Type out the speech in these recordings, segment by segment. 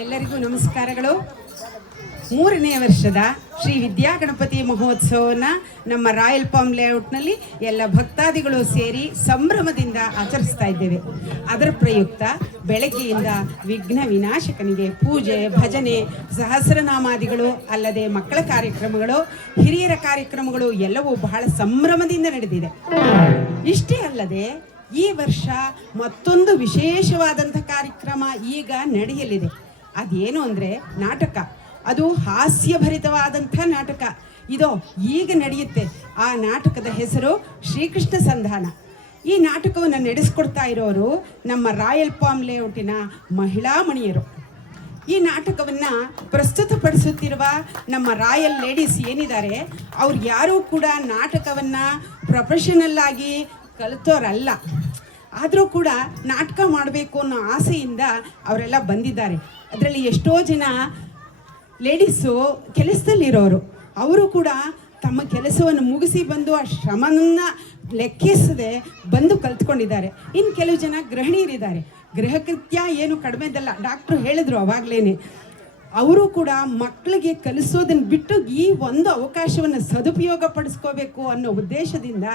ಎಲ್ಲರಿಗೂ ನಮಸ್ಕಾರಗಳು. 3ನೇ ವರ್ಷದ ಶ್ರೀ ವಿದ್ಯಾ ಗಣಪತಿ ಮಹೋತ್ಸವವನ್ನು ನಮ್ಮ ರಾಯಲ್ ಪಾಮ್ ಲೇಔಟ್ನಲ್ಲಿ ಎಲ್ಲ ಭಕ್ತಾದಿಗಳು ಸೇರಿ ಸಂಭ್ರಮದಿಂದ ಆಚರಿಸ್ತಾ ಇದ್ದೇವೆ. ಅದರ ಪ್ರಯುಕ್ತ ಬೆಳಗ್ಗೆಯಿಂದ ವಿಘ್ನ ವಿನಾಶಕನಿಗೆ ಪೂಜೆ, ಭಜನೆ, ಸಹಸ್ರನಾಮಾದಿಗಳು ಅಲ್ಲದೆ ಮಕ್ಕಳ ಕಾರ್ಯಕ್ರಮಗಳು, ಹಿರಿಯರ ಕಾರ್ಯಕ್ರಮಗಳು ಎಲ್ಲವೂ ಬಹಳ ಸಂಭ್ರಮದಿಂದ ನಡೆದಿದೆ. ಇಷ್ಟೇ ಅಲ್ಲದೆ ಈ ವರ್ಷ ಮತ್ತೊಂದು ವಿಶೇಷವಾದಂಥ ಕಾರ್ಯಕ್ರಮ ಈಗ ನಡೆಯಲಿದೆ. ಅದೇನು ಅಂದರೆ ನಾಟಕ. ಅದು ಹಾಸ್ಯಭರಿತವಾದಂಥ ನಾಟಕ. ಇದು ಈಗ ನಡೆಯುತ್ತೆ. ಆ ನಾಟಕದ ಹೆಸರು ಶ್ರೀಕೃಷ್ಣ ಸಂಧಾನ. ಈ ನಾಟಕವನ್ನು ನಡೆಸ್ಕೊಡ್ತಾ ಇರೋರು ನಮ್ಮ ರಾಯಲ್ ಪಾಮ್ ಲೇಔಟಿನ ಮಹಿಳಾ ಮಣಿಯರು. ಈ ನಾಟಕವನ್ನು ಪ್ರಸ್ತುತಪಡಿಸುತ್ತಿರುವ ನಮ್ಮ ರಾಯಲ್ ಲೇಡೀಸ್ ಏನಿದ್ದಾರೆ, ಅವ್ರು ಯಾರೂ ಕೂಡ ನಾಟಕವನ್ನು ಪ್ರೊಫೆಷನಲ್ ಆಗಿ ಕಲಿತೋರಲ್ಲ. ಆದರೂ ಕೂಡ ನಾಟಕ ಮಾಡಬೇಕು ಅನ್ನೋ ಆಸೆಯಿಂದ ಅವರೆಲ್ಲ ಬಂದಿದ್ದಾರೆ. ಅದರಲ್ಲಿ ಎಷ್ಟೋ ಜನ ಲೇಡೀಸು ಕೆಲಸದಲ್ಲಿರೋರು, ಅವರು ಕೂಡ ತಮ್ಮ ಕೆಲಸವನ್ನು ಮುಗಿಸಿ ಬಂದು ಆ ಶ್ರಮವನ್ನು ಲೆಕ್ಕಿಸದೆ ಬಂದು ಕಲ್ತ್ಕೊಂಡಿದ್ದಾರೆ. ಇನ್ನು ಕೆಲವು ಜನ ಗೃಹಿಣಿಯರಿದ್ದಾರೆ. ಗೃಹಕೃತ್ಯ ಏನು ಕಡಿಮೆದಲ್ಲ, ಡಾಕ್ಟ್ರು ಹೇಳಿದ್ರು ಅವಾಗಲೇ. ಅವರು ಕೂಡ ಮಕ್ಕಳಿಗೆ ಕಲಿಸೋದನ್ನು ಬಿಟ್ಟು ಈ ಒಂದು ಅವಕಾಶವನ್ನು ಸದುಪಯೋಗ ಪಡಿಸ್ಕೋಬೇಕು ಅನ್ನೋ ಉದ್ದೇಶದಿಂದ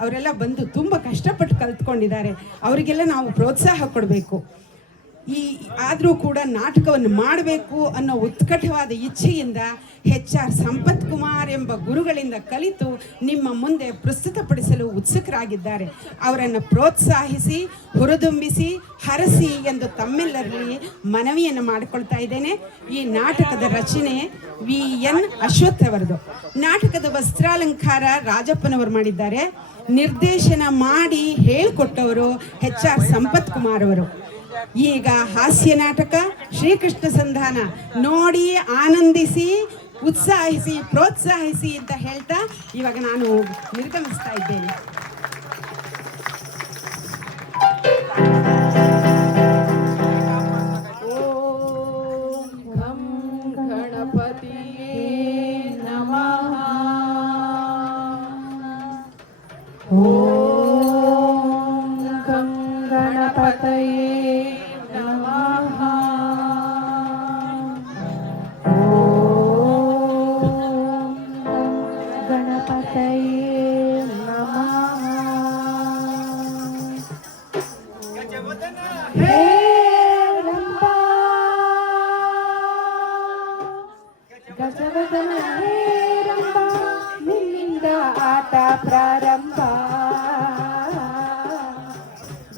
ಅವರೆಲ್ಲ ಬಂದು ತುಂಬ ಕಷ್ಟಪಟ್ಟು ಕಲ್ತ್ಕೊಂಡಿದ್ದಾರೆ. ಅವರಿಗೆಲ್ಲ ನಾವು ಪ್ರೋತ್ಸಾಹ ಕೊಡಬೇಕು. ಆದರೂ ಕೂಡ ನಾಟಕವನ್ನು ಮಾಡಬೇಕು ಅನ್ನೋ ಉತ್ಕಟವಾದ ಇಚ್ಛೆಯಿಂದ HR ಸಂಪತ್ ಕುಮಾರ್ ಎಂಬ ಗುರುಗಳಿಂದ ಕಲಿತು ನಿಮ್ಮ ಮುಂದೆ ಪ್ರಸ್ತುತಪಡಿಸಲು ಉತ್ಸುಕರಾಗಿದ್ದಾರೆ. ಅವರನ್ನು ಪ್ರೋತ್ಸಾಹಿಸಿ, ಹುರಿದುಂಬಿಸಿ, ಹರಸಿ ಎಂದು ತಮ್ಮೆಲ್ಲರಲ್ಲಿ ಮನವಿಯನ್ನು ಮಾಡಿಕೊಳ್ತಾ ಇದ್ದೇನೆ. ಈ ನಾಟಕದ ರಚನೆ VN ಅಶ್ವಥ್ ಅವರದು. ನಾಟಕದ ವಸ್ತ್ರಾಲಂಕಾರ ರಾಜಪ್ಪನವರು ಮಾಡಿದ್ದಾರೆ. ನಿರ್ದೇಶನ ಮಾಡಿ ಹೇಳಿಕೊಟ್ಟವರು HR ಸಂಪತ್ ಕುಮಾರ್ ಅವರು. ಈಗ ಹಾಸ್ಯ ನಾಟಕ ಶ್ರೀಕೃಷ್ಣ ಸಂಧಾನ ನೋಡಿ ಆನಂದಿಸಿ, ಉತ್ಸಾಹಿಸಿ, ಪ್ರೋತ್ಸಾಹಿಸಿ ಅಂತ ಹೇಳ್ತಾ ಇವಾಗ ನಾನು ನಿರ್ಗಮಿಸ್ತಾ ಇದ್ದೇನೆ. ಓಂ ಘಂ ಗಣಪತಿಯೇ ನಮಃ. ಓಂ ಘಂ ಗಣಪತಯೇ ಗಜವದನ ಹೇ ರಂಭ, ನಿನ್ನಿಂದ ಆಟ ಪ್ರಾರಂಭ.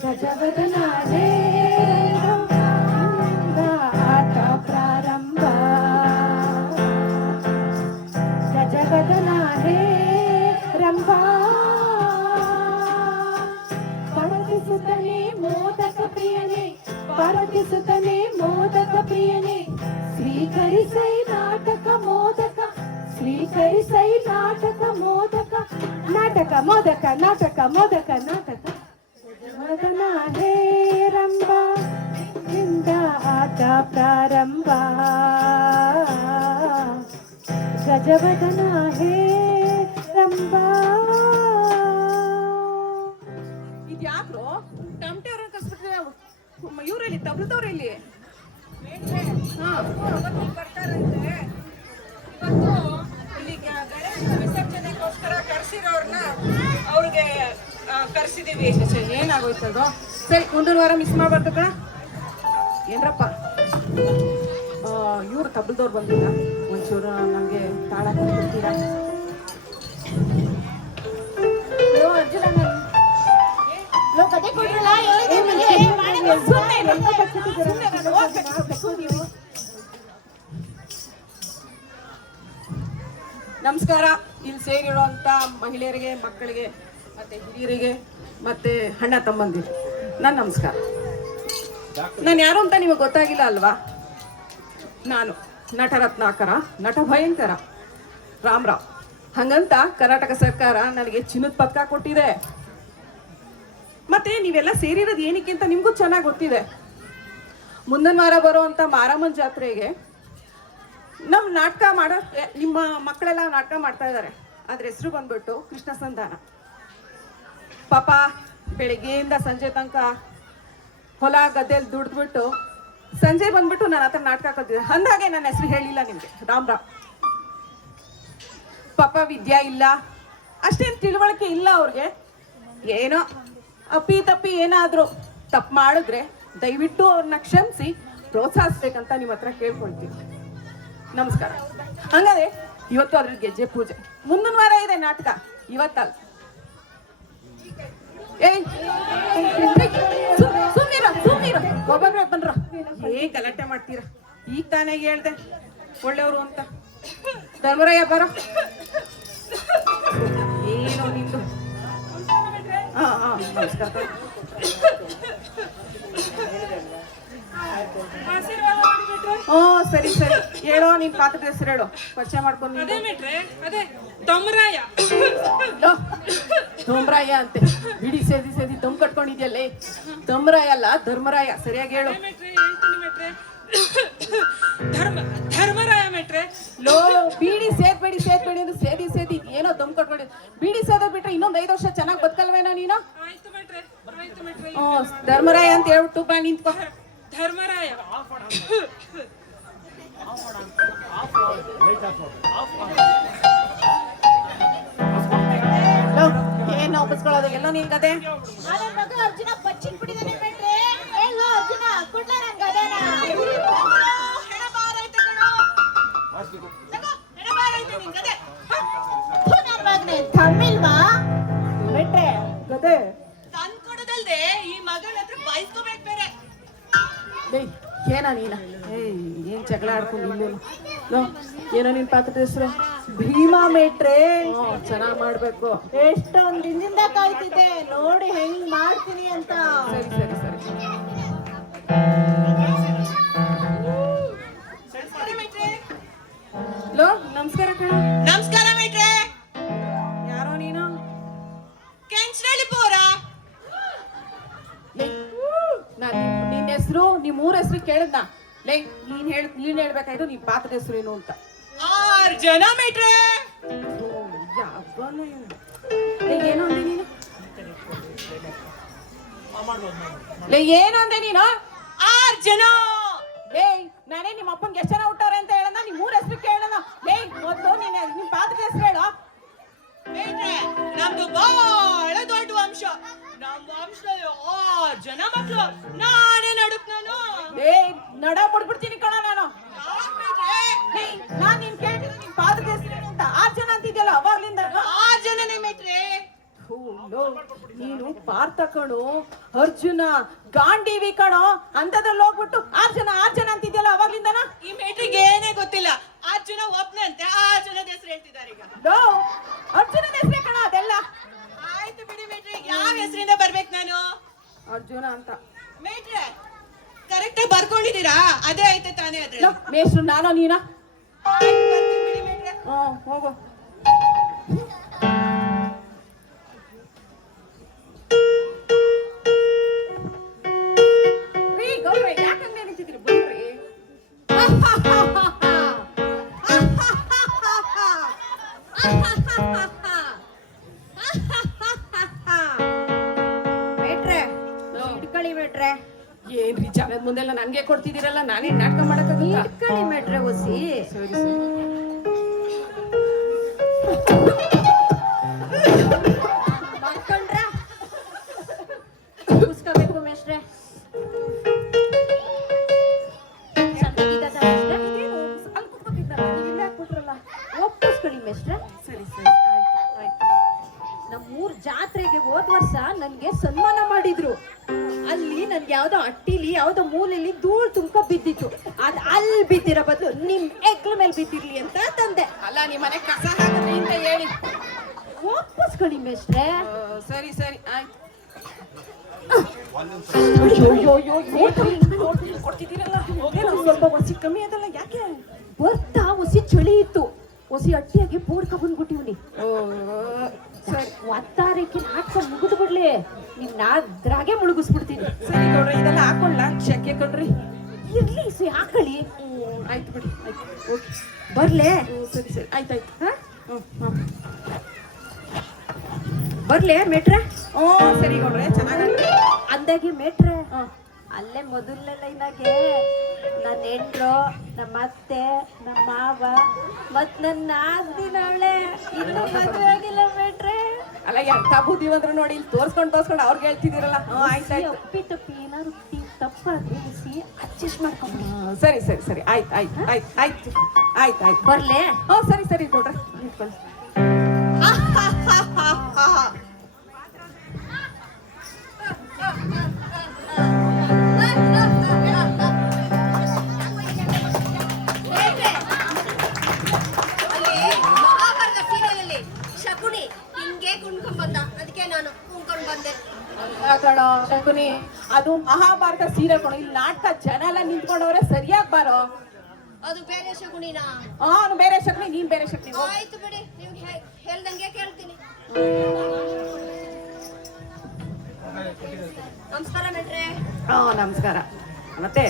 ಗಜವದನ ಹೇ ರಂಭ, ನಿನ್ನಿಂದ ಆಟ ಪ್ರಾರಂಭ. ಗಜವದನ ಹೇ ರಂಭ, ಪರತಿಸುತ್ತನೆ ಮೋದಕ ಪ್ರಿಯನೇ, ಪರತಿಸುತ್ತನೆ ಮೋದಕ ಪ್ರಿಯನೇ. ಸ್ವೀಕರಿಸೈ ನಾಟಕ ಮೋದಕ, ಸ್ವೀಕರಿಸೈ ನಾಟಕ ಮೋದಕ. ನಾಟಕ ಮೋದಕ, ನಾಟಕ ಮೋದಕ, ನಾಟಕ. ಗಜವದನ ಹೇ ರಂಭ, ನಿಂದ ಆಟ ಪ್ರಾರಂಭ. ಗಜವದನ ಹೇ ರಂಭ. ಇದ್ಯಾಕ್ರು ಟಮಟೆ ಅವ್ರನ್ನ ಕಸ್ಬಿಟ್ರೆ ಇವರಲ್ಲಿ ತಬ್ಲದವ್ರಲ್ಲಿ ಬರ್ತಾರಂತೆ. ಇವತ್ತು ಇಲ್ಲಿ ಗಣೇಶ ವಿಸರ್ಜನೆಗೋಸ್ಕರ ಕರ್ಸಿರೋರ್ನ ಅವ್ರಿಗೆ ಕರ್ಸಿದೀವಿ. ಏನಾಗೋಯ್ತದು? ಸರಿ, ಮುಂದಿನ ವಾರ ಮಿಸ್ ಮಾಡ್ಬಾರ್ದು ಕಣ. ಏನ್ರಪ್ಪ ಇವ್ರು ತಬ್ಲದವ್ರು ಬಂದಿಲ್ಲ, ಒಂಚೂರು ನಮಗೆ ತಾಳ ಕೊಡ್ತೀರಾ? ನಮಸ್ಕಾರ. ಇಲ್ಲಿ ಸೇರಿರುವಂತ ಮಹಿಳೆಯರಿಗೆ, ಮಕ್ಕಳಿಗೆ, ಮತ್ತೆ ಹಿರಿಯರಿಗೆ, ಮತ್ತೆ ಅಣ್ಣ ತಮ್ಮಂದಿರು, ನನ್ನ ನಮಸ್ಕಾರ. ನಾನು ಯಾರು ಅಂತ ನಿಮಗೆ ಗೊತ್ತಾಗಿಲ್ಲ ಅಲ್ವಾ? ನಾನು ನಟರತ್ನಾಕರ, ನಟ ಭಯಂಕರ ರಾಮರಾವ್. ಹಂಗಂತ ಕರ್ನಾಟಕ ಸರ್ಕಾರ ನನಗೆ ಚಿನ್ನದ ಪದಕ ಕೊಟ್ಟಿದೆ. ಮತ್ತೆ ನೀವೆಲ್ಲ ಸೇರಿರೋದು ಏನಕ್ಕೆ ಅಂತ ನಿಮಗೂ ಚೆನ್ನಾಗಿ ಗೊತ್ತಿದೆ. ಮುಂದಿನ ವಾರ ಬರುವಂಥ ಮಾರಮ್ಮನ ಜಾತ್ರೆಗೆ ನಮ್ಮ ನಾಟಕ ಮಾಡೋಕ್ಕೆ ನಿಮ್ಮ ಮಕ್ಕಳೆಲ್ಲ ನಾಟಕ ಮಾಡ್ತಾ ಇದ್ದಾರೆ. ಅದ್ರ ಹೆಸರು ಬಂದ್ಬಿಟ್ಟು ಕೃಷ್ಣ ಸಂಧಾನ. ಪಾಪ ಬೆಳಿಗ್ಗೆಯಿಂದ ಸಂಜೆ ತನಕ ಹೊಲ ಗದ್ದೆಯಲ್ಲಿ ದುಡಿದ್ಬಿಟ್ಟು ಸಂಜೆ ಬಂದ್ಬಿಟ್ಟು ನನ್ನ ಹತ್ರ ನಾಟಕ ಕಲ್ತಿದ್ದೆ. ಅಂದಾಗೆ ನನ್ನ ಹೆಸರು ಹೇಳಿಲ್ಲ ನಿಮ್ಗೆ. ರಾಮ್. ಪಾಪ ವಿದ್ಯಾ ಇಲ್ಲ, ಅಷ್ಟೇನು ತಿಳುವಳಿಕೆ ಇಲ್ಲ ಅವ್ರಿಗೆ. ಏನೋ ಅಪ್ಪಿ ತಪ್ಪಿ ಏನಾದ್ರು ತಪ್ಪು ಮಾಡಿದ್ರೆ ದಯವಿಟ್ಟು ಅವ್ರನ್ನ ಕ್ಷಮಿಸಿ ಪ್ರೋತ್ಸಾಹಿಸ್ಬೇಕಂತ ನಿಮ್ಮ ಹತ್ರ ಕೇಳ್ಕೊಳ್ತೀನಿ. ನಮಸ್ಕಾರ. ಹಂಗಾದ್ರೆ ಇವತ್ತು ಅದ್ರ ಗೆಜ್ಜೆ ಪೂಜೆ. ಮುಂದಿನ ವಾರ ಇದೆ ನಾಟಕ, ಇವತ್ತಲ್ಲ. ಏಯ್ ಸುಮ್ಮನಿರ ಒಬ್ಬೊಬ್ರೆ ಬಂದ್ರ ಏನ್ ಗಲಾಟೆ ಮಾಡ್ತೀರಾ? ಈಗ ತಾನೇ ಹೇಳ್ದೆ ಒಳ್ಳೆಯವರು ಅಂತ. ಧರ್ಮರಾಯ ಬರ. ಏನೋ ನಿಂದು. ಹಾ ನಮಸ್ಕಾರ. ಸರಿ ಸರಿ ಹೇಳೋ, ನಿನ್ ಪಾತ್ರದ ಹೆಸರು ಹೇಳು, ಪರಿಚಯ ಮಾಡ್ಕೊಂಡು. ಅದೇ ತಮರಾಯ. ತೋಮ್ರಾಯ ಅಂತೆ, ಬಿಡಿ ಸೇದಿ ಸೇದಿ ದಮ್ ಕಟ್ಕೊಂಡಿದ್ಯಲ್ಲೇ. ತಮ್ರಾಯ ಅಲ್ಲ ಧರ್ಮರಾಯ, ಸರಿಯಾಗಿ ಹೇಳು. ಧರ್ಮರಾಯ ಮೆಟ್ರೆ. ಲೋ ಬೀಡಿ ಸೇದ್ಬೇಡಿ ಅಂದ್ರೆ ಸೇದಿ ಸೇದಿ ಏನೋ ದಮ್ ಕಟ್ಕೊಂಡಿ. ಬೀಡಿ ಸೇದೋದ್ ಬಿಟ್ರೆ ಇನ್ನೊಂದ್ 5 ವರ್ಷ ಚೆನ್ನಾಗಿ ಬದುಕಲ್ವೇನೋ ನೀನು? ಆಯ್ತು ಮೆಟ್ರೆ, ಆಯ್ತು ಮೆಟ್ರೆ. ಧರ್ಮರಾಯ ಅಂತ ಹೇಳ್ಬಿಟ್ಟು ಬಾ ನಿಂತ್ಕೋ. ಧರ್ಮರಾಯ. ಏನ್ ಒಪ್ಪಿಸ್ಕೊಳ್ಳೋದು ಎಲ್ಲೋ ನಿನ್ ಕತೆ. ನನ್ನ ಮಗ ಅರ್ಜುನ ಬಚ್ಚಿನ್ ಬಿಟ್ಟಿದ್ದಾನೆ ಬಿಟ್ರೆ. ಹೇಳೋ ಅರ್ಜುನ, ಕೊಡ್ಲ ನನ್ ಗದನ. ಹೆಣ ಬಾರೈತೆ ಕಣೋ. ತಗೋ, ಹೆಣ ಬಾರೈತೆ ನಿನ್ ಗದೆ. ನನ್ನ ಮಗನೇ ತಮ್ಮಿಲ್ವಾ ಬಿಟ್ರೆ ಗದೆ ತಂದ್ ಕೊಡೋದಲ್ದೆ ಈ ಮಗನ ಹತ್ರ ಬಯಸ್ಕೋಬೇಕು ಬೇರೆ. ಏನೋ ನೀನ ಏನ್ ಜಗಳ ಆಡ್ಕೊಂಡು ಏನೋ ನಿನ್ ಪಾತ್ರದ ಹೆಸರು? ಭೀಮಾ ಮೇಟ್ರೆ. ಚೆನ್ನಾಗ್ ಮಾಡ್ಬೇಕು. ಎಷ್ಟೊಂದ್ ದಿನದಿಂದ ಕಾಯ್ತಿದ್ದೆ, ನೋಡಿ ಹೆಂಗ್ ಮಾಡ್ತೀನಿ ಅಂತ. ಸರಿ ಸರಿ ಸರಿ. ಲೋ ನಮಸ್ಕಾರ ಕಣ. ನಮಸ್ಕಾರ ಮೇಟ್ರೆ. ಯಾರೋ ನೀನು? ಕೆಂಚನಹಳ್ಳಿ ಪೋರ. ನಾನು ನಿನ್ನ ಹೆಸರು ನಿಮ್ಮ ಊರ ಹೆಸರು ಕೇಳಿದ್ನ. ಲೇ ನೀನ್ ಹೇಳ್ಬೇಕಾಯ್ತು ನಿನ್ ಪಾತ್ರದ ಹೆಸರು ಏನು ಅಂತ. 6 ಜನ ಮೇಟ್ರೆ. ಏನು ಅಂದೆ ನೀನು? ಲೇ ಏನು ಅಂದೆ ನೀನು? 6 ಜನ. ಲೇ ನಾನೇ ನಿಮ್ಮ ಅಪ್ಪನ್ಗೆ ಎಷ್ಟು ಜನ ಹುಟ್ಟವ್ರೆ ಅಂತ ಹೇಳೋಣ, ನಿಮ್ ಊರ ಹೆಸರು ಕೇಳೋಣ. ಲೇ ಮೊದಲು ನಿನ್ ಪಾತ್ರದ ಹೆಸರು ಹೇಳು. ಮೇಟ್ರೆ ನಮ್ದು ಬಹಳ ದೊಡ್ಡ ವಂಶ. ನಮ್ ವಂಶದಲ್ಲಿ 6 ಜನ ಮಕ್ಳು. ನಾನೇ ನಡುಕ್ ನಾನು. ಲೇ ನಡ ಬಿಡ್ಬಿಡ್ತೀನಿ ಕಣ ನಾನು. ಲೇ ನಾನ್ ನಿನ್ ಕೇಳ್ತೀನಿ ನಿನ್ ಪಾತ್ರದ ಹೆಸರು ಏನು ಅಂತ. 6 ಜನ ಅಂತಿದ್ಯಲ್ಲ ಅವಾಗ್ಲಿಂದ. 6 ಜನನೇ ಮೇಟ್ರೆ. ನೀನು ಪಾರ್ಥ ಕಣೋ, ಅರ್ಜುನ, ಗಾಂಡೀವಿ ಕಣೋ, ಅಂತದ್ರಲ್ಲಿ ಹೋಗ್ಬಿಟ್ಟು 6 ಜನ ಅಂತಿದ್ಯಲ್ಲ ಅವಾಗ್ಲಿಂದನ. ಈ ಮೇಟ್ರಿಗೆ ಏನೇ ಗೊತ್ತಿಲ್ಲ. 6 ಜನ ಒಪ್ನಂತೆ 6 ಜನದ ಹೆಸರು ಹೇಳ್ತಿದ್ದಾರೆ ಈಗ. ಅರ್ಜುನನ ಹೆಸರೇ ಕಣ ಅದೆಲ್ಲ. ಆಯ್ತು ಬಿಡಿ ಮೇಟ್ರೆ, ಯಾವ ಹೆಸರಿಂದ ಬರ್ಬೇಕು ನಾನು? ಅರ್ಜುನ ಅಂತ. ಮೇಟ್ರೆ ಕರೆಕ್ಟ್ ಆಗಿ ಬರ್ಕೊಂಡಿದ್ದೀರಾ? ಅದೇ ಐತೆ ತಾನೇ ಅದ್ರಲ್ಲಿ. ಮೇಷ್ಟ್ರು ನಾನೋ ನೀನಾ? ಆಯ್ತು, ಬರ್ತೀನಿ ಬಿಡಿ ಮೇಟ್ರೆ. ಹೋಗು. ಗೌಡ್ರೆ ಯಾಕಂದ್ರೆ ನಿಂತಿದ್ರಿ? ಬನ್ರಿ. ಮೇಟ್ರೆ ಇಟ್ಕೊಳ್ಳಿ ಮೇಟ್ರೆ. ಏನ್ರಿ ಜಾಗದ ಮುಂದೆಲ್ಲ ನನ್ಗೆ ಕೊಡ್ತಿದ್ದೀರಲ್ಲ, ನಾನೇ ನಾಟಕ ಮಾಡಕ್ಕಾಗಲ್ಲ. ಇಟ್ಕೊಳ್ಳಿ ಮೇಟ್ರೆ ಒಸಿ. ಸರಿ ಸರಿ. ಮಾಡ್ಕೊಂಡ್ರ ಕೂಸ್ಕೋಬೇಕು ಮೇಷ್ಟ್ರೆ. ಒಪ್ಪಿಸ್ಕೊಳ್ಳಿ ಮೇಷ್ಟ್ರೆ. ಸರಿ ಸರಿ ಆಯ್ತು ಆಯ್ತು. ನಮ್ಮೂರ್ ಜಾತ್ರೆಗೆ ಹೋದ್ ವರ್ಷ ನನ್ಗೆ ಸನ್ಮಾನ ಮಾಡಿದ್ರು. ಅಲ್ಲಿ ನನ್ಗೆ ಯಾವ್ದೋ ಅಟ್ಟಿಲಿ ಯಾವ್ದೋ ಮೂಲೆಯಲ್ಲಿ ಧೂಳ್ ತುಂಬ್ಕೊ ಬಿದ್ದಿತ್ತು. ಅದ್ ಅಲ್ಲಿ ಬಿದ್ದಿರೋ ಬದಲು ನಿಮ್ ಹೆಗ್ಲ ಮೇಲೆ ಬಿದ್ದಿರ್ಲಿ ಅಂತ ತಂದೆ. ಅಲ್ಲ ನಿಮ್ಮ ಮನೆ ಕಸ ಹಾಕಿದ್ರಿ ಅಂತ ಹೇಳಿ. ಒಪ್ಪಿಸ್ಕೊಳ್ಳಿ ಮೇಷ್ಟ್ರೆ. ಸರಿ ಸರಿ ಆಯ್ತು. ಕೊಡ್ತಿದ್ದೀರಲ್ಲ, ಏನೋ ಸ್ವಲ್ಪ ಒಸಿ ಕಮ್ಮಿ ಅದಲ್ಲ, ಯಾಕೆ? ಬರ್ತಾ ಒಸಿ ಚಳಿ ಇತ್ತು. ಒಸಿ ಅಟ್ಟಿಯಾಗಿ ಬೋಡ್ಕ ಬಂದ್ಬಿಟ್ಟಿವ್ನಿ. ಸರಿ ಒತ್ತಾರಕ್ಕೆ ನಾಟಕ ಮುಗಿದು ಬಿಡ್ಲಿ, ನಿಮ್ ನಾದ್ರಾಗೆ ಮುಳುಗಿಸ್ಬಿಡ್ತೀನಿ. ಸರಿ ಗೌಡ್ರೆ, ಇದೆಲ್ಲ ಹಾಕೊಳ್ಳ ಶೆಕೆ ಕಣ್ರಿ. ಇರ್ಲಿ ಹಾಕಳಿ. ಆಯ್ತು ಬಿಡಿ, ಆಯ್ತು ಓಕೆ. ಬರ್ಲೆ? ಸರಿ ಸರಿ ಆಯ್ತಾಯ್ತು. ಬರ್ಲೆ ಮೇಟ್ರೆ? ಸರಿ ಗೌಡ್ರೆ, ಚೆನ್ನಾಗಿ ಅಂದಾಗೆ ಮೇಟ್ರೆ ಅಲ್ಲೇ ಮೊದಲನೇ ಲೈನಾಗೆ ನನ್ನ ಹೆಂಡ್ರು, ನಮ್ಮ ಅತ್ತೆ, ನಮ್ಮ ಮಾವ ಮತ್ ನನ್ನ ನಾದಿನವಳೆ ಇನ್ನೂ ಮದುವೆ ಆಗಿಲ್ಲ ಮೇಟ್ರೆ. ಅಲ್ಲ ಎಂತ ಬುದ್ಧಿ ಬಂದ್ರು ನೋಡಿ, ಇಲ್ಲಿ ತೋರ್ಸ್ಕೊಂಡು ಅವ್ರಿಗೆ ಹೇಳ್ತಿದ್ದೀರಲ್ಲ. ಆಯ್ತಾಯ್ತು, ಒಪ್ಪಿ ಏನಾದ್ರು ತಪ್ಪಾದ್ರೆ ಅಡ್ಜಸ್ಟ್ ಮಾಡ್ಕೊಂಡು ಸರಿ ಸರಿ ಸರಿ, ಆಯ್ತು ಆಯ್ತು ಆಯ್ತು ಆಯ್ತು ಆಯ್ತು ಆಯ್ತು ಬರ್ಲೆ. ಸರಿ ಸರಿ ನೋಡ್ರಿ, ನಿಂತ್ಕೊಳ್ಳಿ. ಮಹಾಭಾರತ ಸೀರಿಯಲ್ ಅಲ್ಲಿ ಶಕುನಿ ಹಿಂಗೆ ಕುಣ್ಕೊಂಡ್ ಬಂದ, ಅದಕ್ಕೆ ನಾನು ಕುಣ್ಕೊಂಡ್ ಬಂದೆ. ಕಣ ಶಕುನಿ, ಅದು ಮಹಾಭಾರತ ಸೀರೆ ಕಣ. ಇಲ್ಲಿ ನಾಟಕ ಜನ ಎಲ್ಲ ನಿಂತ್ಕೊಂಡವ್ರೆ, ಸರಿಯಾಗಿ ಬಾರೋ. ಅದು ಬೇರೆ ಶಕುನಿನಾ? ಅವನು ಬೇರೆ ಶಕುನಿ, ನೀನ್ ಬೇರೆ ಶಕುನಿ. ಆಯ್ತು ಬಿಡಿ, ನೀವು ಹೇಳ್ದಂಗೆ ಕೇಳ್ತೀನಿ. ನಮಸ್ಕಾರ ಮೇಟ್ರೆ. ನಮಸ್ಕಾರ. ಮತ್ತೆ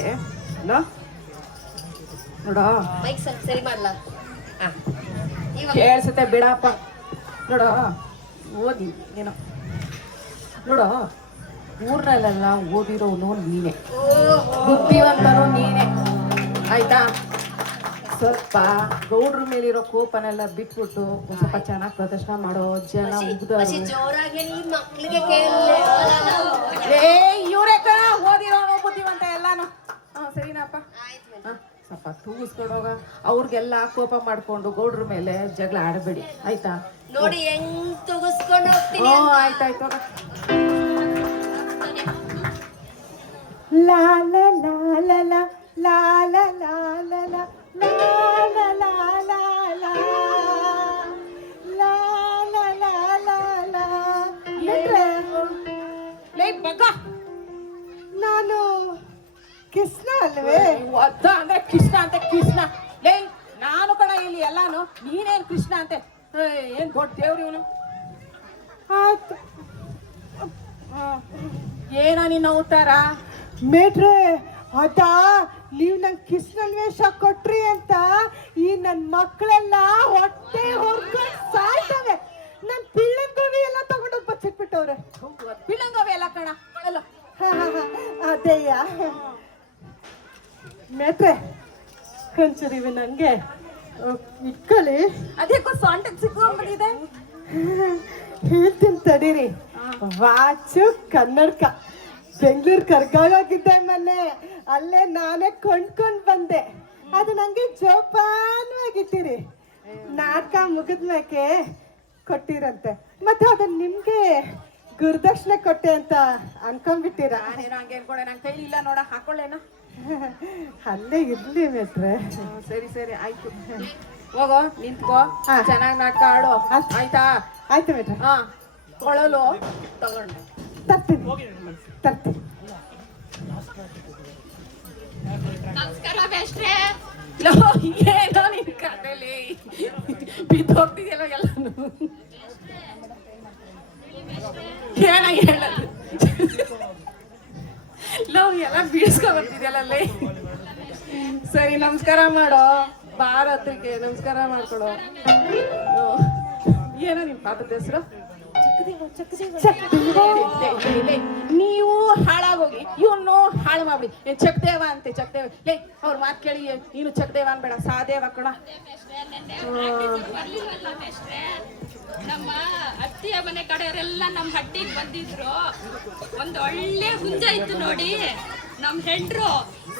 ನೋಡ ಬೈಕ್ ಸರಿ ಮಾಡ್ಲಾ? ಕೇಳಿಸುತ್ತೆ ಬಿಡಪ್ಪ. ನೋಡ ಓದಿ ಏನೋ ನೋಡ, ಊರ್ನಲ್ಲೆಲ್ಲ ಓದಿರೋನು ನೀನೆ, ಬುದ್ಧಿವಂತನು ನೀನೆ, ಆಯ್ತಾ? ಸ್ವಲ್ಪ ಗೌಡ್ರ ಮೇಲಿರೋ ಕೋಪನೆಲ್ಲ ಬಿಟ್ಬಿಟ್ಟು ಒಂದ್ ಸ್ವಲ್ಪ ಚೆನ್ನಾಗಿ ಪ್ರದರ್ಶನ ಮಾಡೋ ಜನ ಉಗ್ದವ್ರು. ಜೋರಾಗಿ ಈ ಮಕ್ಳಿಗೆ ಕೇಳಲ್ಲ. ಇವ್ರೇ ಕಣ ಓದಿರೋನು ಬುದ್ಧಿವಂತ ಎಲ್ಲಾನು. ಸರಿನಪ್ಪ, ಆಯ್ತು ಸ್ವಲ್ಪ ತೂಗಿಸ್ಕೊಂಡೋಗ. ಅವ್ರಿಗೆಲ್ಲ ಕೋಪ ಮಾಡ್ಕೊಂಡು ಗೌಡ್ರ ಮೇಲೆ ಜಗಳ ಆಡಬೇಡಿ, ಆಯ್ತಾ? ನೋಡಿ ಹೆಂಗ್ ತುಗಿಸ್ಕೊಂಡು ಹೋಗ್ತೀನಿ. ಆಯ್ತಾಯ್ತು. ಲಾ ಲಾ ಲಾ ಲಾ ಲಾ ಲಾ ಲಾ ಲಾ ಲಾ ಲಾ ಲಾ ಲಾ ಲಾ ಲಾ ಲಾ ಲಾ ಲಾ ಲಾ ಲಾ. ಲೇ ಬಗ್ಗ, ನಾನು ಕೃಷ್ಣ ಅಲ್ವೇ? ಒದ್ದ ಅಂದ್ರೆ ಕೃಷ್ಣ ಅಂತ ಕೃಷ್ಣ. ಲೇ ನಾನು ಕಣ ಇಲ್ಲಿ ಎಲ್ಲಾನು, ನೀನೇನ್ ಕೃಷ್ಣ ಅಂತೆ? ಏನ್ ದೊಡ್ಡ ದೇವ್ರಿ ಇವನು. ಆಯ್ತು ಏನೋ ನಿನ್ನ ಉತ್ತರ? ಮೇಟ್ರೆ, ಅದಾ ನೀವು ನಂಗೆ ಕೃಷ್ಣನ್ ವೇಷ ಕೊಟ್ರಿ ಅಂತ ಈ ನನ್ನ ಮಕ್ಕಳೆಲ್ಲ ಹೊಟ್ಟೆ ಹೊರ್ಕೊಂಡು ಸಾಯ್ತವೆ. ನನ್ನ ಪಿಳ್ಳಂಗೋವಿ ಎಲ್ಲ ತಗೊಂಡೋಗಿ ಬಚ್ಚಿಟ್ಬಿಟ್ಟವ್ರೆ. ಬಿಳಂಗವೆ ಎಲ್ಲ ಕಣ. ಅಲ್ಲ ಅದೇಯ ಮೇಟ್ರೆ, ಒಂಚೂರಿವೆ ನಂಗೆ ಇಟ್ಕೊಳ್ಳಿ. ಅದಕ್ಕೂ ಸೊಂಟಕ್ಕೆ ಸಿಕ್ಕೊಂಡ್ಬಿಟ್ಟಿದೆ. ಹೇಳ್ತೀನಿ ತಡೀರಿ. ವಾಚು ಕನ್ನಡಕ ಬೆಂಗಳೂರು ಕರ್ಕಾಗೋಗಿದ್ದೆ ಮೊನ್ನೆ, ಅಲ್ಲೇ ನಾನೇ ಕೊಂಡ್ಕೊಂಡು ಬಂದೆ. ಅದು ನಂಗೆ ಜೋಪಾನವಾಗಿಟ್ಟಿರಿ. ನಾಟಕ ಮುಗಿದ್ಮೇಕೆ ಕೊಟ್ಟಿರಂತೆ, ಮತ್ತೆ ಅದನ್ನ ನಿಮ್ಗೆ ಗುರುದಕ್ಷಿಣೆ ಕೊಟ್ಟೆ ಅಂತ ಅನ್ಕೊಂಡ್ಬಿಟ್ಟಿರ. ನಾನೇನೋ ಹಂಗೆ ಅನ್ಕೊಂಡೆ, ನನ್ನ ಕೈಲಿ ಇಲ್ಲ ನೋಡ, ಹಾಕೊಳ್ಳೇನೋ. ಅಲ್ಲೇ ಇರ್ಲಿ ಮೇಟ್ರೆ. ಸರಿ ಸರಿ ಆಯ್ತು, ಹೋಗೋ ನಿಂತ್ಕೋ, ಚೆನ್ನಾಗಿ ನಾಟಕ ಆಡೋ, ಆಯ್ತಾ? ಆಯ್ತು ಮೇಟ್ರೆ. ಕೊಳಲು ತಗೊಂಡು ತರ್ತೀನಿ ತರ್ತೀನಿ. ನಮಸ್ಕಾರ ಮೇಷ್ಟ್ರೆ. ಏನೋ ನಿನ್ ಕಥೆಲಿ ಬಿದ್ದೋಗ್ತಿದೆಯಲ್ಲ ಎಲ್ಲಾನು. ಏನ ಹೇಳದು? ಲವ್ ಎಲ್ಲ ಬೀಳ್ಸ್ಕೊ ಬರ್ತಿದ್ಯಲ್ಲೇ. ಸರಿ ನಮಸ್ಕಾರ ಮಾಡೋ, ಬಾರ ಹತ್ರಕ್ಕೆ ನಮಸ್ಕಾರ ಮಾಡ್ಕೊಡೋ. ಏನೋ ನಿನ್ ಪಾಪದ ಹೆಸರು? ನೀವು ಹಾಳಾಗೋಗಿ ಇವನು ಹಾಳು ಮಾಡ್ಬಿಡಿ. ಚಕ್ದೇವ ಅಂತೆ, ಚಕ್ದೇವ. ಲೇ ಅವ್ರ ಮಾತು ಕೇಳಿ ನೀನು ಚಕ್ದೇವ ಅನ್ಬೇಡ, ಸಾದೇವ ಕಣ. ನಮ್ಮ ಅತ್ತಿಯ ಮನೆ ಕಡೆಯವರೆಲ್ಲ ನಮ್ಮ ಹಟ್ಟಿಗೆ ಬಂದಿದ್ರು. ಒಂದು ಒಳ್ಳೆ ಹುಂಜ ಇತ್ತು ನೋಡಿ, ನಮ್ ಹೆಂಡ್ರು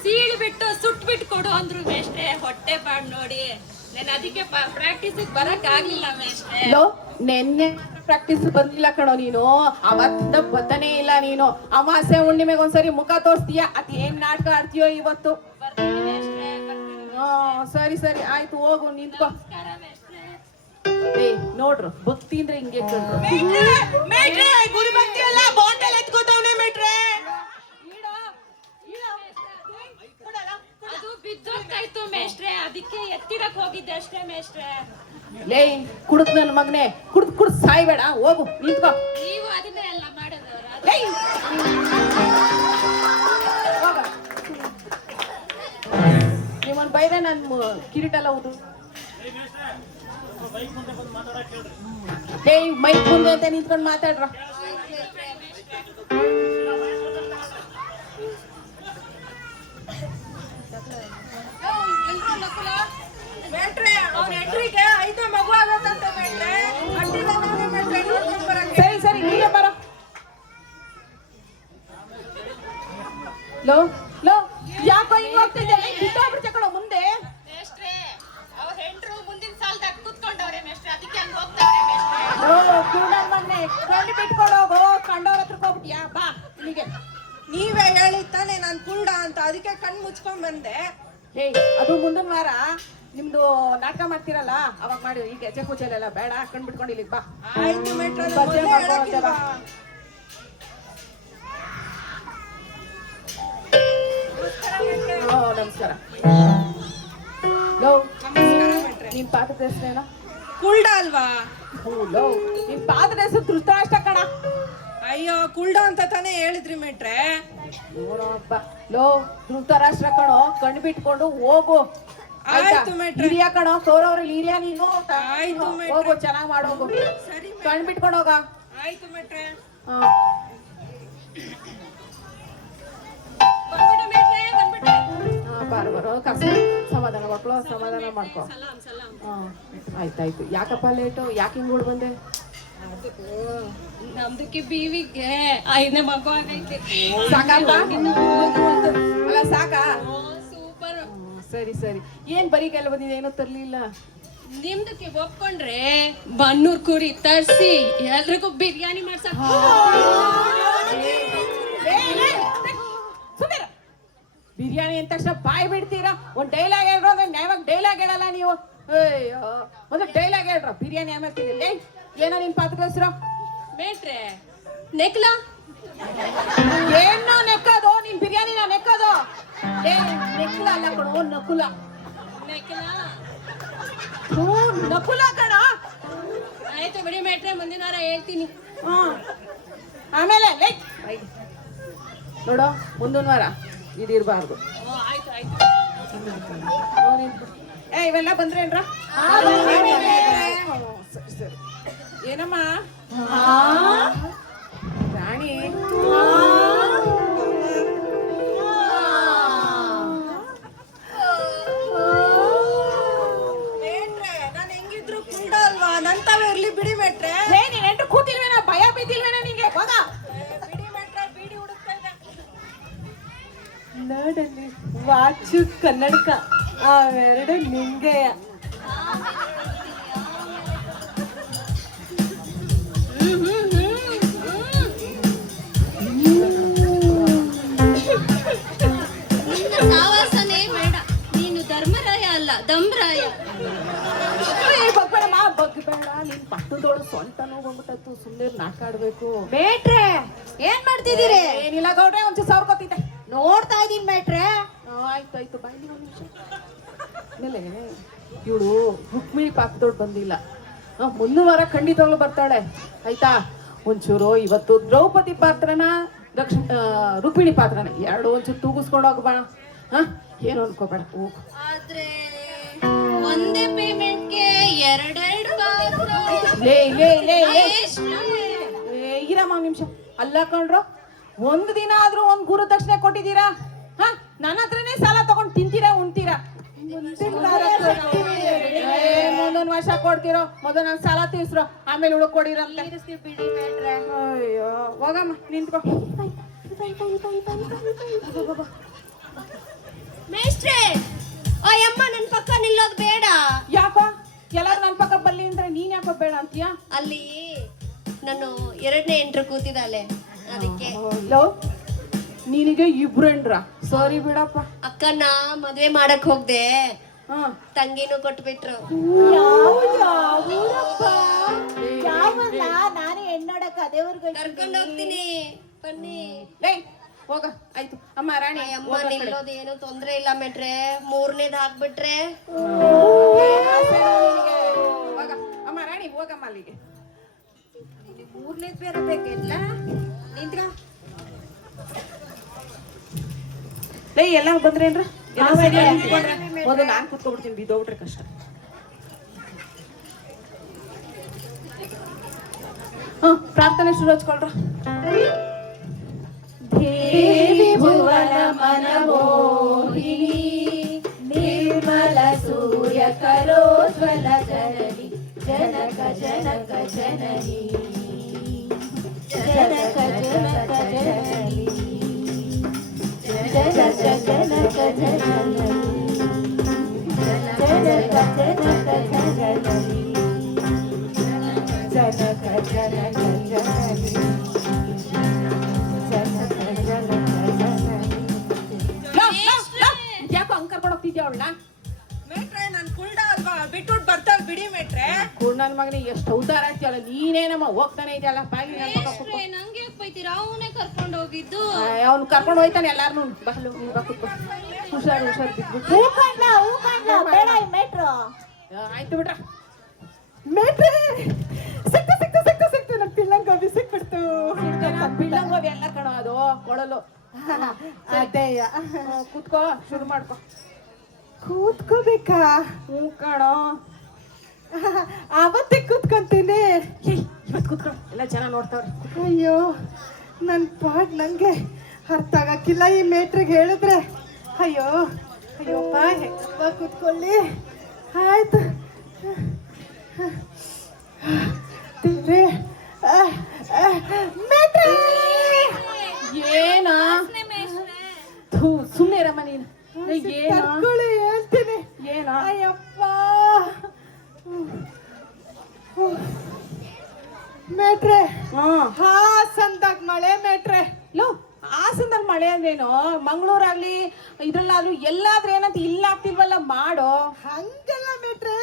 ಸೀಳ್ ಬಿಟ್ಟು ಸುಟ್ ಬಿಟ್ಟು ಕೊಡು ಅಂದ್ರು ಮೇಷ್ಟ್ರೆ. ಹೊಟ್ಟೆ ಪಾಡ್ ನೋಡಿ, ನಾನು ಅದಕ್ಕೆ ಪ್ರಾಕ್ಟೀಸಿಗೆ ಬರಕ್ ಆಗ್ಲಿಲ್ಲ ಮೇಷ್ಟ್ರೆ. ನೆನ್ನೆ ಪ್ರಾಕ್ಟೀಸ್ ಬಂದಿಲ್ಲ ಕಣೋ ನೀನು, ಅವತ್ತ ಬತ್ತನೇ ಇಲ್ಲ ನೀನು. ಅಮಾಸೆ ಹುಣ್ಣಿಮೆಗೆ ಒಂದ್ಸರಿ ಮುಖ ತೋರಿಸ್ತೀಯ, ಅದ್ ಏನ್ ನಾಟಕ ಆಡ್ತೀಯೋ ಇವತ್ತು. ಸರಿ ಸರಿ ಆಯ್ತು, ಹೋಗು ನಿಂತ್ಕೋ. ನೋಡ್ರು ಭಕ್ತಿ ಅಂದ್ರೆ ಹಿಂಗೆ ಗುರುಭಕ್ತಿ ಎಲ್ಲ ಬಾಟಲ್ ಎತ್ಕೋತವ್ನೆ ಮೇಟ್ರೆ. ಅದು ಬಿದ್ದೋಗ್ತಾ ಇತ್ತು ಮೇಷ್ಟ್ರೆ, ಅದಕ್ಕೆ ಎತ್ತಿಡಕ್ ಹೋಗಿದ್ದೆ ಅಷ್ಟೇ ಮೇಷ್ಟ್ರೆ. ಲೇ ಕುಡುಕ್ ನನ್ ಮಗನೆ, ಕುಡ್ದು ಸಾಯ್ಬೇಡ, ಹೋಗು ನಿಂತ್ಕೋ. ನೀವು ಅದನ್ನೇ ಎಲ್ಲ ಮಾಡೋದವ್ರ? ನಿಮ್ಮನ್ ಬೈದ್ರೆ ನನ್ ಕಿರೀಟ ಎಲ್ಲ ಉದು. ಮೈಕ್ ಮುಂದೆ ಅಂತ ನಿಂತ್ಕೊಂಡು ಮಾತಾಡ್ರ. ಮೇಟ್ರೆ ಅವ್ನ ಹೆಂಡ್ರಿಗೆ 5 ಮಗು ಆಗತ್ತಂತೆ ಮೇಟ್ರೆ. ಹಟ್ಟಿದ ನಾನೇ ಮೇಟ್ರೆ ನೋಡ್ಕೊಂಡ್ ಬರಕ್ಕೆ. ಸರಿ ಸರಿ ನೀವೇ ಬರೋ. ಲೋ ಲೋ ಯಾಕೋ ಹಿಂಗ್ ಹೋಗ್ತಿದ್ದೆ? ಬಿಟ್ಟೋಗ್ಬಿಡ್ತೆ ಕಣೋ ಮುಂದೆ. ಮೇಷ್ಟ್ರೆ ಅವ್ರ ಹೆಂಡ್ರು ಮುಂದಿನ ಸಾಲದಾಗ ಕೂತ್ಕೊಂಡವ್ರೆ ಮೇಷ್ಟ್ರೆ, ಅದಕ್ಕೆ ಹಂಗ ಹೋಗ್ತಾರೆ ಮೇಷ್ಟ್ರೆ. ಓ ಕೂಡನ್ ಮೊನ್ನೆ ಕಣ್ಣು ಬಿಟ್ಕೊಡೋಗೋ, ಕಂಡವ್ರ ಹತ್ರಕ್ಕೆ ಹೋಗ್ಬಿಟ್ಯಾ? ಬಾ ಇಲ್ಲಿಗೆ. ನೀವೇ ಹೇಳಿ ತಾನೆ ನಾನ್ ಕುಂಡ ಅಂತ, ಅದಕ್ಕೆ ಕಣ್ ಮುಚ್ಕೊಂಡ್ ಬಂದೆ. ಹೇ ಅದು ಮುಂದಿನ ವಾರ ನಿಮ್ದು ನಾಟಕ ಮಾಡ್ತೀರಲ್ಲ ಅವಾಗ ಮಾಡಿ. ಈಗ ಹೆಜ್ಜೆ ಕೂಚಲೆಲ್ಲ ಬೇಡ, ಕಣ್ ಬಿಟ್ಕೊಂಡು ಇಲ್ಲಿಗೆ ಬಾ. ಆಯ್ತು ಮೇಟ್ರೆ, ಬಜ್ಜೆ ಮಾಡ್ಕೊಳಕ್ಕೆ ಬಾ. ಓ ನಮಸ್ಕಾರ. ಲೋ ನಿನ್ ಪಾತ್ರದ ಹೆಸರೇನ? ಕುಲ್ಡ ಅಲ್ವಾ? ಲೋ ನಿನ್ ಪಾತ್ರದ ಹೆಸರು ಧೃತರಾಷ್ಟ್ರ ಕಣ. ಅಯ್ಯೋ ಕುಲ್ಡ ಅಂತ ತಾನೇ ಹೇಳಿದ್ರಿ ಮೇಟ್ರೆ. ನೋಡಪ್ಪ ಲೋ ಧೃತರಾಷ್ಟ್ರ ಕಣೋ, ಕಣ್ಣು ಬಿಟ್ಕೊಂಡು ಹೋಗು. ಆಯ್ತು ಮೇಟ್ರೆ. ಹಿರಿಯ ಕಣೋ, ಕೌರವ್ರಲ್ಲಿ ಹಿರಿಯ ನೀನು. ಆಯ್ತು ಮೇಟ್ರೆ. ಹೋಗು, ಚೆನ್ನಾಗಿ ಮಾಡೋಗು. ಸರಿ ಕಣ್ಣು ಬಿಟ್ಕೊಂಡು ಹೋಗ. ಆಯ್ತು ಮೇಟ್ರೆ. ಬಂದ್ಬಿಟ್ಟೆ ಮೇಷ್ಟ್ರೆ, ಬಂದ್ಬಿಟ್ಟೆ. ಬರೋ ಕಸ ಸಮಾಧಾನ ಮಕ್ಕಳು, ಸಮಾಧಾನ ಮಾಡ್ಕೊ. ಆಯ್ತಾಯ್ತು. ಯಾಕಪ್ಪ ಲೇಟು? ಯಾಕೆ ಹಿಂಗ್ ಓಡ್ ಬಂದೆ? ನಮ್ದಕ್ಕೆ ಬೀವಿಗೆ 5ನೇ ಮಗು ಆಗೈತೆ. ಸಾಕಪ್ಪ? ಅಲ್ಲ ಸಾಕಾ? ಸೂಪರ್. ಸರಿ ಸರಿ. ಏನ್ ಬರೀ ಕೆಲ ಬಂದಿದೆ, ಏನೋ ತರ್ಲಿಲ್ಲ. ನಿಮ್ದಕ್ಕೆ ಒಪ್ಕೊಂಡ್ರೆ ಬನ್ನೂರ್ ಕುರಿ ತರ್ಸಿ ಎಲ್ರಿಗೂ ಬಿರಿಯಾನಿ ಮಾಡ್ಸಕ್. ಬಿರಿಯಾನಿ ಅಂದ ತಕ್ಷಣ ಬಾಯ್ ಬಿಡ್ತೀರಾ? ಒಂದ್ ಡೈಲಾಗ್ ಹೇಳ್ರು ಅಂದ್ರೆ ನ್ಯಾಯವಾಗಿ ಡೈಲಾಗ್ ಹೇಳಲ್ಲ ನೀವು. ಅಯ್ಯೋ ಒಂದು ಡೈಲಾಗ್ ಹೇಳ್ರ, ಬಿರಿಯಾನಿ ಆಮೇಲೆ ತಿಂದಿಲ್ಲ. ಏನೋ ನಿನ್ ಪಾತ್ರದ ಹೆಸರು? ಮೇಟ್ರೆ ನೆಕ್ಲಾ. ಏನೋ ನೆಕ್ಕದು? ನಿನ್ ಬಿರಿಯಾನಿನ ನೆಕ್ಕದು? ಏ ನೆಕ್ಲ ಅಲ್ಲ ಕಣೋ, ನಕುಲ. ನೆಕ್ಲಾ. ನಕುಲ ಕಣ. ಆಯ್ತು ಬಿಡಿ ಮೇಟ್ರೆ, ಮುಂದಿನ ವಾರ ಹೇಳ್ತೀನಿ. ಆಮೇಲೆ ನೋಡೋ ಮುಂದಿನ ವಾರ ಇದಿರ್ಬಾರ್ದು. ಆಯ್ತು ಆಯ್ತು. ಏ ಇವೆಲ್ಲ ಬಂದ್ರೇನ್ರ? ಸರಿ ಸರಿ. ಏನಮ್ಮ ರಾಣಿ? ಮೇಟ್ರೆ ನಾನು ಹೆಂಗಿದ್ರು ಕುಂಡ ಅಲ್ವಾ? ನಂತವೇ ಇರ್ಲಿ ಬಿಡಿ ಮೇಟ್ರೆ. ನೀನ್ ಎಂಟ್ರು ಕೂತಿಲ್ವೇನ? ಭಯ ಬಿದ್ದಿಲ್ವೇನ ನಿಂಗೆ? ಹೋಗ. ಬಿಡಿ ಮೇಟ್ರೆ, ಬೀಡಿ ಹುಡುಕ್ತಾ ಇದ್ದೆ. ನೋಡಲ್ಲಿ ವಾಚು ಕನ್ನಡಕ ಅವೆರಡು ನಿಂಗೆಯ. ನಿನ್ನ ಸಾವಾಸನೆ ಬೇಡ. ನೀನು ಧರ್ಮರಾಯ ಅಲ್ಲ, ದಂಬರಾಯ. ಬಗ್ಬೇಡಮ್ಮ, ಬಗ್ಬೇಡ. ನಿನ್ ಪಟ್ಟದೋಳು ಸೊಂಟ ನೋಡ್ಬಿಟ್ಟು ಸುಮ್ಮನೆ ನಾಟಕ ಆಡ್ಬೇಕು. ಮೇಟ್ರೆ ಏನ್ ಮಾಡ್ತಿದ್ದೀರಿ? ಏನಿಲ್ಲ ಗೌಡ್ರೆ, ಒಂಚೂರು ಸಾವಿರ ನೋಡ್ತಾ ಇದೀನಿ ಮೇಟ್ರೆ. ಆಯ್ತಾಯ್ತು, ಬಾಯಿ ಒಂದು ನಿಮಿಷ. ಆಮೇಲೆ ಇವಳು ರುಕ್ಮಿಣಿ ಪಾತ್ರದೋಳು ಬಂದಿಲ್ಲ. ಮುಂದಿನ ವಾರ ಖಂಡಿತವಾಗ್ಲೂ ಬರ್ತಾಳೆ, ಆಯ್ತಾ? ಒಂಚೂರು ಇವತ್ತು ದ್ರೌಪದಿ ಪಾತ್ರನ ರುಕ್ಮಿಣಿ ಪಾತ್ರನ ಎರಡು ಒಂಚೂರು ತೂಗಿಸ್ಕೊಂಡು ಹೋಗ್ಬೇಡ. ಏನು ಅನ್ಕೋಬೇಡ, ಹೋಗು. ಆದ್ರೆ ಒಂದೇ ಪೇಮೆಂಟ್ಗೆ ಎರಡೆರಡು ಪಾತ್ರ. ಇರಮ್ಮ ನಿಮಿಷ. ಅಲ್ಲ ಕಣ್ರು, ಒಂದು ದಿನ ಆದ್ರೂ ಒಂದ್ ಗುರು ದಕ್ಷಿಣೆ ಕೊಟ್ಟಿದ್ದೀರಾ? ನನ್ನ ಹತ್ರನೇ ಸಾಲ ತಗೊಂಡು ತಿಂತೀರಾ, ಉಣ್ತೀರಾ? ಮುಂದೊಂದು ವರ್ಷ ಕೊಡ್ತಿರೋ, ಮೊದಲು ನಾನು ಸಾಲ ತೀರ್ಸ್ರೋ, ಆಮೇಲೆ ಉಳಕ್ ಕೊಡಿರಂತೆ. ಬಿಡಿ ಮೇಟ್ರೆ. ಅಯ್ಯೋ ಹೋಗಮ್ಮ, ನಿಂತ್ಕೋ. ಮೇಷ್ಟ್ರೆ, ಆ ಯಮ್ಮ ನನ್ ಪಕ್ಕ ನಿಲ್ಲೋದು ಬೇಡ. ಯಾಕೋ ಎಲ್ಲಾರು ನನ್ ಪಕ್ಕ ಬರ್ಲಿ ಅಂದ್ರೆ ನೀನ್ ಯಾಕೋ ಬೇಡ ಅಂತೀಯ? ಅಲ್ಲಿ ನಾನು 2ನೇ ಎಂಟ್ರು ಕೂತಿದ್ದಾಳೆ, ಅದಕ್ಕೆ. ನಿನಗೆ ಇಬ್ರು ಹೆಂಡ್ರ? ಸರಿ ಬಿಡಪ್ಪ. ಅಕ್ಕನ ಮದ್ವೆ ಮಾಡಕ್ ಹೋಗ್ದೆ, ತಂಗಿನೂ ಕೊಟ್ಬಿಟ್ರು. ಯಾವಲ್ಲ ನಾನು ಹೆಣ್ಣೋಡಕ್ ಅದೇವರ್ಗು ಕರ್ಕೊಂಡು ಹೋಗ್ತೀನಿ, ಬನ್ನಿ. ಹೋಗ. ಆಯ್ತು ಅಮ್ಮ ರಾಣಿ, ಅಮ್ಮ ನಿಲ್ಲೋದು ಏನು ತೊಂದ್ರೆ ಇಲ್ಲ ಮೇಟ್ರೆ. 3ನೇದ್ ಹಾಕ್ಬಿಟ್ರೆ ಹೋಗ. ಅಮ್ಮ ರಾಣಿ ಹೋಗಮ್ಮ ಅಲ್ಲಿಗೆ. 3ನೇದ್ ಬೇರೆ ಬೇಕಿಲ್ಲ. ನಿಂತ್ಕ. ಎಲ್ಲ ಬಂದ್ರೇನ್ರ? ಮೊದಲು ನಾನ್ ಕುತ್ಕೊಬಿಡ್ತೀನಿ, ಬಿದ್ದೋಗ್ಬಿಟ್ರೆ ಕಷ್ಟ. ಪ್ರಾರ್ಥನೆ ಶುರು ಹಚ್ಕೊಳ್ರ. ದೇವಿ ಭುವನ ಮನಮೋಹಿನಿ सूर्यकरोज्ज्वल जननी जनक जनक जननी जनक जनक जननी जनक जनक जननी जनक जनक जननी जनक जनक जननी ಯಾಕೋ ಹಂಗ್ ಕರ್ಕೊಂಡು ಹೋಗ್ತಿದ್ಯಾ ಅವಳನ್ನ? ಮೇಟ್ರೆ ನನ್ ಕುಳ್ಳ ಅಲ್ವಾ ಬಿಟ್ಬಿಟ್ಟು ಬರ್ತಾವ್ ಬಿಡಿ ಮೇಟ್ರೆ. ನನ್ನ ಮಗನೇ ಎಷ್ಟು ಉದ್ದಾರ ಆಗ್ತೀಯಲ್ಲ ನೀನೇನಮ್ಮ ಹೋಗ್ತಾನೆ ಇದೆಯಲ್ಲ ಬಾಗಿ ನನ್ನ ಮಗ ಕೂತ್ಕೊ. ನಂಗೆ ಯಾಕೆ ಬೈತೀರಾ? ಅವನೇ ಕರ್ಕೊಂಡು ಹೋಗಿದ್ದು. ಅವ್ನು ಕರ್ಕೊಂಡು ಹೋಯ್ತಾನೆ ಎಲ್ಲಾರನು. ಬಹಳು ನೀನ್ ಬಾ ಕೂತ್ಕೊ. ಹುಷಾರು ಹುಷಾರು ಬಿದ್ಬಿಟ್ಟು. ಬೇಡ ಮೆಟ್ರೋ ಆಯ್ತು ಬಿಡ್ರ. ಮೇಟ್ರೆ ಸಿಕ್ತು ನನ್ನ ಪಿಳ್ಳಂಗೋಬಿ ಸಿಕ್ಬಿಡ್ತು. ಬಿಳ್ಳಂಗೋಬಿ ಎಲ್ಲ ಕಣೋ ಅದು ಕೊಳಲು. ಅದೇಯ ಕೂತ್ಕೋ ಶುರು ಮಾಡ್ಕೊ. ಕೂತ್ಕೋಬೇಕಾ? ಹ್ಞೂ ಕಣೋ. ಅವತ್ತೇ ಕೂತ್ಕೊಂತೀನಿ. ಇವತ್ತು ಕೂತ್ಕೊ, ಎಲ್ಲ ಜನ ನೋಡ್ತಾವ್ರೆ. ಅಯ್ಯೋ ನನ್ನ ಪಾಡ್ ನಂಗೆ ಅರ್ಥ ಆಗಕ್ಕಿಲ್ಲ. ಈ ಮೇಟ್ರಿಗೆ ಹೇಳಿದ್ರೆ ಅಯ್ಯೋ ಅಯ್ಯೋಪ್ಪ ಹೆಂಗಪ್ಪ ಕೂತ್ಕೊಳ್ಳಿ. ಆಯ್ತು ದೇವ್ರೇ. ಮೇಟ್ರೆ ಏನ ಸುಮ್ಮನೆ ರಮ್ಮ ನೀನು. ಏನ ತಡ್ಕೊಳ್ಳಿ ಹೇಳ್ತೀನಿ. ಏನ ಅಯ್ಯಪ್ಪ ಮೇಟ್ರೆ ಹಾಸನ್ದಾಗ ಮಳೆ ಮೇಟ್ರೆ. ಲೋ ಹಾಸನದಲ್ಲಿ ಮಳೆ ಅಂದ್ರೇನು? ಮಂಗಳೂರಾಗ್ಲಿ ಇದ್ರಲ್ಲಾದ್ರೂ ಎಲ್ಲಾದ್ರೂ ಏನಂತ ಇಲ್ಲ ಆಗ್ತಿಲ್ವಲ್ಲ ಮಾಡೋ. ಹಂಗಲ್ಲ ಮೇಟ್ರೆ,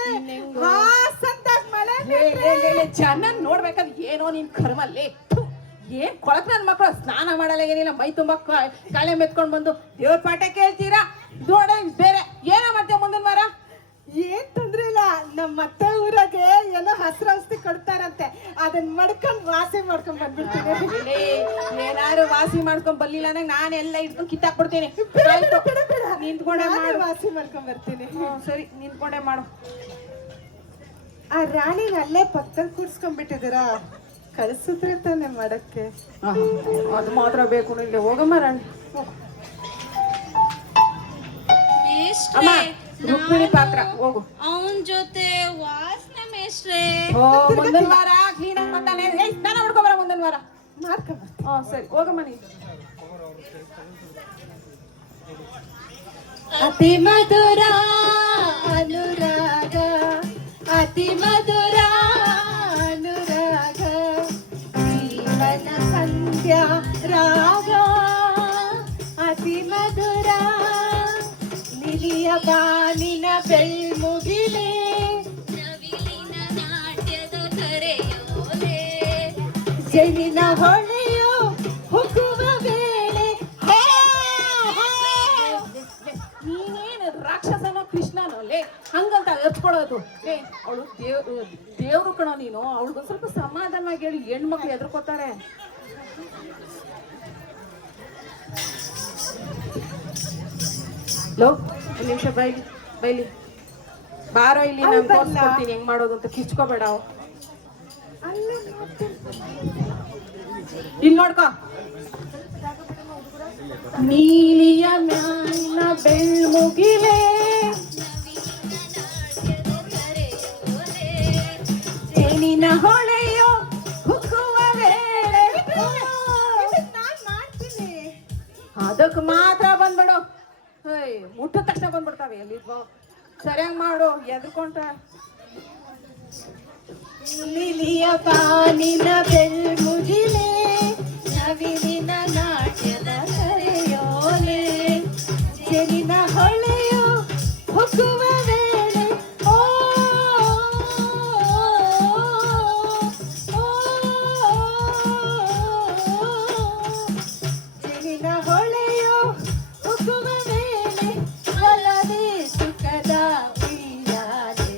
ಹಾಸನ್ದಾಗ ಮಳೆ ಮೇಟ್ರೆ. ಜನ ನೋಡ್ಬೇಕಾದ್ರೆ ಏನೋ ನಿನ್ ಕರ್ಮಲ್ಲಿ. ಏನ್ ಕೊಳಕ್ ನನ್ ಮಕ್ಳು ಸ್ನಾನ ಮಾಡಲ್ಲ ಏನಿಲ್ಲ, ಮೈ ತುಂಬಾ ಕಾಳೆ ಮೆತ್ಕೊಂಡ್ ಬಂದು ದೇವ್ರ ಪಾಠ ಕೇಳ್ತೀರಾ? ನೋಡ ಬೇರೆ ಏನೋ ಮಾಡ್ತೇವೆ ಮುಂದಿನ ವಾರ. ಏನ್ ತೊಂದ್ರೆ ಇಲ್ಲ, ನಮ್ಮ ಅತ್ತೆ ಊರಾಗೆ ಏನೋ ಹಸಿರು ಔಷಧಿ ಕೊಡ್ತಾರಂತೆ, ಅದನ್ನ ಮಡ್ಕೊಂಡ್ ವಾಸಿ ಮಾಡ್ಕೊಂಡ್ ಬಂದ್ಬಿಡ್ತೀನಿ. ಏನಾರು ವಾಸಿ ಮಾಡ್ಕೊಂಡ್ ಬರ್ಲಿಲ್ಲ ಅಂದ್ರೆ ನಾನೆಲ್ಲ ಇಟ್ಕೊಂಡು ಕಿತ್ತಾಕ್ಬಿಡ್ತೀನಿ. ನಿಂತ್ಕೊಂಡೆ ಮಾಡು. ವಾಸಿ ಮಾಡ್ಕೊಂಡ್ ಬರ್ತೀನಿ. ಸರಿ ನಿಂತ್ಕೊಂಡೆ ಮಾಡು. ಆ ರಾಣಿನ ಅಲ್ಲೇ ಪಕ್ಕದಲ್ಲಿ ಕೂರ್ಸ್ಕೊಂಡ್ಬಿಟ್ಟಿದ್ದೀರಾ, ಕಳ್ಸಿದ್ರೆ ತಾನೆ ಮಾಡಕ್ಕೆ. ಅದು ಮಾತ್ರ ಬೇಕು ನಿನ್ಗೆ. ಹೋಗಮ್ಮ ರಾಣಿ. ಅಮ್ಮ ರುಕ್ಮಿಣಿ ಪಾತ್ರ ಹೋಗು. ಅವನ್ ಜೊತೆ ವಾಸನೆ ಮೇಷ್ಟ್ರೆ. ಮುಂದಿನ ವಾರ ಕ್ಲೀನ್ ಆಗಿ ಬರ್ತಾನೆ. ಸ್ನಾನ ಮಾಡ್ಕೊಂಬರ ಮುಂದಿನ ವಾರ. ಮಾಡ್ಕೊಂಡ್ ಸರಿ ಹೋಗಮ್ಮ ನೀನು. ಅತಿ ಮಧುರ ಅನುರಾಗ ಅತಿ ಮಧುರ ಅನುರಾಗ ಜೀವನ ಸಂಧ್ಯಾ ರಾಗ ಅತಿ ಮಧುರ ನಿಲಿಯ ಬಾನಿನ ಬೆಳ್ಮುಗಿಲೆ ನವಿಲಿನ ನಾಟ್ಯದ ಕರೆಯೋಲೆ ಜನಿನ ಹೊಳೆಯೋ ಹುಕ್ಕುವ ವೇಳೆ. ನೀನೇನು ರಾಕ್ಷಸನೋ ಕೃಷ್ಣನೋ ಲೇ ಹಂಗಂತ ಎತ್ಕೊಳ್ಳೋದು? ಲೇ ಅವಳು ದೇವ್ರು ಕಣೋ ನೀನು. ಅವಳಿಗೊಂದು ಸ್ವಲ್ಪ ಸಮಾಧಾನವಾಗಿ ಹೇಳಿ, ಹೆಣ್ಮಕ್ಳು ಎದ್ರಕೋತಾರೆ. ಲೋ ಒಂದು ನಿಮಿಷ ಬೈಲಿ ಬೈಲಿ ಬಾರೋ ಇಲ್ಲಿ. ನಾನು ತೋರಿಸ್ಕೊಡ್ತೀನಿ ಹೆಂಗ್ ಮಾಡೋದು ಅಂತ. ಕಿಚ್ಕೋಬೇಡ. ಇಲ್ಲಿ ನೋಡ್ಕೊ. ನೀಲಿಯ ಮ್ಯಾಲಿನ ಬೆಳ್ಮುಗಿಲೆ ಜೇನಿನ ಹೊಳೆಯೋ ಹುಕ್ಕುವ ವೇಳೆ. ನಾನ್ ಮಾಡ್ತೀನಿ. ಅದಕ್ಕೆ ಮಾತ್ರ ಬಂದ್ಬಿಡು. ಮುಟ್ಟಿದ ತಕ್ಷಣ ಬಂದ್ಬಿಡ್ತಾವೆ. ಎಲ್ಲಿದ್ವೋ ಸರಿಯಾಗಿ ಮಾಡು. ಎದ್ಕೊಂಡ್ರ ನಿಲಿಯ ಬಾನಿನ ಬೆಳ್ಮುಗಿಲೆ ನವಿಲಿನ ನಾಟ್ಯದ ಕರೆಯೋಲೆ ಜನಿನ ಹೊಳೆಯೋ ಹುಕ್ಕುವ ವೇಳೆ. ಓ ಜನಿನ ಹೊಳೆಯೋ ಹುಕ್ಕುವ ವೇಳೆ ಒಲವೇ ಸುಖದ ಉಯ್ಯಾಲೆ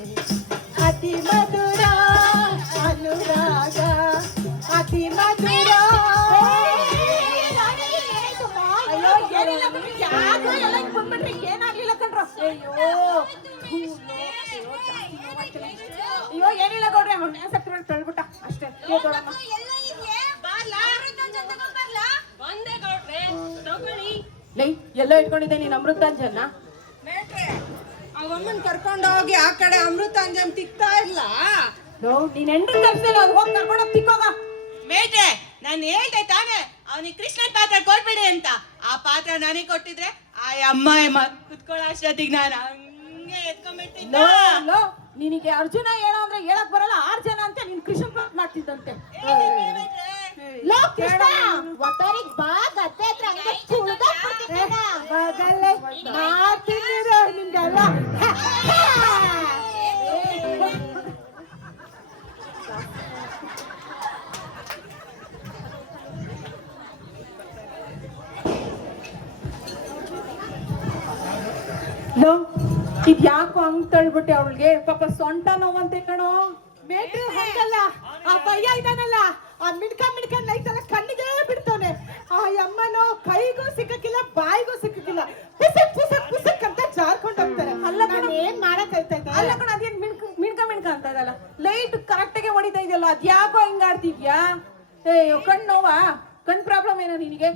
ಅತಿ ಮಧುರ ಅನುರಾಗ ಅತಿ ಮಧುರ. ಅಯ್ಯೋ ಏನಿಲ್ಲ ಕಣ್ರೀ, ಯಾಕೋ ಎಲ್ಲ ಹಿಂಗ್ ಬಂದ್ಬಿಟ್ರಿ? ಏನಾಗ್ಲಿಲ್ಲ ಕಣ್ರ. ಅಯ್ಯೋ ಏನಿಲ್ಲ ಗೌಡ್ರಿ, ಅವ್ನ ಸಕ್ರೆ ತಳ್ಬಿಟ್ಟ ಅಷ್ಟೇ. ದೊಡ್ಡಮ್ಮ ಒಂದೇ ಗೌಡ್ರೆ ತಗೊಳ್ಳಿ. ಲೈ ಎಲ್ಲ ಇಟ್ಕೊಂಡಿದ್ದೆ ನೀನ್ ಅಮೃತಾಂಜನ್ನ. ಮೇಟ್ರೆ ಅವಮ್ಮನ್ ಕರ್ಕೊಂಡು ಹೋಗಿ ಆ ಕಡೆ ಅಮೃತಾಂಜನ್ ತಿಕ್ತಾ ಇಲ್ಲ. ನೀನ್ ಹೆಂಡ್ರು ಕರ್ಸಿಲ್ಲ, ಅದು ಹೋಗಿ ಕರ್ಕೊಂಡೋಗಿ ತಿಕ್ಕೋಗ. ಮೇಟ್ರೆ ನಾನು ಹೇಳ್ದೆ ತಾನೆ ಅವನಿಗೆ ಕೃಷ್ಣನ್ ಪಾತ್ರ ಕೊಡ್ಬೇಡಿ ಅಂತ. ಆ ಪಾತ್ರ ನನಗೆ ಕೊಟ್ಟಿದ್ರೆ ಆ ಅಮ್ಮ ಕುತ್ಕೊಳ್ಳೋ ಅಷ್ಟೊತ್ತಿಗೆ ನಾನು ಹಂಗೆ ಎತ್ಕೊಂಡ್ಬಿಟ್ಟಿದ್ದ. ನಿನಗೆ ಅರ್ಜುನ ಏನೋ ಅಂದ್ರೆ ಹೇಳಕ್ ಬರಲ್ಲ, 6 ಜನ ಅಂತ ನೀನ್ ಕೃಷ್ಣ ಪಾತ್ರ ಮಾಡ್ತಿದ್ದಂತೆ. ಬಾ ಗದ್ದೆ ಹತ್ರ ಹಂಗೆ ತುಳ್ದಾಕ್ಬಿಡ್ತಿದ್ದ. ಮಗಳೇ ಮಾಡ್ತಿದ್ದೀರ ನಿಮ್ಗೆಲ್ಲ. ಇದ್ ಯಾಕೋ ಹಂಗ್ ತಳ್ಬಿಟ್ಟೆ ಅವಳಿಗೆ? ಪಾಪ ಸೊಂಟ ನೋವಂತೆ ಕಣೋ. ಮೇಟ್ರೆ ಹಂಗಲ್ಲ, ಆ ಭಯ್ಯ ಇದಾನಲ್ಲ, ಆ ಮಿಡ್ಕ ಲೈಟೆಲ್ಲ ಕಣ್ಣಿಗೆ ಬಿಡ್ತಾನೆ. ಆ ಅಮ್ಮನೋ ಕೈಗೂ ಸಿಕ್ಕಕ್ಕಿಲ್ಲ, ಬಾಯಿಗೂ ಸಿಕ್ಕಕ್ಕಿಲ್ಲ, ಪುಸಕ್ ಅಂತ ಜಾರ್ಕೊಂಡು ಹೋಗ್ತಾರೆ. ಅಲ್ಲ ನಾನು ಏನ್ ಮಾಡಕ್ ಹೇಳ್ತಾ ಇದ್ದೆ? ಅಲ್ಲ ಕಣ, ಅದೇನ್ ಮಿಣ್ಕ ಅಂತ ಇದಲ್ಲ, ಲೈಟ್ ಕರೆಕ್ಟ್ ಆಗಿ ಹೊಡಿತಾ ಇದೆಯಲ್ಲ, ಅದ್ಯಾಕೋ ಹಿಂಗ ಆಡ್ತಿದ್ಯಾ? ಕಣ್ ನೋವಾ? ಕಣ್ ಪ್ರಾಬ್ಲಮ್ ಏನೋ ನಿನಗೆ?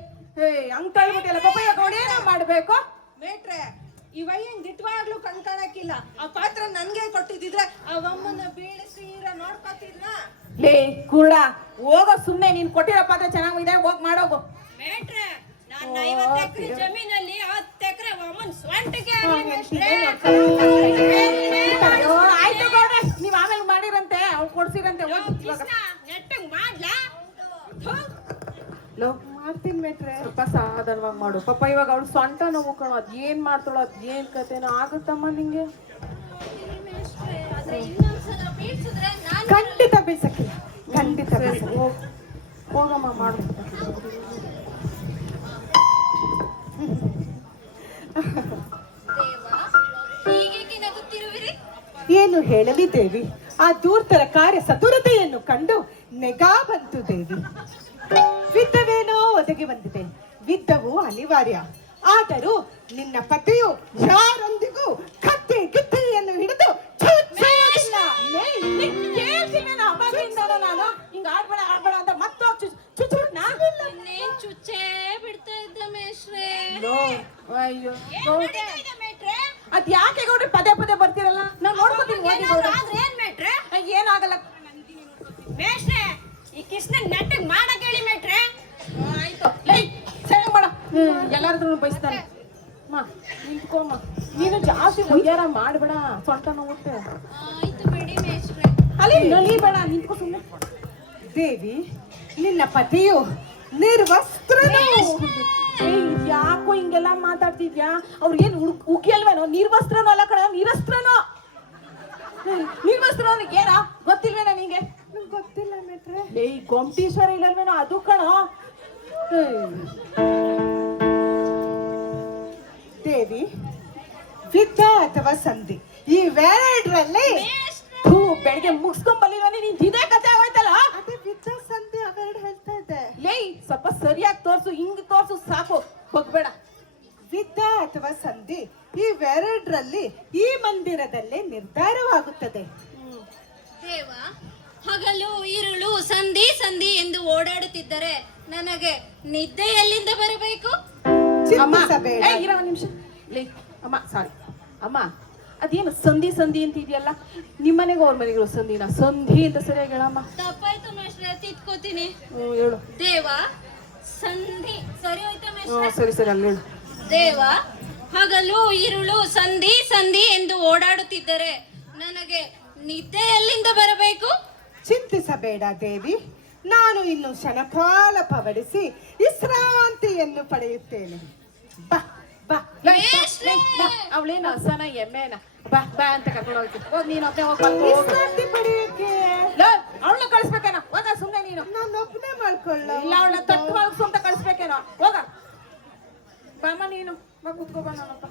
ಹಂಗ್ ತಳ್ಬಿಟ್ಟಿಲ್ಲ ಪಾಪ, ಯಾಕೆ ಏನೋ ಮಾಡ್ಬೇಕು? ಮೇಟ್ರೆ ಇವಯ್ಯನ್ ದಿಟ್ವಾಗ್ಲೂ ಕಣ್ ಕಾಣಕ್ಕಿಲ್ಲ. ಆ ಪಾತ್ರ ನನ್ಗೆ ಕೊಟ್ಟಿದ್ರೆ ಅವಮ್ಮನ ಬೀಳಿಸಿ ನೋಡ್ಕೊತಿದ್ನ. ಲೇ ಕುರುಡ, ಹೋಗೋ ಸುಮ್ನೆ. ನೀನ್ ಕೊಟ್ಟಿರೋ ಪಾತ್ರ ಚೆನ್ನಾಗಿದೆ, ಹೋಗ್ ಮಾಡೋಗು. ಮೇಟ್ರೆ ನಾನು 50 ಎಕರೆ ಜಮೀನಲ್ಲಿ 10 ಎಕರೆ ಅಮ್ಮನ್ ಸ್ವಂಟಕ್ಕೆ ಆಯ್ತು ಗೌಡ್ರೆ, ನೀವ್ ಆಮೇಲೆ ಮಾಡಿರಂತೆ, ಅವ್ಳು ಕೊಡ್ಸಿರಂತೆ. ನೆಟ್ಟಂಗ್ ಮಾಡ್ಲಾ? ಮಾಡ್ತೀನಿ ಮೇಟ್ರೆ. ಸ್ವಲ್ಪ ಸಾಧಾರಣವಾಗಿ ಮಾಡು ಪಾಪ. ಇವಾಗ ಅವಳು ಸೊಂಟ ನೋವು ಕಣೋ, ಅದ್ ಏನ್ ಮಾಡ್ತಾಳೋ, ಅದ್ ಏನ್ ಕತೆನೋ ಆಗುತ್ತಮ್ಮ ನಿಂಗೆ. ಇನ್ನೊಂದ್ಸಲ ಬೀಳ್ಸಿದ್ರೆ ನಾನು ಖಂಡಿತ ಬೀಸಕ್ಕಿಲ್ಲ, ಖಂಡಿತ ಬೀಸಕ್ಕಿಲ್ಲ. ಹೋಗಮ್ಮ ಮಾಡು. ದೇವ ಹೀಗೇಕೆ ನಗುತ್ತಿರುವಿರಿ? ಏನು ಹೇಳಲಿ ದೇವಿ, ಆ ದೂರ್ತರ ಕಾರ್ಯ ಸತುರತೆಯನ್ನು ಕಂಡು ನೆಗಾ ಬಂತು ದೇವಿ. ವಿದ್ದವೇನೋ ಒದಗಿ ಬಂದಿದೆ, ವಿದ್ದವು ಅನಿವಾರ್ಯ. ಆದರೂ ನಿನ್ನ ಪತಿಯು ಯಾರೊಂದಿಗೂ ಕತ್ತಿ ಗಿತ್ತಿಯನ್ನು ಹಿಡಿದು ಚುಚ್ಚುವುದಿಲ್ಲ. ನಾನು ಹಿಂಗ ಆಡ್ಬೇಡ ಅಂತ ಮತ್ತೋಗ್ ಚುಚ್ಚುಬಿಟ್ನಾ? ಇನ್ನೇನ್ ಚುಚ್ಚೇ ಬಿಡ್ತಾ ಇದ್ದ ಮೇಷ್ರೆ. ಅಯ್ಯೋ ಮೇಟ್ರೆ ಅದ್ ಯಾಕೆ ಗೌಡ್ರಿ ಪದೇ ಪದೇ ಬರ್ತಿರಲ್ಲ? ನಾನ್ ನೋಡ್ಕೊತೀನಿ. ಆದ್ರೆ ಏನ್ ಮೇಟ್ರೆ? ಏನಾಗಲ್ಲ ಮೇಷ್ರೆ ಈ ಕೃಷ್ಣನ್ ನೆಟ್ಟಗ್ ಮಾಡಕ್ ಹೇಳಿ ಮೇಟ್ರೆ. ಆಯ್ತು. ಲೈ ಸರಿ ಮಾಡ, ಎಲ್ಲಾರ್ದು ಬಯಸ್ತಾನೆ. ನಿಂತ್ಕೊಮ್ಮ, ನೀನು ಜಾಸ್ತಿ ಒಯ್ಯಾರ ಮಾಡ್ಬೇಡ, ಸೊಂಟ ನೋವುತ್ತೆ. ಆಯ್ತು ಬಿಡಿ ಮೇಷ್ರೆ. ಅಲ್ಲಿ ನಲಿಬೇಡ, ನಿಂತ್ಕೊ ಸುಮ್ಮನೆ. ದೇವಿ, ನಿನ್ನ ಪತಿಯು ನಿರ್ವಸ್ತ್ರನು. ಯಾಕೋ ಹಿಂಗೆಲ್ಲ ಮಾತಾಡ್ತಿದ್ಯಾ? ಅವ್ರಿಗೇನು ಉಕ್ಕಿ ಅಲ್ವೇನೋ? ನಿರ್ವಸ್ತ್ರನೋ ಅಲ್ಲ ಕಣ, ನಿರಸ್ತ್ರನೋ. ನಿರ್ವಸ್ತ್ರ ಅವ್ರಿಗೆ ಏನ ಗೊತ್ತಿಲ್ವೇನೋ ನಿಂಗೆ? ಗೊತ್ತಿಲ್ಲ ಮೇಟ್ರೆ. ಈ ಗೊಮ್ಟೀಶ್ವರ ಇಲ್ಲಲ್ವೇನೋ ಅದು ಕಣ. ದೇವಿ, ವಿದ್ಯ ಅಥವಾ ಸಂಧಿ, ಈ ವೆರಡ್ರಲ್ಲಿ ಬೆಳಿಗ್ಗೆ ಮುಗಿಸ್ಕೊಂಡ್ ಬಲ್ಲಿಲ್ವೇ ನೀನ್? ಇದೇ ಕತೆ ಆಗೋಯ್ತಲ್ಲ. ಅದೇ ವಿದ್ಯಾ ಸಂಧಿ ಅವೆರಡು ಹೇಳ್ತಾ ಇದ್ದೆ. ಲೇ ಸ್ವಲ್ಪ ಸರಿಯಾಗಿ ತೋರ್ಸು, ಹಿಂಗ್ ತೋರ್ಸು ಸಾಕು, ಹೋಗ್ಬೇಡ. ವಿದ್ಯಾ ಅಥವಾ ಸಂಧಿ ಇವೆರಡರಲ್ಲಿ ಈ ಮಂದಿರದಲ್ಲೇ ನಿರ್ಧಾರವಾಗುತ್ತದೆ. ದೇವ ಹಗಲು ಇರುಳು ಸಂಧಿ ಸಂಧಿ ಎಂದು ಓಡಾಡುತ್ತಿದ್ದರೆ ನನಗೆ ನಿದ್ದೆ ಎಲ್ಲಿಂದ ಬರಬೇಕು? ಚಿಂತಿಸಬೇಡ. ಇರೋ ಒಂದ್ ನಿಮಿಷ. ಲೇ ಅಮ್ಮ, ಸಾರಿ ಅಮ್ಮ, ಅದೇನು ಸಂಧಿ ಸಂಧಿ ಅಂತ ಇದೆಯಲ್ಲ, ನಿಮ್ಮನೆಗೂ ಅವ್ರ ಮನೆಗಿರೋ ಸಂಧಿನ ಸಂಧಿ ಅಂತ ಸರಿಯಾಗಿ ಹೇಳಮ್ಮ. ತಪ್ಪಾಯ್ತು ಮೇಷ್ರೆ, ತಿದ್ಕೋತೀನಿ. ಹೇಳು. ದೇವ ಸಂಧಿ ಸರಿ ಹೋಯ್ತಾ ಮೇಷ್ರೆ? ಸರಿ ಸರಿ ಅಲ್ಲಿ ಹೇಳು. ದೇವ ಹಗಲು ಇರುಳು ಸಂಧಿ ಸಂಧಿ ಎಂದು ಓಡಾಡುತ್ತಿದ್ದರೆ ನನಗೆ ನಿದ್ದೆ ಎಲ್ಲಿಂದ ಬರಬೇಕು? ಚಿಂತಿಸಬೇಡ ದೇವಿ, ನಾನು ಇನ್ನು ಕ್ಷಣಕಾಲ ಪವಡಿಸಿ ವಿಶ್ರಾಂತಿಯನ್ನು ಪಡೆಯುತ್ತೇನೆ. ಬಾ ಬಾ. ಅವಳೇನು ಹಸನ ಎಮ್ಮೆನ ಬಾ ಬಾ ಅಂತ ಕರ್ಕೊಂಡು ಹೋಗ್ತೀನಿ. ಹೋಗ್ ನೀನು ಒಬ್ಬನೇ ಹೋಗ್ಬಾರ್ದು. ವಿಶ್ರಾಂತಿ ಪಡೆಯಕ್ಕೆ ಅವಳನ್ನ ಕಳಿಸ್ಬೇಕೇನೋ? ಹೋಗ ಸುಮ್ಮನೆ ನೀನು. ನಾನು ಒಬ್ಬನೇ ಮಾಡ್ಕೊಳ್ಳ. ಇಲ್ಲ, ಅವಳನ್ನ ತಟ್ಟು ಮಲಗಿಸು ಅಂತ ಕಳಿಸ್ಬೇಕೇನೋ? ಹೋಗ ಬಾಮ್ಮ ನೀನು, ಬಾ ಕೂತ್ಕೋ ಬಾ. ನನ್ನಪ್ಪ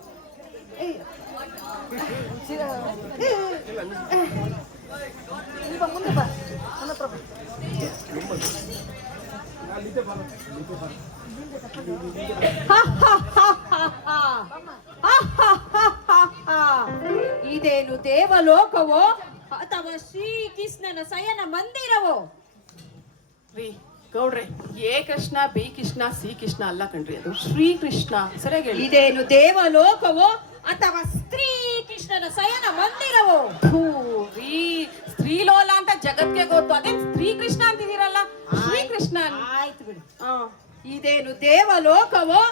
ಮುಂದೆ ಬಾ, ನನ್ನ ಹತ್ರ ಬಾ. ಇದೇನು ದೇವಲೋಕವೋ ಅಥವಾ ಶ್ರೀಕೃಷ್ಣನ ಶಯನ ಮಂದಿರವೋ? ರೀ ಗೌಡ್ರೆ, A Krishna B Krishna C Krishna ಅಲ್ಲ ಕಣ್ರಿ, ಅದು ಶ್ರೀಕೃಷ್ಣ. ಸರಿಯಾಗಿ ಹೇಳಿ. ಇದೇನು ದೇವಲೋಕವೋ ಅಥವಾ ಸ್ತ್ರೀ ಕೃಷ್ಣನ ರೀ ಸ್ತ್ರೀಲೋಲ ಅಂತ ಜಗತ್ಗೆ ಗೊತ್ತು, ಅದೇ ಸ್ತ್ರೀ ಕೃಷ್ಣ ಅಂತಿದ್ದೀರಲ್ಲ. ಶ್ರೀಕೃಷ್ಣ ಆಯ್ತು ಬಿಡಿ. ಇದೇನು ದೇವಲೋಕವೋ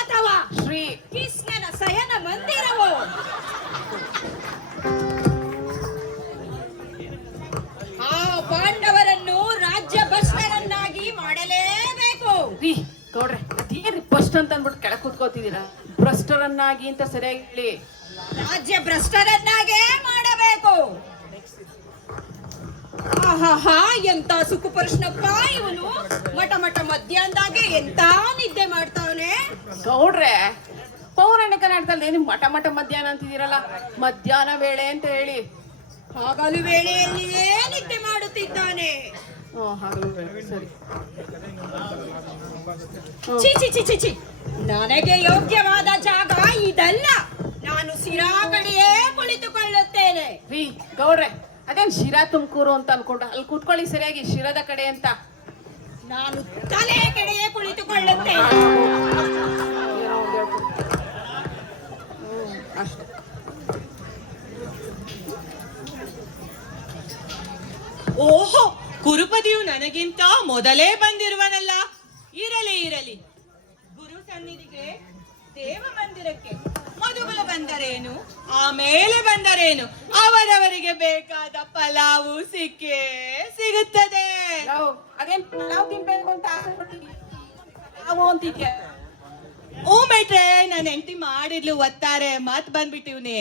ಅಥವಾ ಶ್ರೀ ಕೃಷ್ಣನ ಶಯನ ಮಂದಿರವೋ? ಆ ಪಾಂಡವರನ್ನು ರಾಜ್ಯ ಭ್ರಷ್ಟರನ್ನಾಗಿ ಮಾಡಲೇಬೇಕು. ರೀ ಗೌಡ್ರೆ, ಅದೇನ್ರಿ ಭ್ರಷ್ಟ ಅಂತ ಅಂದ್ಬಿಟ್ಟು ಕೆಳಗೆ ಕೂತ್ಕೋತಿದ್ದೀರಾ? ಭ್ರಷ್ಟರನ್ನಾಗಿ ಅಂತ ಸರಿಯಾಗಿ ಹೇಳಿ. ರಾಜ್ಯ ಭ್ರಷ್ಟರನ್ನಾಗೇ ಮಾಡಬೇಕು. ಆಹಾಹಾ, ಎಂತ ಸುಖಪುರುಷನಪ್ಪ ಇವನು. ಮಠ ಮಠ ಮಧ್ಯಾಹ್ನದಾಗೆ ಎಂತ ನಿದ್ದೆ ಮಾಡ್ತಾವನೆ. ಗೌಡ್ರೆ, ಪೌರಾಣಿಕ ನಾಟಕದಲ್ಲಿ ಏನು ಮಠ ಮಠ ಮಧ್ಯಾಹ್ನ ಅಂತಿದ್ದೀರಲ್ಲ? ಮಧ್ಯಾಹ್ನ ವೇಳೆ ಅಂತ ಹೇಳಿ. ಹಗಲು ವೇಳೆಯಲ್ಲಿಯೇ ನಿದ್ದೆ ಮಾಡುತ್ತಿದ್ದಾನೆ. ಹಗಲು ವೇಳೆ, ಸರಿ. ಚಿ ಚಿ ಚಿ ಚಿ ಚಿ, ನನಗೆ ಯೋಗ್ಯವಾದ ಜಾಗ ಇದಲ್ಲ. ನಾನು ಸಿರಾ ಕಡೆಯೇ ಕುಳಿತುಕೊಳ್ಳುತ್ತೇನೆ. ರೀ ಗೌಡ್ರೆ, ಅದೇನ್ ಶಿರಾ ತುಮಕೂರು ಅಂತ ಅನ್ಕೊಂಡು ಅಲ್ಲಿ ಕೂತ್ಕೊಳ್ಳಿ ಸರಿಯಾಗಿ, ಶಿರದ ಕಡೆ ಅಂತ. ನಾನು ತಲೆ ಕಡೆಯೇ ಕುಳಿತುಕೊಳ್ಳುತ್ತೇನೆ. ಏನೋ ಒಂದ್ ಹೇಳ್ಕೊಡಿ. ಅಷ್ಟೇ. ಓಹೋ, ಕುರುಪತಿಯು ನನಗಿಂತ ಮೊದಲೇ ಬಂದಿರುವನಲ್ಲ. ಇರಲಿ ಇರಲಿ, ಗುರು ಸನ್ನಿಧಿಗೆ, ದೇವ ಮಂದಿರಕ್ಕೆ ಮೊದಲು ಬಂದರೇನು, ಆಮೇಲೆ ಬಂದರೇನು, ಅವರವರಿಗೆ ಬೇಕಾದ ಪಲಾವು ಸಿಕ್ಕೇ ಸಿಗುತ್ತದೆ. ಅದೇನ್ ಪಲಾವ್ ತಿನ್ಬೇಕು ಅಂತ ಆಸೆ ಪಟ್ಟಿದ್ಯಾ? ಪಲಾವು ಅಂತಿದ್ಯಾ? ಓ ಮೇಟ್ರೆ, ನನ್ನ ಹೆಂಡತಿ ಮಾಡಿದ್ಲು ಒತ್ತಾರೆ, ಮತ್ ಬಂದ್ಬಿಟ್ಟಿವ್ನಿ.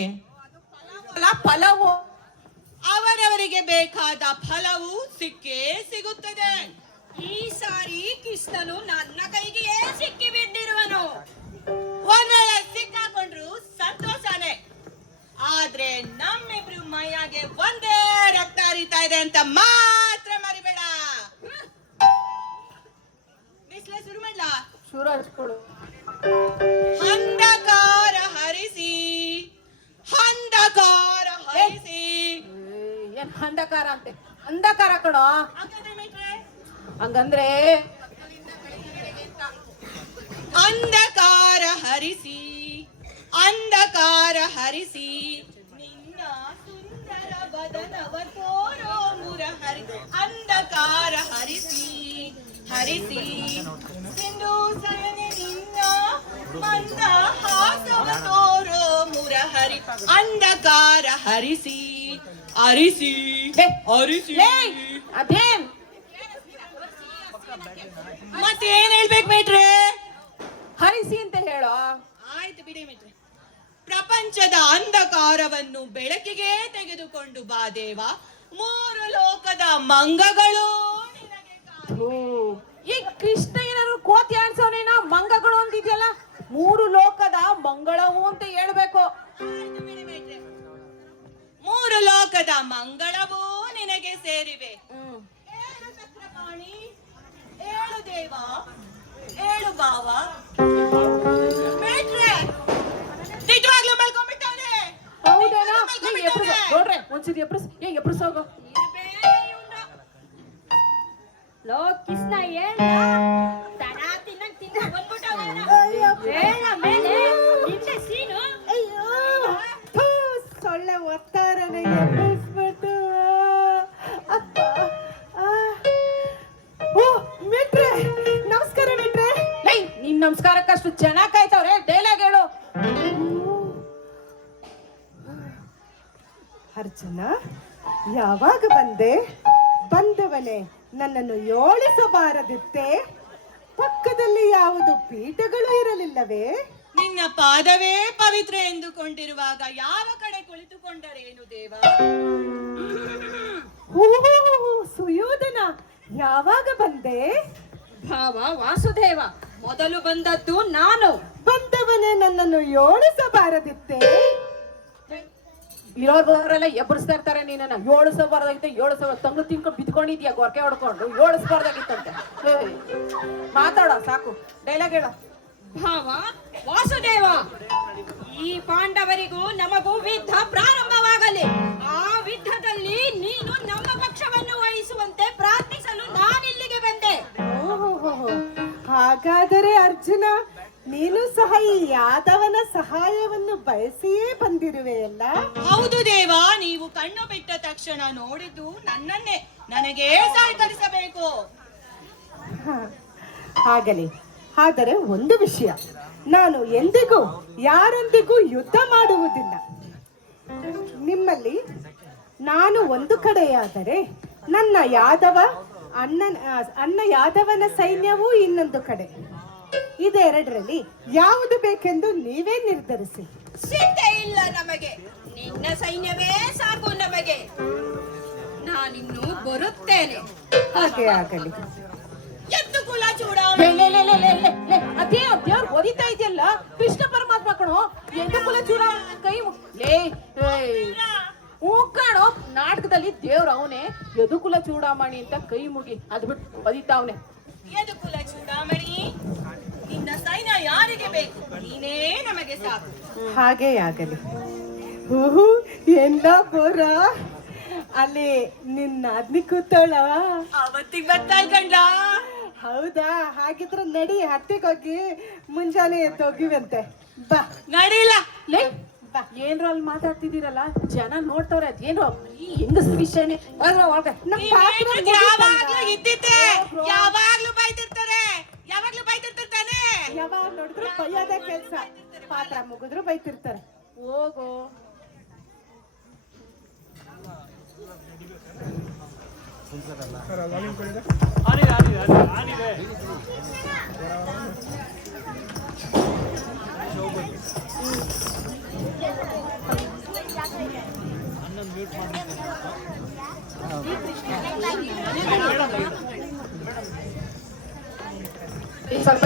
ಪಲಾವು ಅವರವರಿಗೆ ಬೇಕಾದ ಫಲವು ಸಿಕ್ಕೇ ಸಿಗುತ್ತದೆ. ಈ ಸಾರಿ ಕೃಷ್ಣನು ನನ್ನ ಕೈಗೆ ಸಿಕ್ಕಿ ಬಿದ್ದಿರುವನು. ಒಂದ್ ವೇಳೆ ಸಿಕ್ಕಾಕೊಂಡ್ರು ಸಂತೋಷನೇ, ಆದ್ರೆ ನಮ್ಮಿಬ್ರು ಮೈಯಾಗೆ ಒಂದೇ ರಕ್ತ ಹರಿತಾ ಇದೆ ಅಂತ ಮಾತ್ರ ಮರಿಬೇಡ. ಬಿಸ್ಲೆ ಶುರು ಮಾಡ್ಲಾ? ಶುರು ಹಚ್ಕೊಡು. ಅಂಧಕಾರ ಹರಿಸಿ, ಅಂಧಕಾರ ಹರಿಸಿ. ಏನ್ ಅಂಧಕಾರ ಅಂತೆ? ಅಂಧಕಾರ ಕಣೋ. ಹಾಗಾದ್ರೆ ಮೇಟ್ರೆ, ಹಂಗಂದ್ರೆ ಅಂಧಕಾರ ಹರಿಸಿ, ಅಂಧಕಾರ ಹರಿಸಿ, ನಿನ್ನ ಸುಂದರ ಬದನವ ತೋರೋ ಮುರಹರಿ. ಅಂಧಕಾರ ಹರಿಸಿ ಹರಿಸಿ, ಸಿಂಧು ಸಯನೆ ನಿನ್ನ ಮಂದ ಹಾಸವ ತೋರೋ ಮುರಹರಿ. ಅಂಧಕಾರ ಹರಿಸಿ ಹರಿಸಿ ಹರಿಸಿ. ಅದೇನ್ ಮತ್ತೇನ್ ಹೇಳ್ಬೇಕು ಮೇಟ್ರೆ? ಹರಿಸಿ ಅಂತ ಹೇಳೋ. ಆಯ್ತು ಬಿಡಿ ಮಿತ್ರ. ಪ್ರಪಂಚದ ಅಂಧಕಾರವನ್ನು ಬೆಳಕಿಗೆ ತೆಗೆದುಕೊಂಡು ಬಾ ದೇವ, ಮೂರು ಲೋಕದ ಮಂಗಗಳು ನಿನಗೆ ಕಾಣುವೆ. ಈ ಕೃಷ್ಣ ಏನಾದ್ರು ಕೋತಿ ಆಡ್ಸೋನೇನೋ ಮಂಗಗಳು ಅಂತಿದ್ಯಲ್ಲ? ಮೂರು ಲೋಕದ ಮಂಗಳವು ಅಂತ ಹೇಳ್ಬೇಕು. ಆಯ್ತು ಬಿಡಿ ಮಿತ್ರ. ಮೂರು ಲೋಕದ ಮಂಗಳವೂ ನಿನಗೆ ಸೇರಿವೆ. ಏಳು ಚಕ್ರಪಾಣಿ, ಏಳು ದೇವ, ಏಳು ಭಾವ. ಮೇಟ್ರೆ, ನಿಜವಾಗ್ಲೂ ಮಲ್ಕೊಂಡ್ಬಿಟ್ಟವ್ನೆ. ಹೌದೇನೋ? ನೋಡ್ರೆ ಒಂದ್ಸತಿ ಎಬ್ರಸ್ ಹೋಗು. ಲೋ ಕೃಷ್ಣ ಏನ್ ದನ ತಿನ್ನಂಗ್ ತಿನ್ನ ಬಂದ್ಬಿಟ್ಟವನ. ಹೇಳ ಮೇಲೆ ನಿನ್ನೆ ಸೀನು. ಅಯ್ಯೋ, ಥೂ, ಸೊಳ್ಳೆ ಒತ್ತಾರನೆ ಎಬ್ಬಿಸ್ಬಿಟ್ಟು. ಅಪ್ಪ. ಓ ಮಿಟ್ರೆ, ನಮಸ್ಕಾರ ಮಿಟ್ರೆ. ನಿನ್ ನಮಸ್ಕಾರಕ್ಕಷ್ಟು ಜನ ಕಾಯ್ತವ್ರೆ, ಡೈಲಾಗ್ ಹೇಳು. ಅರ್ಜುನ, ಯಾವಾಗ ಬಂದೆ? ಬಂದವನೇ ನನ್ನನ್ನು ಯೋಳಿಸಬಾರದಿತ್ತೆ? ಪಕ್ಕದಲ್ಲಿ ಯಾವುದು ಪೀಠಗಳು ಇರಲಿಲ್ಲವೇ? ನಿನ್ನ ಪಾದವೇ ಪವಿತ್ರ ಎಂದುಕೊಂಡಿರುವಾಗ ಯಾವ ಕಡೆ ಕುಳಿತುಕೊಂಡರೇನು ದೇವ? ಸುಯೋಧನ, ಯಾವಾಗ ಬಂದೆ? ಭಾವ ವಾಸುದೇವ, ಮೊದಲು ಬಂದದ್ದು ನಾನು. ಬಂದವನೇ ನನ್ನನ್ನು ಯೋಳಿಸಬಾರದಿತ್ತೆ? ಇರೋರೆಲ್ಲ ಎಬ್ಬರಿಸ್ತಾ ಇರ್ತಾರೆ ನೀನನ್ನ. 700 ಬರೋದಾಗಿತ್ತು, 700 ತಂಗು ತಿನ್ಕೊಂಡು ಬಿದ್ಕೊಂಡಿದ್ಯಾ ಗೊರಕೆ ಹೊಡ್ಕೊಂಡು. 700 ಮಾತಾಡೋ ಸಾಕು, ಡೈಲಾಗ್ ಹೇಳೋ. ಭಾವ ವಾಸುದೇವ, ಈ ಪಾಂಡವರಿಗೂ ನಮಗೂ ಯುದ್ಧ ಪ್ರಾರಂಭವಾಗಲಿ. ಆ ಯುದ್ಧದಲ್ಲಿ ನೀನು ನಮ್ಮ ಪಕ್ಷವನ್ನು ವಹಿಸುವಂತೆ ಪ್ರಾರ್ಥಿಸಲು ನಾನಿಲ್ಲಿಗೆ ಬಂದೆ. ಓಹೋ, ಹಾಗಾದರೆ ಅರ್ಜುನ, ನೀನು ಸಹ ಈ ಯಾದವನ ಸಹಾಯವನ್ನು ಬಯಸಿಯೇ ಬಂದಿರುವೆಯಲ್ಲ? ಹೌದು ದೇವ, ನೀವು ಕಣ್ಣು ಬಿಟ್ಟ ತಕ್ಷಣ ನೋಡಿದ್ದು ನನ್ನನ್ನೇ. ನನಗೇ ಸಹಕರಿಸಬೇಕು. ಆಗಲಿ. ಆದರೆ ಒಂದು ವಿಷಯ, ನಾನು ಎಂದಿಗೂ ಯಾರೊಂದಿಗೂ ಯುದ್ಧ ಮಾಡುವುದಿಲ್ಲ. ನಿಮ್ಮಲ್ಲಿ ನಾನು ಒಂದು ಕಡೆಯಾದರೆ ನನ್ನ ಅಣ್ಣ ಯಾದವನ ಸೈನ್ಯವೂ ಇನ್ನೊಂದು ಕಡೆ. ಇದೆರಡರಲ್ಲಿ ಯಾವುದು ಬೇಕೆಂದು ನೀವೇ ನಿರ್ಧರಿಸಿ. ಸಿದ್ಧೆ ಇಲ್ಲ ನಮಗೆ, ನಿನ್ನ ಸೈನ್ಯವೇ ಸಾಕು ನಮಗೆ. ನಾನಿನ್ನು ಬರುತ್ತೇನೆ. ಹಾಗೆ ಆಗಲಿ. ಎದ್ದು ಕುಲ ಚೂಡಾಮಣಿ. ಅದೇ ದೇವ್ರು ಓದಿತಾ ಇದೆಯಲ್ಲ, ಕೃಷ್ಣ ಪರಮಾತ್ಮ ಕಣೋ. ಎಂದು ಕುಲ ಚೂಡಾಮಣಿ ಕೈ ಕಾಣೋ. ನಾಟಕದಲ್ಲಿ ದೇವ್ರ ಅವನೇ ಯದುಕುಲ ಚೂಡಾಮಣಿ ಅಂತ ಕೈ ಮುಗಿ ಅದು ಬಿಟ್ಟು ಬದಿತಾವನೆ. ಯದುಕುಲ ಚೂಡಾಮಣಿ, ನಿನ್ನ ಸೈನ್ಯ ಯಾರಿಗೆ ಬೇಕು? ನೀನೇ ನಮಗೆ ಸಾಕು. ಹಾಗೆ ಆಗಲಿ. ಹೂ ಎಲ್ಲ ಬೋರ ಅಲ್ಲಿ ನಿನ್ನ ಅದ್ನಿ ಕೂತೋಳ ಅವತ್ತಿಗೆ ಬರ್ತಾಳ್ ಕಂಡ. ಹೌದಾ? ಹಾಗಿದ್ರೆ ನಡಿ, ಹಟ್ಟಿಗೋಗಿ ಮುಂಜಾನೆ ಎದ್ದೋಗಿವಂತೆ. ಬಾ. ನಡಿಲ್ಲ. ಲೇ ಬಾ. ಏನ್ರ ಅಲ್ಲಿ ಮಾತಾಡ್ತಿದ್ದೀರಲ್ಲ, ಜನ ನೋಡ್ತವ್ರೆ. ಅದೇನೋ ಈ ಹೆಂಗಸ್ ವಿಷಯನೇ. ನಮ್ ಪಾತ್ರ ಯಾವಾಗ್ಲೂ ಇದ್ದಿದ್ದೆ, ಯಾವಾಗ್ಲೂ ಬೈತಿರ್ತಾರೆ, ಯಾವಾಗ್ಲೂ ಬೈತಿರ್ತಾನೆ. ಯಾವಾಗ ನೋಡಿದ್ರು ಬೈಯೋದೇ ಕೆಲ್ಸ. ಪಾತ್ರ ಮುಗಿದ್ರು ಬೈತಿರ್ತಾರೆ. ಹೋಗೋ.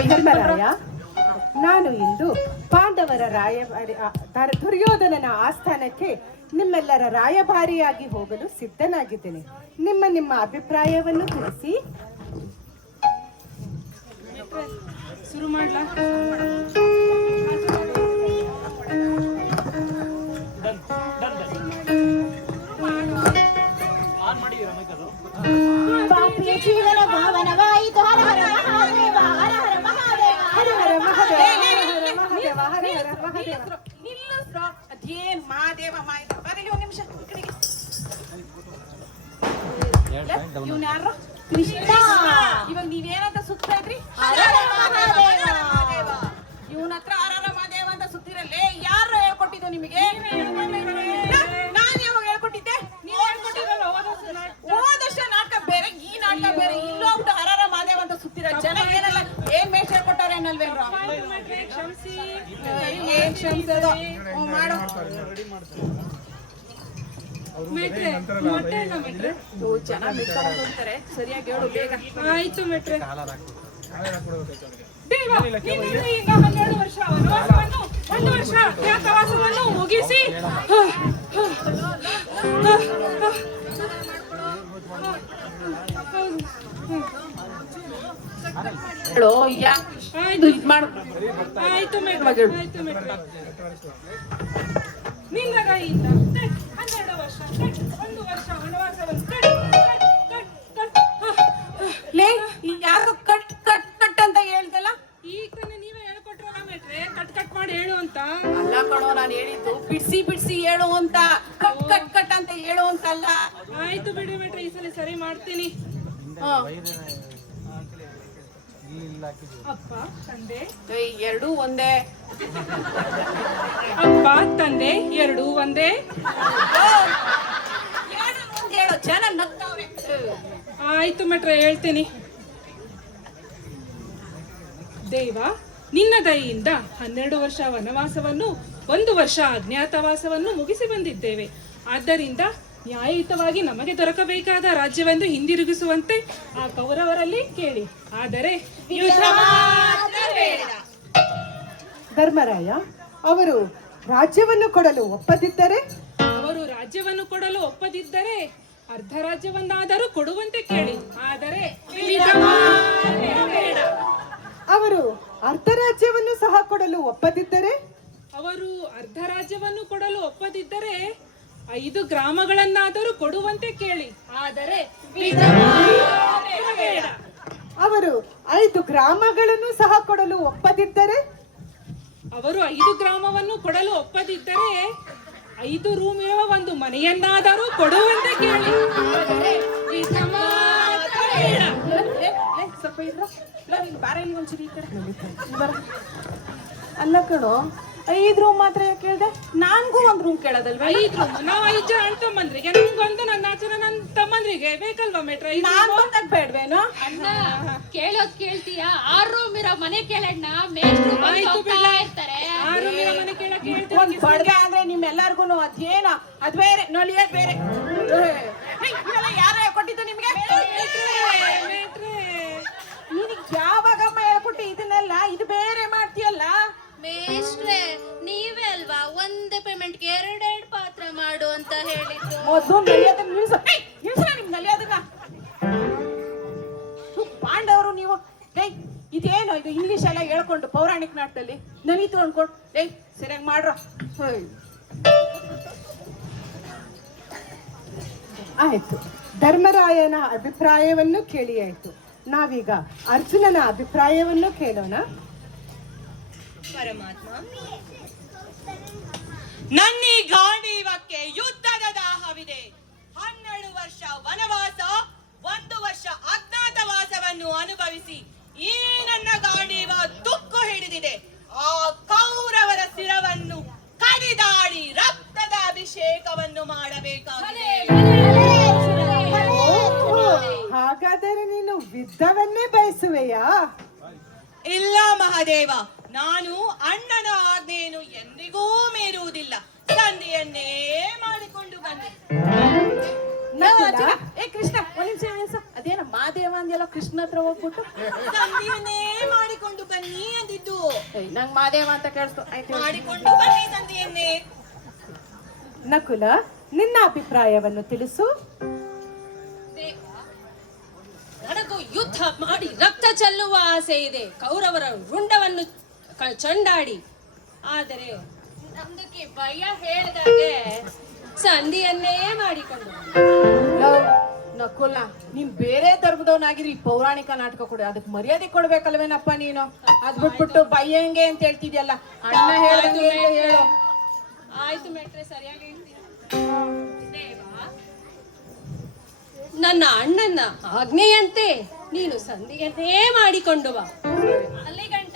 ಧರ್ಮರಾಯ, ನಾನು ಇಂದು ಪಾಂಡವರ ದುರ್ಯೋಧನನ ಆಸ್ಥಾನಕ್ಕೆ ನಿಮ್ಮೆಲ್ಲರ ರಾಯಭಾರಿಯಾಗಿ ಹೋಗಲು ಸಿದ್ಧನಾಗಿದ್ದೇನೆ. ನಿಮ್ಮ ಅಭಿಪ್ರಾಯವನ್ನು ತಿಳಿಸಿ. ಶುರು ಮಾಡ್ಲಾ? ಪಾಪಿಯ ಜೀವನ ಭಾವನವಾಯಿತು. ಹರ ಹರ ಮಹಾದೇವ, ಹರ ಹರ ಮಹಾದೇವ, ಹರ ಹರ ಮಹಾದೇವ, ಹರ ಮಹಾದೇವ, ಹರ ಹರ ಮಹಾದೇವ. ನಿಲ್ಲಿಸ್ರೋ. ಅದೇನ್ ಮಾದೇವ ಮಾಯಿತ. ಬರಲಿ ಒಂದ್ ನಿಮಿಷ ಈ ಕಡೆಗೆ. ಇವ್ನ ಯಾರು? ಕೃಷ್ಣ. ಇವಾಗ ನೀವೇನಂತ ಸುತ್ತಾ ಇದ್ರಿ? ಹರ ಹರ ಮಹಾದೇವ. ಇವನ ಹತ್ರ ಹರ ಮಹಾದೇವ ಅಂತ ಸುತ್ತಿರಲ್ಲೇ. ಯಾರು ಹೇಳ್ಕೊಟ್ಟಿದ್ದು ನಿಮಗೆ? ನಾನ್ ಯಾವಾಗ ಹೇಳ್ಕೊಟ್ಟಿದ್ದೆ? ನೀವ್ ಹೇಳ್ಕೊಟ್ಟಿರಲ್ಲ. ಹೋದಷ್ಟ ನಾಟಕ ಬೇರೆ, ಈ ನಾಟಕ ಬೇರೆ. ಇಲ್ಲೋಗ್ಬಿಟ್ಟು ಹರ ಮಹಾದೇವ ಅಂತ ಸುತ್ತಿರ ಜನ ಏನಲ್ಲ ಏನ್ ಮೇಷ್ ಹೇಳ್ಕೊಟ್ಟಾರೆ ಅನ್ನಲ್ವೇನ್ರ? ಏನ್ ಕ್ಷಮಿಸೋದು ಮಾಡು. ಜನ ಬಿಟ್ಕೊಂಡು ಹೋಗ್ತಾರೆ. ಸರಿಯಾಗಿ ಹೇಳು ಬೇಗ. ಆಯ್ತು ಮೆಟ್ರೆ. ದೇವ, ನೀನು ಈಗ 12 ವರ್ಷ ವನವಾಸವನ್ನು, 1 ವರ್ಷ ಅಜ್ಞಾತವಾಸವನ್ನು ಮುಗಿಸಿ ಹೇಳು. ಇದ್ ಮಾಡು. ಆಯ್ತು ಮೆಟ್ರೆ. ಆಯ್ತು ಮೆಟ್ರೆ. ನಿನ್ನ ಕೈಯಿಂದ 12 ವರ್ಷ 1 ವರ್ಷ ವನವಾಸವನ್ನು ಲೇ ಯಾರು ಕಟ್ ಕಟ್ ಕಟ್ ಅಂತ ಹೇಳ್ದಲ್ಲ? ಈಗ ನೀವೇ ಹೇಳ್ಕೊಟ್ರಲ್ಲ ಮೆಟ್ರೆ, ಕಟ್ ಮಾಡಿ ಹೇಳು ಅಂತ. ಅಲ್ಲ ಕಣೋ, ನಾನು ಹೇಳಿದ್ದು ಬಿಡ್ಸಿ ಬಿಡ್ಸಿ ಹೇಳು ಅಂತ. ಕಟ್ ಕಟ್ ಕಟ್ ಅಂತ ಹೇಳು ಅಂತಲ್ಲ. ಆಯ್ತು ಬಿಡಿ ಮೆಟ್ರೆ, ಈ ಸಲ ಸರಿ ಮಾಡ್ತೀನಿ. ಅಪ್ಪ ತಂದೆ ಎರಡೂ ಒಂದೇ. ಅಪ್ಪ ತಂದೆ ಎರಡೂ ಒಂದೇ. ಹೇಳು, ಜನ ನಗ್ತಾವ್ರೆ. ಆಯ್ತು ಮೆಟ್ರೆ, ಹೇಳ್ತೀನಿ. ದೇವ, ನಿನ್ನ ದಯೆಯಿಂದ 12 ವರ್ಷ ವನವಾಸವನ್ನು 1 ವರ್ಷ ಅಜ್ಞಾತವಾಸವನ್ನು ಮುಗಿಸಿ ಬಂದಿದ್ದೇವೆ. ಆದ್ದರಿಂದ ನ್ಯಾಯಯುತವಾಗಿ ನಮಗೆ ದೊರಕಬೇಕಾದ ರಾಜ್ಯವೆಂದು ಹಿಂದಿರುಗಿಸುವಂತೆ ಆ ಕೌರವರಲ್ಲಿ ಕೇಳಿ. ಆದರೆ ಧರ್ಮರಾಯ, ಅವರು ರಾಜ್ಯವನ್ನು ಕೊಡಲು ಒಪ್ಪದಿದ್ದರೆ? ಅವರು ರಾಜ್ಯವನ್ನು ಕೊಡಲು ಒಪ್ಪದಿದ್ದರೆ ಅರ್ಧ ರಾಜ್ಯವನ್ನಾದರೂ ಕೊಡುವಂತೆ ಕೇಳಿ. ಆದರೆ ಬೇಡ. ಅವರು ಅರ್ಧ ರಾಜ್ಯವನ್ನು ಸಹ ಕೊಡಲು ಒಪ್ಪದಿದ್ದರೆ? ಅವರು ಅರ್ಧ ರಾಜ್ಯವನ್ನು ಕೊಡಲು ಒಪ್ಪದಿದ್ದರೆ 5 ಗ್ರಾಮಗಳನ್ನಾದರೂ ಕೊಡುವಂತೆ ಕೇಳಿ. ಆದರೆ ಬೇಡ. ಅವರು 5 ಗ್ರಾಮಗಳನ್ನು ಸಹ ಕೊಡಲು ಒಪ್ಪದಿದ್ದರೆ? ಅವರು 5 ಗ್ರಾಮವನ್ನು ಕೊಡಲು ಒಪ್ಪದಿದ್ದರೆ 5 ರೂಮ್ ಇರುವ ಒಂದು ಮನೆಯನ್ನಾದರೂ ಕೊಡುವಂತೆ ಕೇಳಿ. ಆದರೆ ಇದು ಮಾತ್ರ ಬೇಡ. ಸ್ವಲ್ಪ ಇದ್ರ ಬಾರ ಇಲ್ಲಿ ಒಂಚೂರು ಈ ಕಡೆ ಬರ. ಅಲ್ಲ ಕಣೋ, 5 ರೂಮ್ ಮಾತ್ರ ಯಾಕೆ ಕೇಳ್ದೆ? ನಾನ್ಗೂ 1 ರೂಮ್ ಕೇಳೋದಲ್ವಾ? 5 ರೂಮ್. ನಾವು 5 ಜನ ಅಣ್ಣ ತಮ್ಮಂದ್ರಿಗೆ, ನಮ್ಗೊಂದು, ನನ್ನ ಆಚೆ ನನ್ನ ತಮ್ಮಂದ್ರಿಗೆ ಬೇಕಲ್ವಾ ಮೇಟ್ರ? ನಾನ್ ಬಂದಾಗ ಬೇಡ್ವೇನೋ? ಅಣ್ಣ ಕೇಳೋದ್ ಕೇಳ್ತೀಯ? 6 ರೂಮ್ ಇರೋ ಮನೆ ಕೇಳಣ್ಣ. ಮೇಷ್ಟ್ರು ಬಂದು ಹೋಗ್ತಾ ಇರ್ತಾರೆ. 6 ರೂಮಿನ ಮನೆ ಕೇಳಕ್ ಹೇಳ್ತೀನಿ. ಒಂದ್ ಬಡ್ಗೆ ಅಂದ್ರೆ ನಿಮ್ಮೆಲ್ಲರಿಗೂ ಅದೇನೋ ಅದ್ ಬೇರೆ, ನೊಳಿಯೋದ್ ಬೇರೆ. ಇವೆಲ್ಲ ಯಾರ ಹೇಳ್ಕೊಟ್ಟಿದ್ದು ನಿಮ್ಗೆ? ನಿನಗ್ ಯಾವಾಗಮ್ಮ ಹೇಳ್ಕೊಟ್ಟು ಇದನ್ನೆಲ್ಲ? ಇದು ಬೇರೆ ಮಾಡ್ತೀಯಲ್ಲ ಮೇಷ್ಟ್ರೆ, ನೀವೇ ಅಲ್ವಾ ಒಂದೇ ಪೇಮೆಂಟ್ಗೆ 2 ಪಾತ್ರ ಮಾಡು ಅಂತ ಹೇಳಿದ್ದು. ಮೊದ್ಲು ನಲಿಯೋದನ್ನ ನಿಲ್ಸ ನಿಮ್ ನಲಿಯೋದನ್ನ. ಪಾಂಡವರು ನೀವು. ಇದೇನು ಇದು ಇಂಗ್ಲಿಷ್ ಎಲ್ಲ ಹೇಳ್ಕೊಂಡು ಪೌರಾಣಿಕ ನಾಟದಲ್ಲಿ ನಲಿತು ಅನ್ಕೊಂಡು ಸರಿಯಾಗಿ ಮಾಡ್ರ. ಆಯ್ತು, ಧರ್ಮರಾಯನ ಅಭಿಪ್ರಾಯವನ್ನು ಕೇಳಿ ಆಯ್ತು. ನಾವೀಗ ಅರ್ಜುನನ ಅಭಿಪ್ರಾಯವನ್ನು ಕೇಳೋಣ. ಪರಮಾತ್ಮ, ನನ್ನೀ ಗಾಂಡೀವಕ್ಕೆ ಯುದ್ಧದ ದಾಹವಿದೆ. 12 ವರ್ಷ ವನವಾಸ, 1 ವರ್ಷ ಅಜ್ಞಾತವಾಸವನ್ನು ಅನುಭವಿಸಿ ಈ ನನ್ನ ಗಾಂಡೀವ ತುಕ್ಕು ಹಿಡಿದಿದೆ. ಆ ಕೌರವರ ಶಿರವನ್ನು ಕಡಿದಾಡಿ ರಕ್ತದ ಅಭಿಷೇಕವನ್ನು ಮಾಡಬೇಕಾಗಿದೆ. ಹಾಗಾದರೆ ನೀನು ಯುದ್ಧವನ್ನೇ ಬಯಸುವೆಯಾ? ಇಲ್ಲ ಮಹಾದೇವ, ನಾನು ಅಣ್ಣನ ಆಜ್ಞೆಯನ್ನು ಎಂದಿಗೂ ಮೀರುವುದಿಲ್ಲ. ಸಂಧಿಯನ್ನೇ ಮಾಡಿಕೊಂಡು ಬಂದೆ. ಕೃಷ್ಣ, ಒಂದ್ ನಿಮಿಷ. ಅದೇನ ಮಾದೇವ ಅಂದೆಲ್ಲ ಕೃಷ್ಣ ಹತ್ರ ಹೋಗ್ಬಿಟ್ಟು ಸಂಧಿಯನ್ನೇ ಮಾಡಿಕೊಂಡು ಬನ್ನಿ ಅಂದಿದ್ದು. ನಂಗ್ ಮಾದೇವ ಅಂತ ಕೇಳಿಸ್ತು. ಮಾಡಿಕೊಂಡು ಬನ್ನಿ ಸಂಧಿಯನ್ನೇ. ನಕುಲ, ನಿನ್ನ ಅಭಿಪ್ರಾಯವನ್ನು ತಿಳಿಸು. ನನಗೂ ಯುದ್ಧ ಮಾಡಿ ರಕ್ತ ಚೆಲ್ಲುವ ಆಸೆ ಇದೆ. ಕೌರವರ ರುಂಡವನ್ನು ಚಂಡಾಡಿ. ಆದರೆ ನಮ್ದಕ್ಕೆ ಭಯ ಹೇಳಿದಾಗೆ ಸಂಧಿಯನ್ನೇ ಮಾಡಿಕೊಂಡು. ನಕುಲ, ನೀನ್ ಬೇರೆ ಧರ್ಮದವನಾಗಿದ್ರೆ ಈ ಪೌರಾಣಿಕ ನಾಟಕ ಕೊಡ, ಅದಕ್ಕೆ ಮರ್ಯಾದೆ ಕೊಡ್ಬೇಕಲ್ವೇನಪ್ಪ ನೀನು? ಅದ್ ಬಿಟ್ಬಿಟ್ಟು ಬಯ್ಯಂಗೆ ಅಂತ ಹೇಳ್ತಿದ್ಯಲ್ಲ. ಅಣ್ಣ ಹೇಳಂಗೆ ಅಂತ ಹೇಳು. ಆಯ್ತು ಮೇಟ್ರೆ, ಸರಿಯಾಗಿ ಹೇಳ್ತೀಯ. ನನ್ನ ಅಣ್ಣನ ಆಜ್ಞೆಯಂತೆ ನೀನು ಸಂಧಿಯನ್ನೇ ಮಾಡಿಕೊಂಡು ಬಾ. ಅಲ್ಲಿ ಗಂಟ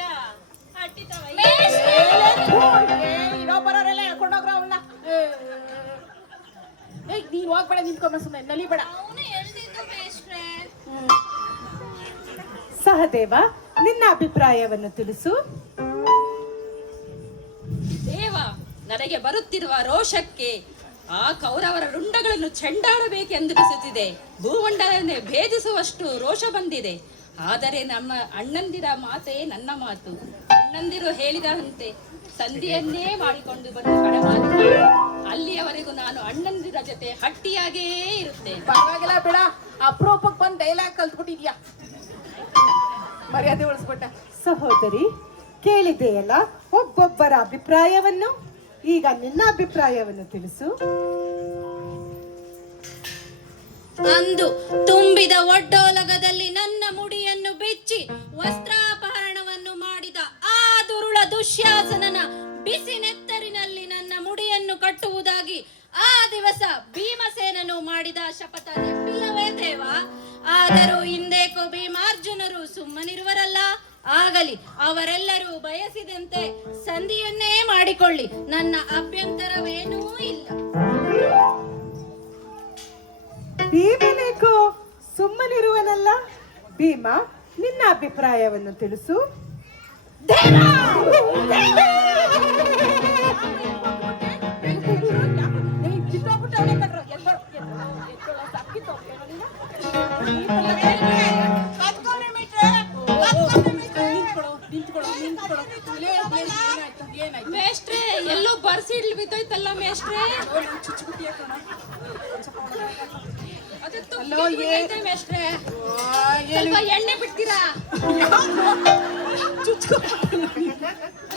ಇನ್ನೊಬ್ಬರವರೆಲ್ಲ ಹೇಳ್ಕೊಂಡೋಗ್ರ ಅವನ್ನ. ನೀನ್ ಹೋಗ್ಬೇಡ, ನಿಂತ್ಕೊಂಬ ಸುಮ್ಮನೆ, ನಲಿಬೇಡ. ಸಹದೇವ, ನಿನ್ನ ಅಭಿಪ್ರಾಯವನ್ನು ತಿಳಿಸು. ದೇವ, ನನಗೆ ಬರುತ್ತಿರುವ ರೋಷಕ್ಕೆ ಆ ಕೌರವರ ರುಂಡಗಳನ್ನು ಚೆಂಡಾಡಬೇಕೆಂದಿಸುತ್ತಿದೆ. ಭೂಮಂಡಲನ್ನೇ ಭೇದಿಸುವಷ್ಟು ರೋಷ ಬಂದಿದೆ. ಆದರೆ ನಮ್ಮ ಅಣ್ಣಂದಿರ ಮಾತೇ ನನ್ನ ಮಾತು. ಅಣ್ಣಂದಿರು ಹೇಳಿದಂತೆ ಸಂಧಿಯನ್ನೇ ಮಾಡಿಕೊಂಡು ಬಂದು ಕಡೆ ಮಾತು. ಅಲ್ಲಿಯವರೆಗೂ ನಾನು ಅಣ್ಣಂದಿರ ಜೊತೆ ಹಟ್ಟಿಯಾಗೇ ಇರುತ್ತೇನೆ. ಪರವಾಗಿಲ್ಲ ಬಿಡ, ಅಪರೂಪಕ್ಕೆ ಬಂದು ಡೈಲಾಗ್ ಕಲ್ತ್ಬಿಟ್ಟಿದ್ಯಾ, ಮರ್ಯಾದೆ ಉಳಿಸ್ಬಿಟ್ಟ. ಸಹೋದರಿ, ಕೇಳಿದೆಯಲ್ಲ ಒಬ್ಬೊಬ್ಬರ ಅಭಿಪ್ರಾಯವನ್ನು. ಈಗ ನಿನ್ನ ಅಭಿಪ್ರಾಯವನ್ನು ತಿಳಿಸು. ಅಂದು ತುಂಬಿದ ಒಡ್ಡೋಲಗದಲ್ಲಿ ನನ್ನ ಮುಡಿಯನ್ನು ಬಿಚ್ಚಿ ವಸ್ತ್ರಾಪಹರಣವನ್ನು ಮಾಡಿದ ಆ ದುರುಳ ದುಶ್ಯಾಸನನ ಬಿಸಿ ನೆತ್ತರಿನಲ್ಲಿ ನನ್ನ ಮುಡಿಯನ್ನು ಕಟ್ಟುವುದಾಗಿ ಆ ದಿವಸ ಭೀಮಸೇನನು ಮಾಡಿದ ಶಪಥ ನೆನಪಿಲ್ಲವೇ ದೇವ? ಆದರೂ ಹಿಂದೇಕೋ ಭೀಮಾರ್ಜುನರು ಸುಮ್ಮನಿರುವರಲ್ಲ. ಆಗಲಿ, ಅವರೆಲ್ಲರೂ ಬಯಸಿದಂತೆ ಸಂಧಿಯನ್ನೇ ಮಾಡಿಕೊಳ್ಳಿ, ನನ್ನ ಅಭ್ಯಂತರವೇನೂ ಇಲ್ಲ. ಭೀಮನೇಕೋ ಸುಮ್ಮನಿರುವನಲ್ಲ. ಭೀಮ, ನಿನ್ನ ಅಭಿಪ್ರಾಯವನ್ನು ತಿಳಿಸು. ಮೇಷ್ಟ್ರೆ, ಎಲ್ಲೋ ಬರ್ಸಿಡ್ಲಿ ಬಿದ್ದೋಯ್ತಲ್ಲ ಮೇಷ್ಟ್ರೆ. ಮೇಷ್ಟ್ರೆ, ಸ್ವಲ್ಪ ಎಣ್ಣೆ ಬಿಡ್ತೀರಾ?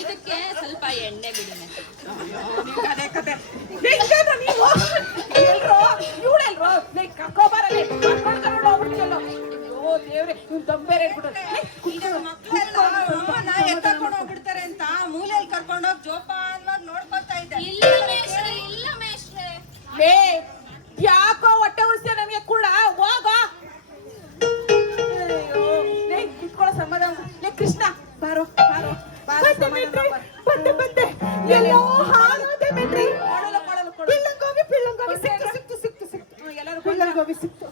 ಇದಕ್ಕೆ ಸ್ವಲ್ಪ ಎಣ್ಣೆ ಬಿಡಿ. ಹೋಗ್ಬಿಡ್ತಾರೆ ಅಂತ ಮೂಲೆಯಲ್ಲಿ ಕರ್ಕೊಂಡೋಗಿ ಜೋಪಾನವಾಗಿ ನೋಡ್ಕೊತಾ ಇದ್ದೆ. ಇಲ್ಲ ಮೇಷ್ಟ್ರೆ, ಇಲ್ಲ ಲೇ ಯಾಕೋ ಹೊಟ್ಟೆ ಉಳಿಸ್ತೀಯ ನನಗೆ ಕೂಡ ಹೋಗೋ. ಲೇ ಕುತ್ಕೊಳ್ಳೋ ಸಮಾಧಾನ. ಲೇ ಕೃಷ್ಣ ಬಾರೋ ಬಾರೋ ಬಾರೋ ಸಮಾಧಾನ ಮಾಡು. ಬಂದೆ ಎಲ್ಲೋ ಹಾಳಾದೆ ಬಿಡ್ರಿ. ಪಿಳ್ಳಂಗೋವಿ ಸಿಕ್ತು ಎಲ್ಲರೂ ಪಿಳ್ಳಂಗೋವಿ ಸಿಕ್ತು.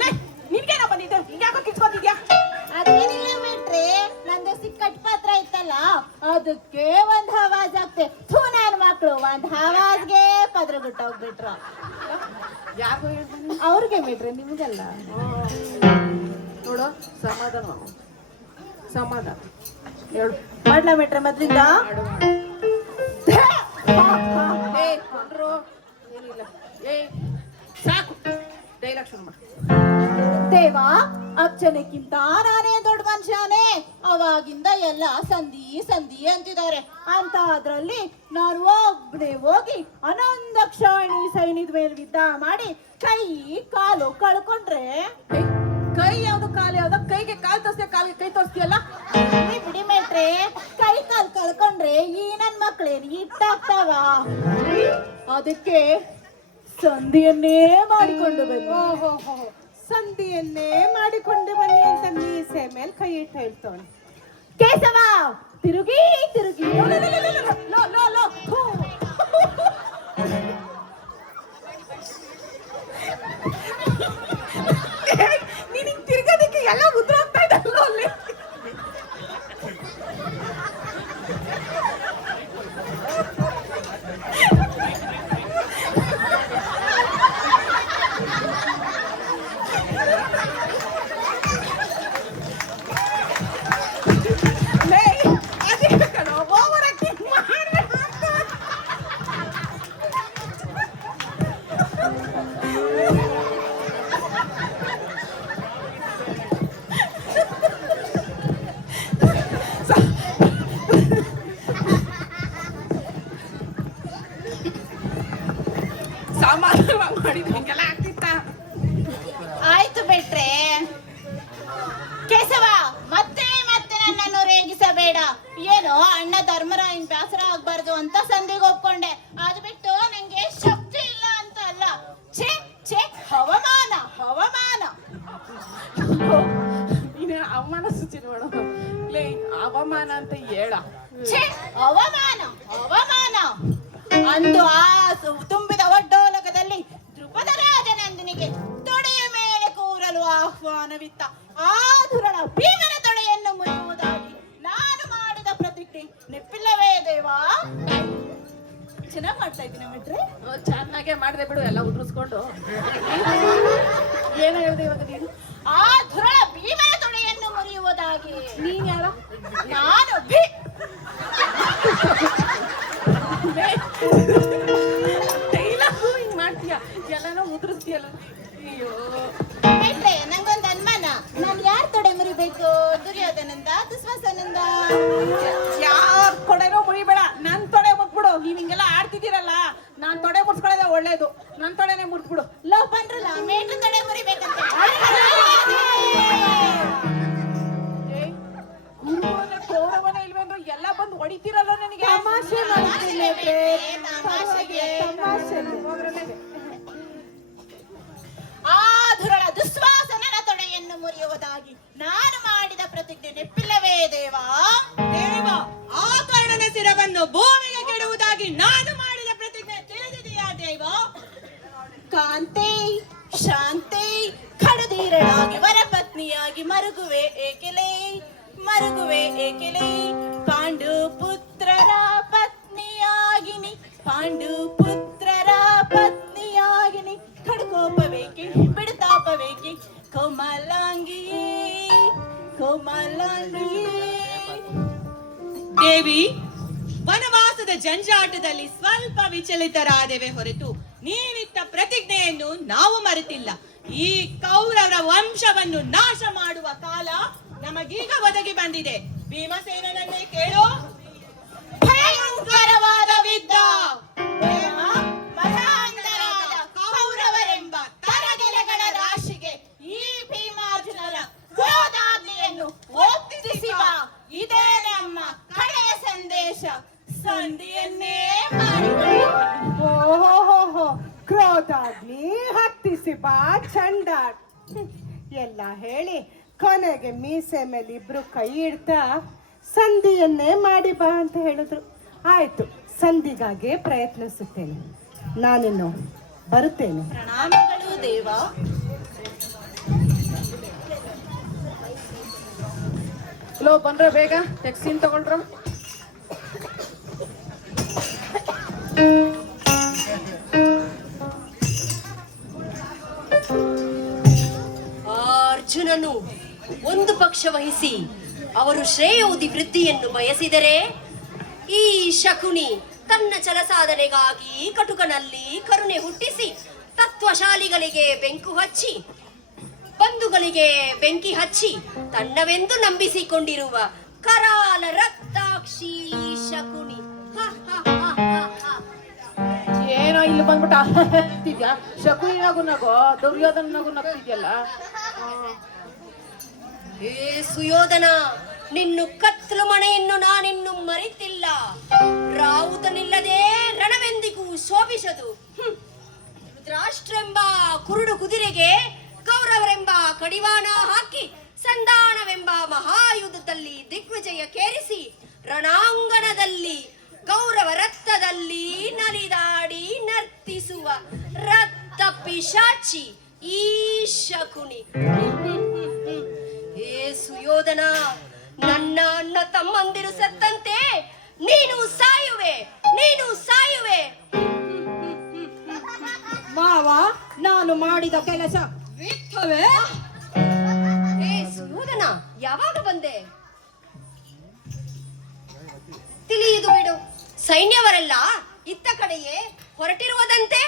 ಲೇ ನಿನ್ಗೇನೋ ಬಂದಿದ್ದೆ ಯಾಕೋ ಕಿಚ್ಕೊಂಡಿದ್ಯಾ? ಅದೇನಿಲ್ಲ ಮೇಟ್ರೆ, ನಂದು ಸಿಕ್ಕಟ್ ಪಾತ್ರ ಇತ್ತಲ್ಲ ಅದಕ್ಕೆ ಒಂದ್ ಹವಾಜ್ ಆಗ್ತೆ. ನನ್ನ ಮಕ್ಳು ಒಂದ್ ಹವಾಜ್ಗೆ ಪದ್ರಗುಟ್ಟ ಹೋಗ್ಬಿಟ್ರು. ಯಾಕೋ ಹೇಳ್ತಾನೆ ಅವ್ರಿಗೆ ಮೇಟ್ರೆ, ನಿಮ್ಗಲ್ಲ. ನೋಡು ಸಮಾಧಾನ ಸಮಾಧಾನ ಹೇಳು. ಮಾಡ್ಲಾ ಮೇಟ್ರೆ ಮೊದ್ಲಿಂದ? ಏ ಕೊಂಡ್ರು ಏನಿಲ್ಲ. ಏ ಸಾಕು ಡೈಲಾಗ್ ಶುರು ಮಾಡು. ದೇವ ಅರ್ಚನೆಕ್ಕಿಂತ ನಾನೇ ದೊಡ್ಡ ಮನುಷ್ಯನೇ. ಅವಾಗಿಂದ ಎಲ್ಲ ಸಂಧಿ ಸಂಧಿ ಅಂತಿದ್ದಾರೆ. ಅಂತ ಅದ್ರಲ್ಲಿ ನಾನು ಒಬ್ಬನೇ ಹೋಗಿ ಅನಂದಕ್ಷಾಣಿ ಸೈನ್ಯದ ಮೇಲೆ ಯುದ್ಧ ಮಾಡಿ ಕೈ ಕಾಲು ಕಳ್ಕೊಂಡ್ರೆ. ಕೈ ಯಾವ್ದು ಕಾಲು ಯಾವ್ದು? ಕೈಗೆ ಕಾಲು ತೋರಿಸ್ತೀಯ, ಕಾಲಿಗೆ ಕೈ ತೋರಿಸ್ತೀಯಲ್ಲ. ಬಿಡಿ ಮೇಟ್ರೆ, ಕೈ ಕಾಲು ಕಳ್ಕೊಂಡ್ರೆ ಈ ನನ್ ಮಕ್ಳೇನು ಇಟ್ಟಾಗ್ತಾವ? ಅದಕ್ಕೆ ಸಂಧಿಯನ್ನೇ ಮಾಡಿಕೊಂಡು ಬನ್ನಿ. ಓಹೋ ಸಂಧಿಯನ್ನೇ ಮಾಡಿಕೊಂಡು ಬನ್ನಿ ಅಂತ ಮೀಸೆ ಮೇಲೆ ಕೈ ಇಟ್ಟು ಹೇಳ್ತವನು. ಕೇಶವ ತಿರುಗಿ ತಿರುಗಿ ನೀನ್ ತಿರ್ಗೋದಕ್ಕೆ ಎಲ್ಲ ಉದ್ರ ಹೋಗ್ತಾ ಇದ್ದಲ್ಲ ಅಲ್ಲಿ. ಸಮಾಧಾನವಾಗಿ ಮಾಡಿದ್ರೆ ಹಿಂಗೆಲ್ಲ ಆಗ್ತಿತ್ತ? ಆಯ್ತು ಬಿಟ್ರೆ. ಕೇಶವ ಮತ್ತೆ ಮತ್ತೆ ನನ್ನನ್ನು ರೇಗಿಸಬೇಡ. ಏನೋ ಅಣ್ಣ ಧರ್ಮರಾಯನ್ ಬೇಸರ ಆಗ್ಬಾರ್ದು ಅಂತ ಸಂಧಿಗೆ ಒಪ್ಕೊಂಡೆ. ಅದು ಬಿಟ್ಟು ನಂಗೆ ಶಕ್ತಿ ಇಲ್ಲ ಅಂತ ಅಲ್ಲ. ಛೇ ಛೇ, ಹವಾಮಾನ ಹವಾಮಾನ. ನೀನು ಅವಮಾನ ಸೂಚನೆ ಮಾಡು. ಲೇ ಅವಮಾನ ಅಂತ ಹೇಳ. ಛೇ, ಹವಾಮಾನ ಹವಾಮಾನ. ಅಂದು ಆ ತುಂಬಿದ ಒಡ್ಡೋಲಕದಲ್ಲಿ ದ್ರುಪದ ರಾಜನಂದಿನಿಗೆ ತೊಡೆಯ ಮೇಲೆ ಕೂರಲು ಆಹ್ವಾನವಿತ್ತ. ಆ ಧುರಳ ಭೀಮನ ತೊಡೆಯನ್ನು ಮುರಿಯುವುದಾಗಿ ನಾನು ಮಾಡಿದ ಪ್ರತಿಜ್ಞೆ ನೆಪ್ಪಿಲ್ಲವೇ ದೇವಾ? ಚೆನ್ನಾಗಿ ಮಾಡ್ತಾ ಇದ್ದೀನಿ ಬಿಟ್ರೆ. ಚೆನ್ನಾಗೆ ಮಾಡಿದೆ ಬಿಡು, ಎಲ್ಲ ಉದುರಿಸ್ಕೊಂಡು. ಏನು ಹೇಳಿದೆ ಇವಾಗ ನೀನು? ಆ ಧುರಳ ಭೀಮನ ತೊಡೆಯನ್ನು ಮುರಿಯುವುದಾಗಿ. ನೀನ್ ಯಾರ? ನಾನು ಡೈಲಾಗು ಹಿಂಗ್ ಮಾಡ್ತೀಯ, ಎಲ್ಲಾನು ಉದುರಿಸ್ತೀಯಲ್ಲ. ಅಯ್ಯೋ ಬಿಟ್ರೆ ನಂಗೊಂದು ಅನುಮಾನ. ನಾನು ಯಾರ ತೊಡೆ ಮುರಿಬೇಕು? ದುರ್ಯೋಧನಂದ ದುಶ್ವಾಸನಂದ? ಯಾರ ತೊಡೆನೋ ಮುರಿಬೇಡ, ನನ್ ತೊಡೆ ಮುಟ್ಬಿಡು. ನೀವ್ ಹಿಂಗೆಲ್ಲ ಆಡ್ತಿದ್ದೀರಲ್ಲ, ನಾನ್ ತೊಡೆ ಮುರ್ಸ್ಕೊಳ್ಳೋದೇ ಒಳ್ಳೇದು. ನನ್ ತೊಡೆನೆ ಮುರ್ಸ್ಬಿಡು. ಲೋ ಬಂದ್ರಲ್ಲ, ಮೇಟ್ರ ತೊಡೆ ಮುರಿಬೇಕಂತ. ಗುರುವನ್ನ ಗೌರವನ ಇಲ್ವೇಂದ್ರು ಎಲ್ಲ ಬಂದು ಹೊಡಿತೀರಲ್ಲ ನನಗೆ. ತಮಾಷೆ ಮಾಡ್ತೀನಿ ತಮಾಷೆಗೆ. ತಮಾಷೆ. ಆ ಧುರಳ ದುಶ್ವಾಸನನ ತೊಡೆಯನ್ನು ಮುರಿಯುವುದಾಗಿ ನಾನು ಮಾಡಿದ ಪ್ರತಿಜ್ಞೆ ನೆಪ್ಪಿಲ್ಲವೇ ದೇವಾ? ದೇವ, ಆ ಕರ್ಣನ ಶಿರವನ್ನು ಭೂಮಿಗೆ ಕೆಡುವುದಾಗಿ ನಾನು ಮಾಡಿದ ಪ್ರತಿಜ್ಞೆ ತಿಳಿದಿದೆಯಾ ದೇವ? ಕಾಂತೆ ಶಾಂತೆ ಕಡದೀರಳಾಗಿ ವರಪತ್ನಿಯಾಗಿ ಮರುಗುವೆ ಏಕೆಲೆ ಮರುಗುವೆ ಏಕೆಲೆ. ಪಾಂಡು ಪುತ್ರರ ಪತ್ನಿಯಾಗಿನಿ, ಪಾಂಡು ಪುತ್ರರ ಪತ್ನಿಯಾಗಿನಿ. ಕಡ್ಕೋಪಬೇಕೆ ಬಿಡುತ್ತಾಪಬೇಕೆ ಕೋಮಲಾಂಗಿಯೇ ಕೋಮಲಾಂಗಿಯೇ. ದೇವಿ, ವನವಾಸದ ಜಂಜಾಟದಲ್ಲಿ ಸ್ವಲ್ಪ ವಿಚಲಿತರಾದೆವೆ ಹೊರತು ನೀವಿತ್ತ ಪ್ರತಿಜ್ಞೆಯನ್ನು ನಾವು ಮರೆತಿಲ್ಲ. ಈ ಕೌರವರ ವಂಶವನ್ನು ನಾಶ ಮಾಡುವ ಕಾಲ ನಮಗೀಗ ಒದಗಿ ಬಂದಿದೆ. ಭೀಮಸೇನನ್ನೇ ಕೇಳು. ಭಯಂಕರವಾದ ಯುದ್ಧ, ಮಹಾಂತರಾದ ಕೌರವರೆಂಬ ತರಗೆಲೆಗಳ ರಾಶಿಗೆ ಈ ಭೀಮಾರ್ಜುನರ ಕ್ರೋಧಾಗ್ನಿಯನ್ನು ಒಪ್ಪಿಸುವ ಇದೇ ನಮ್ಮ ಕಡೆಯ ಸಂದೇಶ. ಸಂಧಿಯನ್ನೇ ಮಾಡಿಕೊಳ್ಳಿ. ಓಹೋ ಕ್ರೋಧಾಗ್ನಿ ಹತ್ತಿಸಿ ಬಾ ಚಂಡಾಡ್ ಎಲ್ಲ ಹೇಳಿ ಕೊನೆಗೆ ಮೀಸೆ ಮೇಲೆ ಇಬ್ರು ಕೈ ಇಡ್ತಾ ಸಂಧಿಯನ್ನೇ ಮಾಡಿ ಬಾ ಅಂತ ಹೇಳಿದ್ರು. ಆಯ್ತು, ಸಂಧಿಗಾಗಿ ಪ್ರಯತ್ನಿಸುತ್ತೇನೆ. ನಾನಿನ್ನು ಬರುತ್ತೇನೆ. ಪ್ರಣಾಮಗಳು ದೇವ. ಲೋ ಬಂದ್ರೆ ಬೇಗ ಟ್ಯಾಕ್ಸಿನ್ ತಗೊಳ್ರ. ಅರ್ಜುನನು ಒಂದು ಪಕ್ಷ ವಹಿಸಿ ಅವರು ಶ್ರೇಯೋಧಿ ವೃದ್ಧಿಯನ್ನು ಬಯಸಿದರೆ, ಈ ಶಕುನಿ ತನ್ನ ಛಲ ಸಾಧನೆಗಾಗಿ ಕಟುಕನಲ್ಲಿ ಕರುಣೆ ಹುಟ್ಟಿಸಿ ತತ್ವಶಾಲಿಗಳಿಗೆ ಬೆಂಕು ಹಚ್ಚಿ ಬಂಧುಗಳಿಗೆ ಬೆಂಕಿ ಹಚ್ಚಿ ತನ್ನವೆಂದು ನಂಬಿಸಿಕೊಂಡಿರುವ ಕರಾಲ ರಕ್ತಾಕ್ಷಿ ಶಕುನಿ. ಏನೋ ಇಲ್ಲಿ ಬಂದ್ಬಿಟ್ಟ ಹತ್ತಿದ್ಯಾ, ಶಕುನಿ ನಗು ನಗೋ, ದುರ್ಯೋಧನ ನಗು ನಗ್ತಿದ್ಯಲ್ಲ. ಏ ಸುಯೋಧನ, ನಿನ್ನು ಕತ್ತಲು ಮನೆಯನ್ನು ನಾನಿನ್ನು ಮರೆತಿಲ್ಲ. ರಾವುತನಿಲ್ಲದೆ ರಣವೆಂದಿಗೂ ಶೋಭಿಸದು. ರುದ್ರಾಷ್ಟ್ರೆಂಬ ಕುರುಡು ಕುದುರೆಗೆ ಕೌರವರೆಂಬ ಕಡಿವಾಣ ಹಾಕಿ ಸಂಧಾನವೆಂಬ ಮಹಾಯುದ್ಧದಲ್ಲಿ ದಿಗ್ವಿಜಯ ಕೇರಿಸಿ ರಣಾಂಗಣದಲ್ಲಿ ಕೌರವ ರಕ್ತದಲ್ಲಿ ನಲಿದಾಡಿ ನರ್ತಿಸುವ ರಕ್ತ ಪಿಶಾಚಿ ಈ ಶಕುನಿ. ಹೇ ಸುಯೋಧನ, ನನ್ನ ಅಣ್ಣ ತಮ್ಮಂದಿರು ಸತ್ತಂತೆ ನೀನು ಸಾಯುವೆ, ನೀನು ಸಾಯುವೆ. ಮಾವ, ನಾನು ಮಾಡಿದ ಕೆಲಸ ವ್ಯರ್ಥವೇ? ಹೇ ಸುಯೋಧನ, ಯಾವಾಗ ಬಂದೆ? ತಿಳಿಯುದು ಬಿಡು. ಸೈನ್ಯವರೆಲ್ಲ ಇತ್ತ ಕಡೆಯೇ ಹೊರಟಿರುವುದಂತೆ.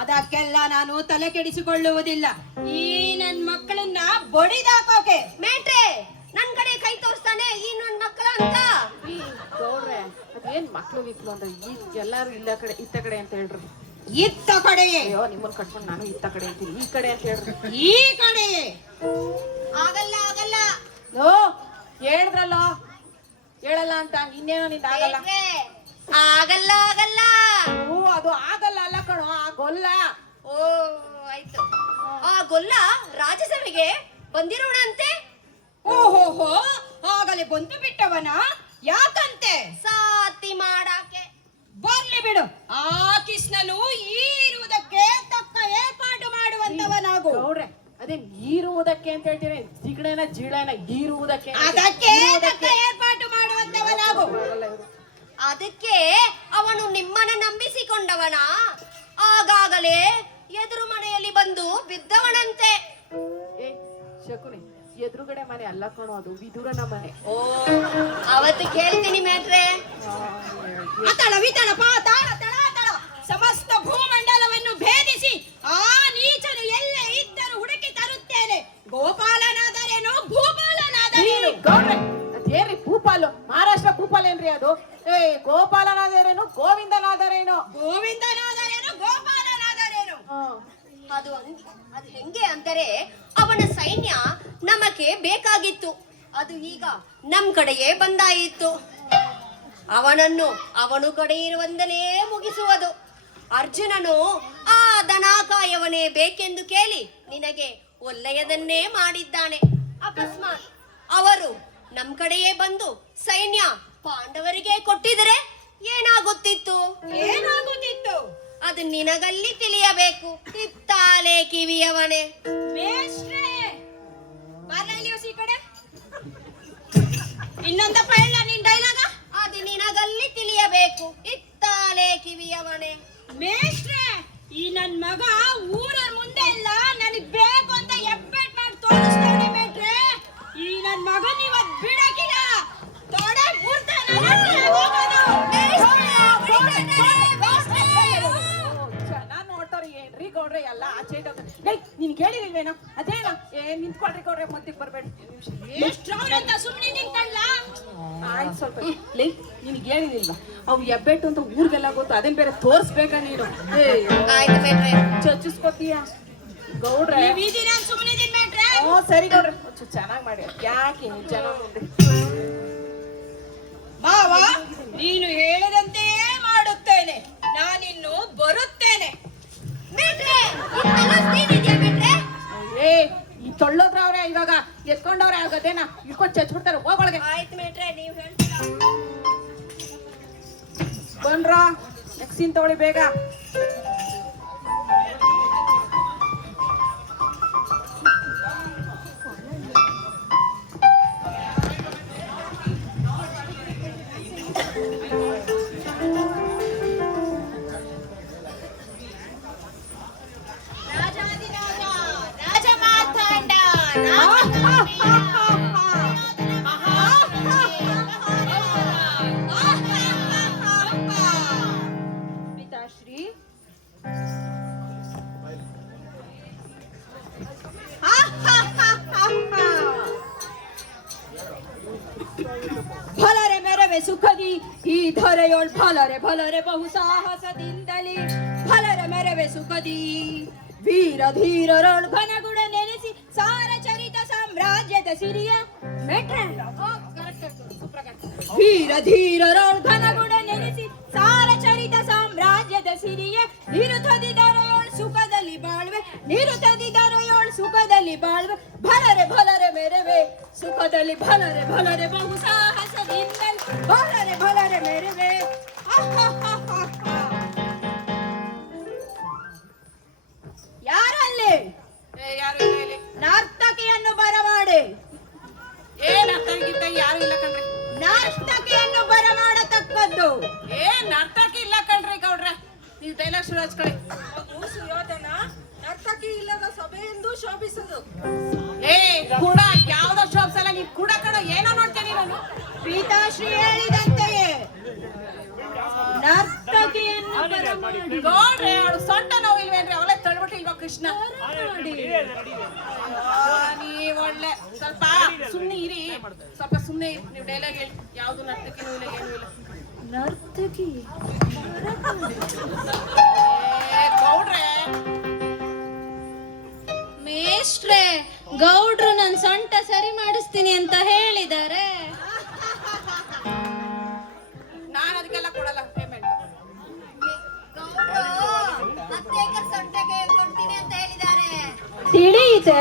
ಅದಕ್ಕೆಲ್ಲ ನಾನು ತಲೆ ಕೆಡಿಸಿಕೊಳ್ಳುವುದಿಲ್ಲ. ಈ ನನ್ ಮಕ್ಕಳನ್ನ ಬಡಿದಾಕೋಕೆ. ಮೇಟ್ರೆ, ನನ್ ಕಡೆ ಕೈ ತೋರಿಸ್ತಾನೆ ಈ ನನ್ ಮಕ್ಕಳ ಅಂತ. ಈ ಗೌಡ್ರೆ, ಅದೇನ್ ಮಕ್ಳು ಗಿಕ್ಳು ಅಂತ ಈಗ ಎಲ್ಲಾರು ಇಲ್ಲ ಕಡೆ ಇತ್ತ ಕಡೆ ಅಂತ ಹೇಳ್ರಿ. ಇತ್ತ ಕಡೆಯೇ. ಅಯ್ಯೋ, ನಿಮ್ಮನ್ನ ಕಟ್ಕೊಂಡು ನಾನು ಇತ್ತ ಕಡೆ ಅಂತೀನಿ, ಈ ಕಡೆ ಅಂತ ಹೇಳ್ರಿ. ಈ ಕಡೆಯೇ. ಆಗಲ್ಲ ಆಗಲ್ಲ. ಓ ಹೇಳಿದ್ರಲ್ಲ ಹೇಳಲ್ಲ ಅಂತ, ಇನ್ನೇನೋ ನಿಂದ ಆಗಲ್ಲ. ಮೇಟ್ರೆ, ಆಗಲ್ಲ ಆಗಲ್ಲ. ಓ ಅದು ಆಗಲ್ಲ ಅಲ್ಲ ಕಣೋ, ಆ ಗೊಲ್ಲ. ಓ ಆಯ್ತು. ಆ ಗೊಲ್ಲ ರಾಜ್ಯಸಭೆಗೆ ಬಂದಿರೋಣಂತೆ. ಓಹೋಹೋ, ಆಗಲೇ ಬಂದು ಬಿಟ್ಟವನ? ಯಾಕಂತೆ? ಸಾತಿ ಮಾಡಾಕೆ. ಬರ್ಲಿ ಬಿಡು. ಆ ಕೃಷ್ಣನು ಈ ಇರುವುದಕ್ಕೆ ತಕ್ಕ ಏರ್ಪಾಡು ಮಾಡುವಂತವನಾಗು. ಗೌಡ್ರೆ, ಅದೇ ನೀರುವುದಕ್ಕೆ ಅಂತ ಹೇಳ್ತೀರಿ, ಜಿಗಣೆನ ಜಿಳನ ಈರುವುದಕ್ಕೆ. ಅದಕ್ಕೆ ತಕ್ಕ ಏರ್ಪಾಡು ಮಾಡುವಂತವನಾಗು. ಅದಕ್ಕೆ ಅವನು ನಿಮ್ಮನ್ನ ನಂಬಿಸಿಕೊಂಡವನ. ಆಗಾಗಲೇ ಎದುರು ಮನೆಯಲ್ಲಿ ಬಂದು ಬಿದ್ದವನಂತೆ. ಏ ಶಕುನಿ, ಎದುರುಗಡೆ ಮನೆ ಅಲ್ಲ ಕಣೋ, ಅದು ವಿದುರನ ಮನೆ. ಓ, ಅವತ್ತು ಕೇಳ್ತೀನಿ ಮೇಟ್ರೆ. ಅತಳ ವಿತಳ ಪಾತಾಳ ತಳಾತಳ ಸಮಸ್ತ ಭೂಮಂಡಲವನ್ನು ಭೇದಿಸಿ ಆ ನೀಚನು ಎಲ್ಲೇ ಇದ್ದರೂ ಹುಡುಕಿ ತರುತ್ತೇನೆ. ಗೋಪಾಲನಾದರೇನು ಭೂಪಾಲನಾದರೇನು? ಗೌಡ್ರೆ, ಅದೇನ್ರಿ ಭೂಪಾಲು? ಮಹಾರಾಷ್ಟ್ರ ಭೂಪಾಲ ಏನ್ರಿ ಅದು? ಏ ಗೋಪಾಲನಾದರೇನು ಗೋವಿಂದನಾದರೇನು? ಗೋವಿಂದನಾದರೇನು ಗೋಪಾಲನಾದರೇನು? ಅದು ಹೆಂಗೆ ಅಂದರೆ, ಅವನ ಸೈನ್ಯ ನಮಗೆ ಬೇಕಾಗಿತ್ತು. ಅದು ಈಗ ನಮ್ ಕಡೆಯೇ ಬಂದಾಯಿತು. ಅವನನ್ನು ಅವನು ಕಡೆ ಇರುವಂದಲೇ ಮುಗಿಸುವುದು. ಅರ್ಜುನನು ಆ ದನಾಕಾಯವನೇ ಬೇಕೆಂದು ಕೇಳಿ ನಿನಗೆ ಒಳ್ಳೆಯದನ್ನೇ ಮಾಡಿದ್ದಾನೆ. ಅಕಸ್ಮಾತ್ ಅವರು ನಮ್ ಕಡೆಯೇ ಬಂದು ಸೈನ್ಯ ಪಾಂಡವರಿಗೆ ಕೊಟ್ಟಿದರೆ ಏನಾಗುತ್ತಿತ್ತು? ಏನಾಗುತ್ತಿತ್ತು? ಅದು ನಿನಗಲ್ಲಿ ತಿಳಿಯಬೇಕು. ತಿತ್ತಾಲೆ ಕಿವಿಯವನೇ. ಮೇಷ್ಟ್ರೇ, ಬರ್ಲಿಲ್ಲ ಈ ಕಡೆ. ಇನ್ನೊಂದಪ್ಪ ಹೇಳ ನಿನ್ ಡೈಲಾಗ. ಅದು ನಿನಗಲ್ಲಿ ತಿಳಿಯಬೇಕು. ಇತ್ತಾಲೆ ಕಿವಿಯವನೇ. ಮೇಷ್ಟ್ರೇ, ಈ ನನ್ ಮಗ ಊರ ಮುಂದೆ ಎಲ್ಲ ನನಗ್ ಬೇಕು ಅಂತ ಎಬ್ಬೆಟ್ ಮಾಡಿ ತೋರಿಸ್ತಾನೆ ಮೇಷ್ಟ್ರೇ. ಈ ನನ್ ಮಗ ನೀವತ್ ಬಿಡಕಿಲ್ಲ. ತೊಡೆ ಮುರ್ತಾನೆ. ಚೆನ್ನಾಗ್ ನೋಡ್ತಾರ ಏನ್ರಿ ಗೌಡ್ರೆ, ಎಲ್ಲ ಆಚೆ ನಿನ್ ಕೇಳಿಲ್ವೇನೋ? ಅದೇನ ನಿಂತ್ಕೊಳ್ರಿ ಗೌಡ್ರೆ, ಮತ್ತಿಗೆ ಬರ್ಬೇಡಿ. ಮೇಷ್ಟ್ರವ್ರಂತ ಸುಮ್ನೆ ನಿಂತಲ್ಲ. ಆಯ್ತು ಸ್ವಲ್ಪ ಲೈ, ನಿನಗೆ ಹೇಳಿಲ್ವಾ ಅವು ಎಬ್ಬೆಟ್ಟು ಅಂತ ಊರಿಗೆಲ್ಲ ಗೊತ್ತು, ಅದೇನ್ ಬೇರೆ ತೋರಿಸ್ಬೇಕಾ ನೀನು? ಆಯ್ತು ಮೇಟ್ರೆ. ಚಚ್ಚಿಸ್ಕೊತೀಯ ಗೌಡ್ರೆ? ಈ ದಿನ ಸುಮ್ನೆ ಇದೀನಿ ಮೇಷ್ಟ್ರೇ. ಹ್ಞೂ ಸರಿ ಗೌಡ್ರೆ, ಒಂಚೂರು ಚೆನ್ನಾಗಿ ಮಾಡಿ. ಯಾಕೆ ಜನ ಮುಂದೆ ಮಾವ, ನೀನು ಹೇಳಿದಂತೆಯೇ ಮಾಡುತ್ತೇನೆ. ನಾನಿನ್ನು ಬರುತ್ತೇನೆ. ಎತ್ಕೊಂಡವ್ರೆ ಆಗದೇನ ಇಟ್ಕೊಂಡು ಚಚ್ಬಿಡ್ತಾರೆ ಹೋಗೊಳಗೆ. ಆಯ್ತು ಮೇಟ್ರೆ ನೀವ್ ಹೇಳ್ತೀರಾ. ಬಂದ್ರ ನೆಕ್ಸ್ಟ್ ಸೀನ್ ತಗೊಳ್ಳಿ ಬೇಗ. ರಾಜಾದಿರಾಜ ರಾಜ ಮಾರ್ತಾಂಡ ಪಿತಾಶ್ರೀ ಭಲರೆ ಮೆರವೆ ಸುಖದಿ ಈ ಧರೆಯೋಳ್ ಭಲರೆ ಭಲರೆ ಬಹು ಸಾಹಸದಿಂದಲೇ ಭಲರೆ ಮೆರವೆ ಸುಖದಿ ವೀರ ಧೀರರೊಳ್ ಘನಗುಣ ನೆನೆಸಿ ಸಾರ ಚರಿತ ಸಾಮ್ರಾಜ್ಯದ ಸಿರಿಯ ಮೆಟ್ರೆ ವೀರ ಧೀರರೊಳ್ ಘನಗುಣ ನೆನೆಸಿ ಸಾರ ಚರಿತ ಸಾಮ್ರಾಜ್ಯದ ಸಿರಿಯ ನಿರುತದಿದರೊಳ್ ಸುಖದಲ್ಲಿ ಬಾಳ್ವೆ ನಿರುತದಿದರೊಳ್ ಸುಖದಲ್ಲಿ ಬಾಳ್ವೆ ಭಲರೆ ಭಲರೆ ಮೆರವೆ ಸುಖದಲ್ಲಿ ಭಲರೆ ಭಲರೆ ಬಹು ಸಾಹಸದಿಂದಲೇ ಭಲರೆ ಭಲರೆ ಮೆರವೆ ಯಾರಲ್ಲಿ ಯಾರು ಇಲ್ಲ ಇಲ್ಲಿ. ನರ್ತಕಿಯನ್ನು ಬರಮಾಡೆ ಏನ್ ಅರ್ಥಗಿದ್ದ ಯಾರು ಇಲ್ಲ ಕಣ್ರಿ. ನರ್ತಕಿಯನ್ನು ಬರಮಾಡತಕ್ಕದ್ದು ನರ್ತಕಿ ಇಲ್ಲ ಕಣ್ರಿ ಗೌಡ್ರೆ. ನೀವು ಡೈಲಾಗ್ ಶುರು ಹಚ್ಕೊಳ್ಳಿ. ಸುಯೋಧನ ನರ್ತಕಿ ಇಲ್ಲದ ಸಭೆಯೆಂದು ಶೋಭಿಸದು. ಕೂಡ ಯಾವ್ದೋ ಶೋಭಿಸಲ್ಲ. ನೀವ್ ಕೂಡ ಕಣ ಏನೋ ನೋಡ್ತೇನೆ ನಾನು. ಪೀತಾಶ್ರೀ ಹೇಳಿದಂತೆಯೇ ನರ್ತಕಿಯನ್ನು ಬರಮಾಡಿ ಗೌಡ್ರೆ ಅವಳು ಸೊಂಟ ನೋವು ಇಲ್ವೇನ್ರಿ? ಅವಳೇ ತಳ್ಬಿಟ್ಟು ಇಲ್ವಾ ಕೃಷ್ಣ? ನೀವ್ ಒಳ್ಳೆ ಸ್ವಲ್ಪ ಸುಮ್ನೆ ಇರಿ. ಸ್ವಲ್ಪ ಸುಮ್ನೆ ಇರಿ. ನೀವು ಡೈಲಾಗ್ ಹೇಳಿ. ಯಾವ್ದು ನರ್ತಕಿನೂ ಇಲ್ಲ ಏನೂ ಇಲ್ಲ. ನರ್ತಕಿ ಗೌಡ್ರೆ ಮೇಷ್ಟ್ರೆ ಗೌಡ್ರು ನನ್ ಸೊಂಟ ಸರಿ ಮಾಡಿಸ್ತೀನಿ ಅಂತ ಹೇಳಿದ್ದಾರೆ. ನಾನು ಅದಕ್ಕೆಲ್ಲ ಕೊಡಲ್ಲ ಪೇಮೆಂಟ್. ಅತ್ತೇಕರ್ ಸೊಂಟಕ್ಕೆ ಕೊಡ್ತೀನಿ ಅಂತ ಹೇಳಿದ್ದಾರೆ. ತಿಳಿಯಿತೆ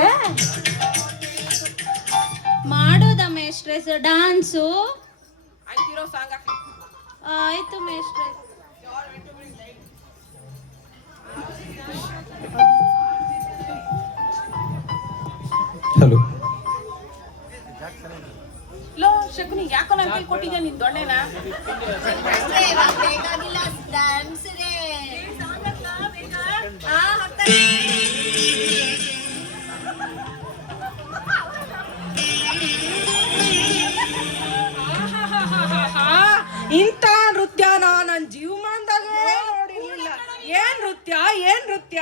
ಮಾಡೋದ ಮೇಷ್ಟ್ರೆ ಡಾನ್ಸು? ಆಯ್ತಿರೋ ಸಾಂಗ್ ಹಾಕಿ. ಆಯ್ತು ಮೇಷ್ಟ್ರೆ. ಹಲೋ ಲೋ ಶಕುನಿ ಯಾಕೋ ನನ್ನ ಕೈ ಕೊಟ್ಟಿದ್ಯಾ ನಿನ್ ದೊಣ್ಣೆನ? ಅಷ್ಟೇ, ಇವಾಗ ಬೇಕಾಗಿಲ್ಲ ಡ್ಯಾನ್ಸ್ ರೇ. ಹಾಕ್ತಾರೆ. ಇಂಥ ನೃತ್ಯನ ನನ್ ಜೀವಮಾನದಾಗೆ ನೋಡಿರ್ಲಿಲ್ಲ. ಏನ್ ನೃತ್ಯ ಏನ್ ನೃತ್ಯ?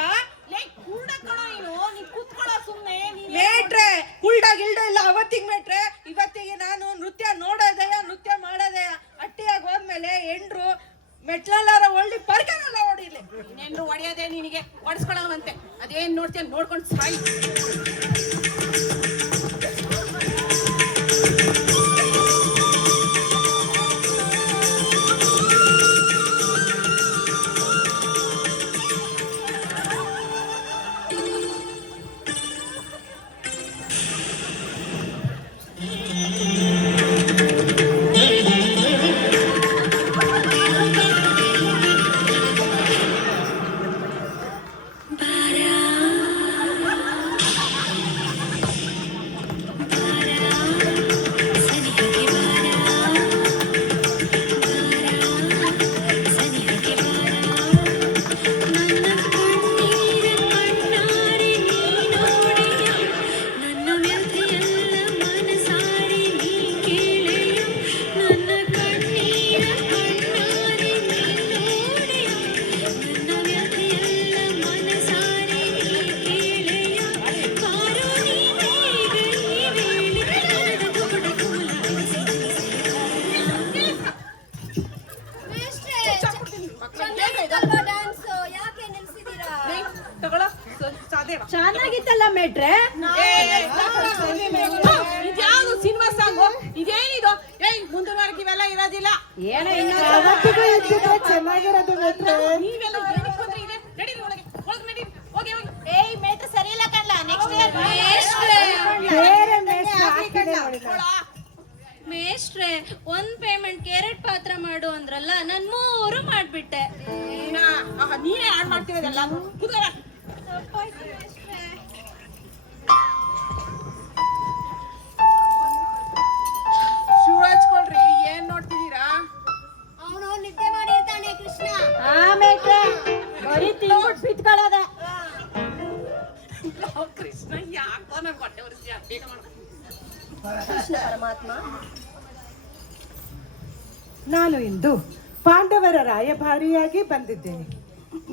ಮೇಟ್ರೆ ಕುಲ್ಡ ಗಿಲ್ಡ ಇಲ್ಲ ಅವತ್ತಿಗೆ ಮೇಟ್ರೆ. ಇವತ್ತಿಗೆ ನಾನು ನೃತ್ಯ ನೋಡೋದೆಯ ನೃತ್ಯ ಮಾಡೋದೆಯ. ಅಟ್ಟಿಯಾಗಿ ಹೋದ್ಮೇಲೆ ಎಂಡ್ರು ಮೆಟ್ಲಲ್ಲಾರ ಒಳ್ಳಿ ಪರ್ಕನೆಲ್ಲ ಹೊಡಿಲಿ. ನೆಂಡ್ರು ಹೊಡಿಯೋದೇ ನಿನಗೆ ಹೊಡಿಸ್ಕೊಳ್ಳೋವಂತೆ. ಅದೇನ್ ನೋಡ್ತೀಯ ನೋಡ್ಕೊಂಡು ಸಾಯಿ. ಚೆನ್ನಾಗಿತ್ತಲ್ಲ ಮೇಟ್ರೆ. ಇದ್ಯಾವ್ದು ಸಿನಿಮಾ ಸಾಂಗು? ಇದೇನಿದು? ಮುಂದಿನ ವಾರಕ್ಕೆ ಇವೆಲ್ಲ ಇರೋದಿಲ್ಲ. ಏನೋ ಅವತ್ತಿಗೂ ಇದ್ದಿದ್ರೆ ಚೆನ್ನಾಗಿರೋದು ಮೇಟ್ರೆ. ನೀವೆಲ್ಲ ಏನಕ್ಕೆ ಬಂದ್ರಿ? ಇದೆ ನಡೀರಿ ಒಳಗೆ ನಡೀರಿ. ಹೋಗಿ ಹೋಗಿ. ಏಯ್ ಮೇಟ್ರ್ ಸರಿ ಇಲ್ಲ ಕಣ್ಲ. ನೆಕ್ಸ್ಟ್ ಇಯರ್ ಬೇರೆ ಮೇಷ್ಟ್ರು ಮೇಷ್ಟ್ರೆ ಒಂದ್ ಪೇಮೆಂಟ್ 2 ಪಾತ್ರ ಮಾಡು ಅಂದ್ರಲ್ಲ ನಾನ್ 3 ಮಾಡ್ಬಿಟ್ಟೆ. ನೀನೇ ಆಡ್ ಮಾಡ್ತಿರೋದಲ್ಲ. ಕೂತ್ಕೊಳ್ಳ. ಶೂ ಹಚ್ಕೊಳ್ರಿ, ಏನ್ ನೋಡ್ತಿದ್ದೀರಾ? ಅವನು ನಿದ್ದೆ ಮಾಡಿರ್ತಾನೆ ಕೃಷ್ಣ. ಆಮೇಲೆ ಬರೀ ತಿಂಗ್ಬಿಟ್ಟು ಬಿತ್ಕೊಳ್ಳೋದ. ಕೃಷ್ಣ ಯಾಕೋ ನನ್ ಹೊಟ್ಟೆ ಉರಿಸ್ತೀಯ? ಬೇಗ ಮಾಡು. ಕೃಷ್ಣ ಪರಮಾತ್ಮ, ನಾನು ಇಂದು ಪಾಂಡವರ ರಾಯಭಾರಿಯಾಗಿ ಬಂದಿದ್ದೇನೆ.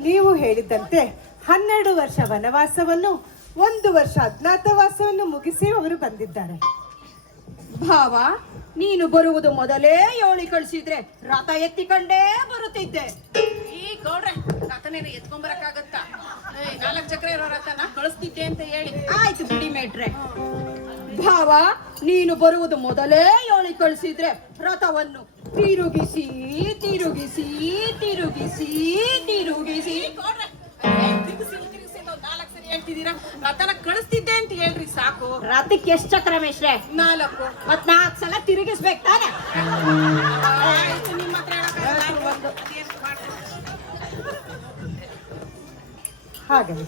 ನೀವು ಹೇಳಿದ್ದಂತೆ 12 ವರ್ಷ ವನವಾಸವನ್ನು 1 ವರ್ಷ ಅಜ್ಞಾತವಾಸವನ್ನು ಮುಗಿಸಿ ಅವರು ಬಂದಿದ್ದಾರೆ. ಭಾವ, ನೀನು ಬರುವುದು ಮೊದಲೇ ಹೇಳಿ ಕಳ್ಸಿದ್ರೆ ರಥ ಎತ್ತಿಕೊಂಡೇ ಬರುತ್ತಿದ್ದೆ. ಈ ಗೌಡ್ರೆ, ರಥನೇನು ಎತ್ಕೊಂಡ್ಬರಕ್ಕಾಗತ್ತಾ? 4 ಚಕ್ರ ಇರೋ ರಥನ ಕಳಿಸ್ತಿದ್ದೆ ಅಂತ ಹೇಳಿ. ಆಯ್ತು ಬಿಡಿ ಮೇಟ್ರೆ. ಭಾವ, ನೀನು ಬರುವುದು ಮೊದಲೇ ಹೇಳಿ ಕಳಿಸಿದ್ರೆ ರಥವನ್ನು ತಿರುಗಿಸಿ ತಿರುಗಿಸಿ ತಿರುಗಿಸಿ ತಿರುಗಿಸಿ 4 ಸರಿ ಹೇಳ್ತಿದ್ದೀರಾ. ರಥನ ಕಳಿಸ್ತಿದ್ದೆ ಅಂತ ಹೇಳ್ರಿ ಸಾಕು. ರಥಕ್ಕೆ ಎಷ್ಟು ಚಕ್ರ ಮೇಷ್ಟ್ರೆ? 4. ಮತ್ 4 ಸಲ ತಿರುಗಿಸ್ಬೇಕು ತಾನೆ? ಆಯ್ತು, ನಿಮ್ಮ ಹತ್ರ ಹೇಳಕ್ಕಾಗಲ್ಲ. ಹಾಗಲಿ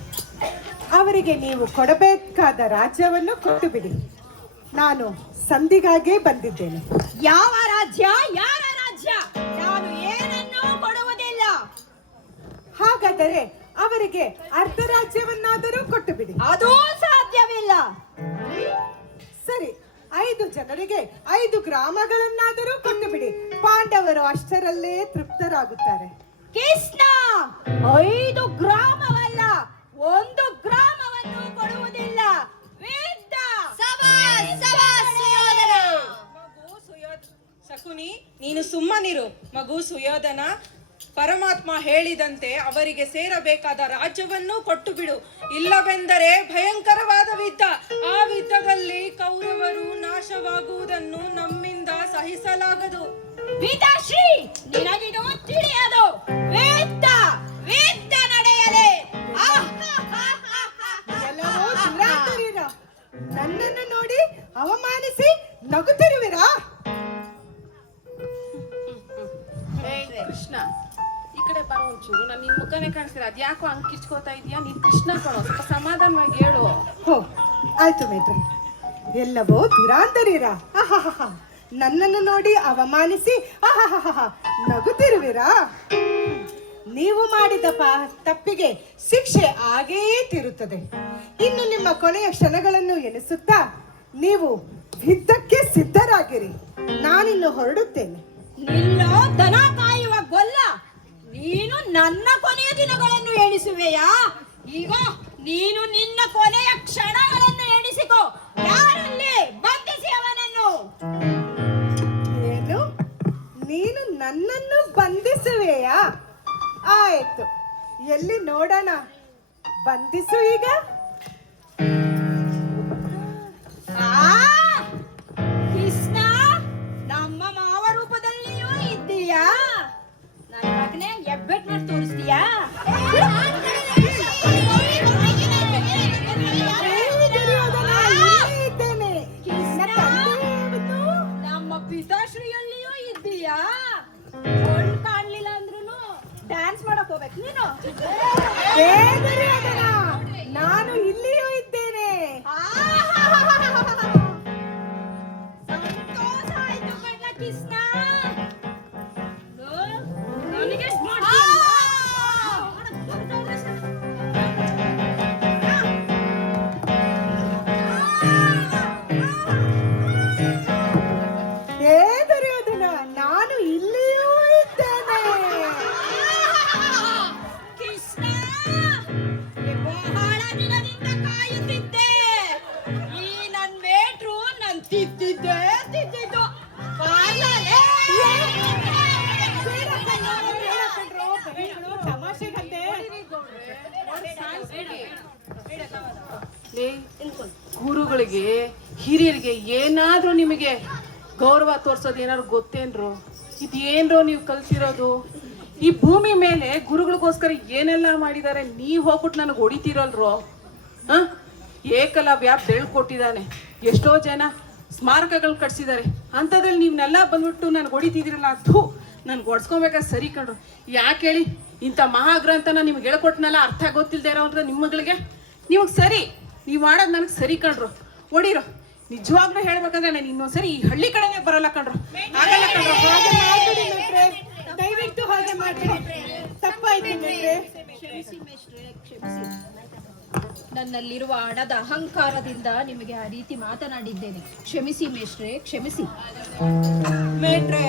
ಅವರಿಗೆ ನೀವು ಕೊಡಬೇಕಾದ ರಾಜ್ಯವನ್ನು ಕೊಟ್ಟು ಬಿಡಿ. ನಾನು ಸಂಧಿಗಾಗೇ ಬಂದಿದ್ದೇನೆ. ಯಾವ ರಾಜ್ಯ? ಯಾರ ರಾಜ್ಯ? ನಾನು ಏನನ್ನೂ ಕೊಡುವುದಿಲ್ಲ. ಹಾಗಾದರೆ ಅವರಿಗೆ ಅರ್ಧ ರಾಜ್ಯವನ್ನಾದರೂ ಕೊಟ್ಟು ಬಿಡಿ. ಅದೂ ಸಾಧ್ಯವಿಲ್ಲ. ಸರಿ, 5 ಜನರಿಗೆ 5 ಗ್ರಾಮಗಳನ್ನಾದರೂ ಕೊಟ್ಟು ಬಿಡಿ. ಪಾಂಡವರು ಅಷ್ಟರಲ್ಲೇ ತೃಪ್ತರಾಗುತ್ತಾರೆ. ಕೃಷ್ಣ, 5 ಗ್ರಾಮವಲ್ಲ, 1 ಗ್ರಾಮವನ್ನು ಕೊಡುವುದಿಲ್ಲ. ವೇದ ಶಕುನಿ, ನೀನು ಸುಮ್ಮನಿರು. ಮಗು ಸುಯೋಧನ, ಪರಮಾತ್ಮ ಹೇಳಿದಂತೆ ಅವರಿಗೆ ಸೇರಬೇಕಾದ ರಾಜ್ಯವನ್ನು ಕೊಟ್ಟು ಬಿಡು. ಇಲ್ಲವೆಂದರೆ ಭಯಂಕರವಾದ ಯುದ್ಧ. ಆ ಯುದ್ಧದಲ್ಲಿ ಕೌರವರು ನಾಶವಾಗುವುದನ್ನು ನಮ್ಮಿಂದ ಸಹಿಸಲಾಗದು. ಪಿತಾಶ್ರೀ, ನಿನಗಿದು ತಿಳಿಯದು. ವೇದ ವೇದ ನಡೆಯಲೇ. ಎಲ್ಲವೂ ದುರಾಂತರ್ಯರ. ನನ್ನನ್ನು ನೋಡಿ ಅವಮಾನಿಸಿ ನಗುತ್ತಿರುವಿರಾ? ಕೃಷ್ಣ, ಈ ಕಡೆ ಬರೋ ಒಂಚೂರು. ನಾನು ನಿನ್ ಮುಖನೇ ಕಾಣಿಸ್ತೀರ. ಅದ್ಯಾಕೋ ಹಂಗ್ ಕಿಚ್ಕೋತಾ ಇದೀಯಾ? ನೀನ್ ಕೃಷ್ಣ ಕಣೋ, ಸ್ವಲ್ಪ ಸಮಾಧಾನವಾಗಿ ಹೇಳು. ಹೋ, ಆಯ್ತು ಮೇಟ್ರೆ. ಎಲ್ಲವೋ ದುರಾಂತರ್ಯರ. ಆಹಾಹಾ, ನನ್ನನ್ನು ನೋಡಿ ಅವಮಾನಿಸಿ ಆಹಾಹಾ ನಗುತ್ತಿರುವಿರಾ? ನೀವು ಮಾಡಿದ ತಪ್ಪಿಗೆ ಶಿಕ್ಷೆ ಆಗೇ ತಿರುತ್ತದೆ. ಇನ್ನು ನಿಮ್ಮ ಕೊನೆಯ ಕ್ಷಣಗಳನ್ನು ಎನಿಸುತ್ತಾ ನೀವು ಯುದ್ಧಕ್ಕೆ ಸಿದ್ಧರಾಗಿರಿ. ನಾನಿನ್ನು ಹೊರಡುತ್ತೇನೆ. ನಿಲ್ಲೋ ದನ ಕಾಯುವ ಗೊಲ್ಲ. ನೀನು ನನ್ನ ಕೊನೆಯ ದಿನಗಳನ್ನು ಎಣಿಸುವೆಯಾ? ಈಗ ನೀನು ನಿನ್ನ ಕೊನೆಯ ಕ್ಷಣಗಳನ್ನು ಎಣಿಸಿಕೋ. ಯಾರಲ್ಲಿ ಬಂಧಿಸಿ ಅವನನ್ನು. ಏನು, ನೀನು ನನ್ನನ್ನು ಬಂಧಿಸುವೆಯಾ? ಆಯ್ತು, ಎಲ್ಲಿ ನೋಡೋಣ. ಬಂಧಿಸು ಈಗ. ಕೃಷ್ಣ, ನಮ್ಮ ಮಾವ ರೂಪದಲ್ಲಿಯೂ ಇದ್ದೀಯಾ? ನನ್ನ ಮಗನೇ ಎಬ್ಬೆಟ್ ಮಾಡಿ ತೋರಿಸ್ತೀಯಾ? ನಮ್ಮ ಪಿತಾಶ್ರೀಯಲ್ಲಿಯೂ ಇದ್ದೀಯಾ? ಕಣ್ ಕಾಣ್ಲಿಲ್ಲ ಅಂದ್ರೂ ಡ್ಯಾನ್ಸ್ ಮಾಡಕ್ ಹೋಗ್ಬೇಕು ನೀನು. ನಾನು ಇಲ್ಲಿಯೂ ಇದ್ದೇನೆ. ಸಂತೋಷ ಆಯ್ತು ಕಣ್ಣ ಕೃಷ್ಣ. ನನಗೆ ನಾನು ಇಲ್ಲಿಯೂ ಇದ್ದೇನೆ. ಕೃಷ್ಣ, ಬಹಳ ದಿನದಿಂದ ಕಾಯುತ್ತಿದ್ದೆ. ಈ ನನ್ ಮೇಟ್ರು ನನ್ ತಿದ್ದಿದ್ದು ಗುರುಗಳಿಗೆ, ಹಿರಿಯರಿಗೆ ಏನಾದ್ರೂ ನಿಮಗೆ ಗೌರವ ತೋರ್ಸೋದು ಏನಾದ್ರು ಗೊತ್ತೇನ್ರು? ಇದೇನ್ರೋ ನೀವು ಕಲ್ತಿರೋದು? ಈ ಭೂಮಿ ಮೇಲೆ ಗುರುಗಳಿಗೋಸ್ಕರ ಏನೆಲ್ಲ ಮಾಡಿದ್ದಾರೆ. ನೀವ್ ಹೋಗ್ಬಿಟ್ಟು ನನಗೆ ಹೊಡಿತೀರಲ್ರೋ? ಏಕಲವ್ಯ ಬೆಳ್ಕೊಟ್ಟಿದ್ದಾನೆ. ಎಷ್ಟೋ ಜನ ಸ್ಮಾರಕಗಳು ಕಟ್ಸಿದ್ದಾರೆ. ಅಂಥದ್ರಲ್ಲಿ ನೀವನ್ನೆಲ್ಲ ಬಂದ್ಬಿಟ್ಟು ನನಗೆ ಹೊಡಿತಿದ್ದೀರಲ್ಲ, ಅದು ನನ್ಗೆ ಹೊಡ್ಸ್ಕೊಬೇಕಾದ್ರೆ ಸರಿ ಕಣ್ರು. ಯಾಕೆ ಹೇಳಿ, ಇಂಥ ಮಹಾಗ್ರಂಥನ ನಿಮ್ಗೆ ಹೇಳ್ಕೊಟ್ನಲ್ಲ, ಅರ್ಥ ಗೊತ್ತಿಲ್ಲದೆ ಇರೋಂಥ ನಿಮ್ಮ ಮಗಳಿಗೆ ನಿಮಗೆ ಸರಿ, ನೀವು ಮಾಡೋದು ನನಗೆ ಸರಿ ಕಣ್ರು. ಹೊಡಿರೋ, ನಿಜವಾಗ್ಲೂ ಹೇಳ್ಬೇಕಂದ್ರೆ ನಾನು ಇನ್ನೊಂದ್ಸರಿ ಈ ಹಳ್ಳಿ ಕಡೆನೇ ಬರಲ್ಲ ಕಣ್ರು. ಆಗಲ್ಲ ಕಣ್ರು. ಹಾಗೆ ಮಾಡ್ಬೇಡಿ ಮೇಟ್ರೆ, ದಯವಿಟ್ಟು ಹಾಗೆ ಮಾಡ್ಬೇಡಿ, ತಪ್ಪಾಯ್ತು ಮೇಟ್ರೆ. ನನ್ನಲ್ಲಿರುವ ಹಣದ ಅಹಂಕಾರದಿಂದ ನಿಮಗೆ ಆ ರೀತಿ ಮಾತನಾಡಿದ್ದೇನೆ. ಕ್ಷಮಿಸಿ ಮೇಷ್ಟ್ರೆ, ಕ್ಷಮಿಸಿ. ಮೇಟ್ರೆ,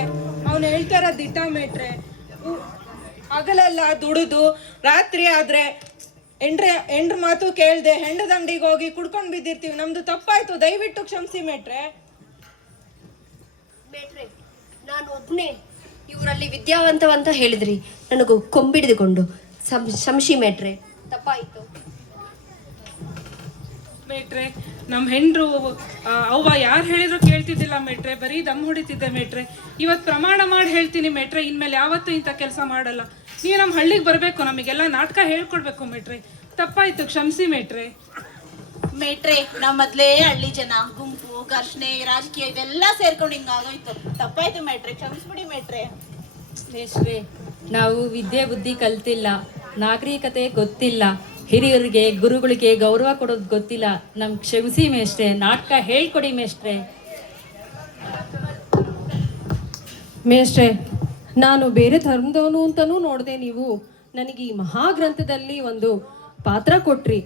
ಅವನು ಹೇಳ್ತಾರ ದಿಟ್ಟ ಮೇಟ್ರೆ. ಹಗಲೆಲ್ಲ ದುಡಿದು ರಾತ್ರಿ ಆದ್ರೆ ಎಂಡ್ರ ಮಾತು ಕೇಳ್ದೆ ಹೆಂಡದ ಅಂಗಡಿಗೆ ಹೋಗಿ ಕುಡ್ಕೊಂಡು ಬಿದ್ದಿರ್ತೀವಿ. ನಮ್ದು ತಪ್ಪಾಯ್ತು, ದಯವಿಟ್ಟು ಕ್ಷಮಿಸಿ ಮೇಟ್ರೆ. ಮೇಟ್ರೆ, ನಾನು ಒಬ್ನೇ ಇವರಲ್ಲಿ ವಿದ್ಯಾವಂತವಂತ ಹೇಳಿದ್ರಿ, ನನಗೂ ಕೊಂಬಿಡಿದುಕೊಂಡು ಸಂಶಿ ಮೇಟ್ರೆ, ತಪ್ಪಾಯಿತು. ಮೇಟ್ರೆ, ನಮ್ಮ ಹೆಂಡ್ರು ಅವ್ವ ಯಾರು ಹೇಳಿದ್ರು ಕೇಳ್ತಿದ್ದಿಲ್ಲ ಮೇಟ್ರೆ, ಬರೀ ದಮ್ ಹೊಡಿತಿದ್ದೆ ಮೇಟ್ರೆ. ಇವತ್ತು ಪ್ರಮಾಣ ಮಾಡಿ ಹೇಳ್ತೀನಿ ಮೇಟ್ರೆ, ಇನ್ಮೇಲೆ ಯಾವತ್ತೂ ಇಂಥ ಕೆಲಸ ಮಾಡಲ್ಲ. ನೀವು ನಮ್ಮ ಹಳ್ಳಿಗೆ ಬರಬೇಕು, ನಮಗೆಲ್ಲ ನಾಟಕ ಹೇಳ್ಕೊಡ್ಬೇಕು ಮೇಟ್ರೆ. ತಪ್ಪಾಯ್ತು, ಕ್ಷಮಿಸಿ ಮೇಟ್ರೆ. ಮೇಟ್ರೆ, ನಾವ್ ಮೊದ್ಲೇ ಹಳ್ಳಿ ಜನ, ಗುಂಪು ಘರ್ಷಣೆ ರಾಜಕೀಯ ಇದೆಲ್ಲ ಸೇರ್ಕೊಂಡು ಹಿಂಗಾಗೋಯ್ತು. ತಪ್ಪಾಯ್ತು ಮೇಟ್ರೆ, ಕ್ಷಮಿಸ್ಬಿಡಿ ಮೇಟ್ರೆ. ಮೇಷ್ಟ್ರೆ, ನಾವು ವಿದ್ಯೆ ಬುದ್ಧಿ ಕಲ್ತಿಲ್ಲ, ನಾಗರಿಕತೆ ಗೊತ್ತಿಲ್ಲ, ಹಿರಿಯರಿಗೆ ಗುರುಗಳಿಗೆ ಗೌರವ ಕೊಡೋದು ಗೊತ್ತಿಲ್ಲ. ನಮ್ಗೆ ಕ್ಷಮಿಸಿ ಮೇಷ್ಟ್ರೆ, ನಾಟಕ ಹೇಳ್ಕೊಡಿ ಮೇಷ್ಟ್ರೆ. ಮೇಷ್ಟ್ರೆ, ನಾನು ಬೇರೆ ಧರ್ಮದವನು ಅಂತಲೂ ನೋಡಿದೆ. ನೀವು ನನಗೆ ಈ ಮಹಾಗ್ರಂಥದಲ್ಲಿ ಒಂದು ಪಾತ್ರ ಕೊಟ್ರಿ,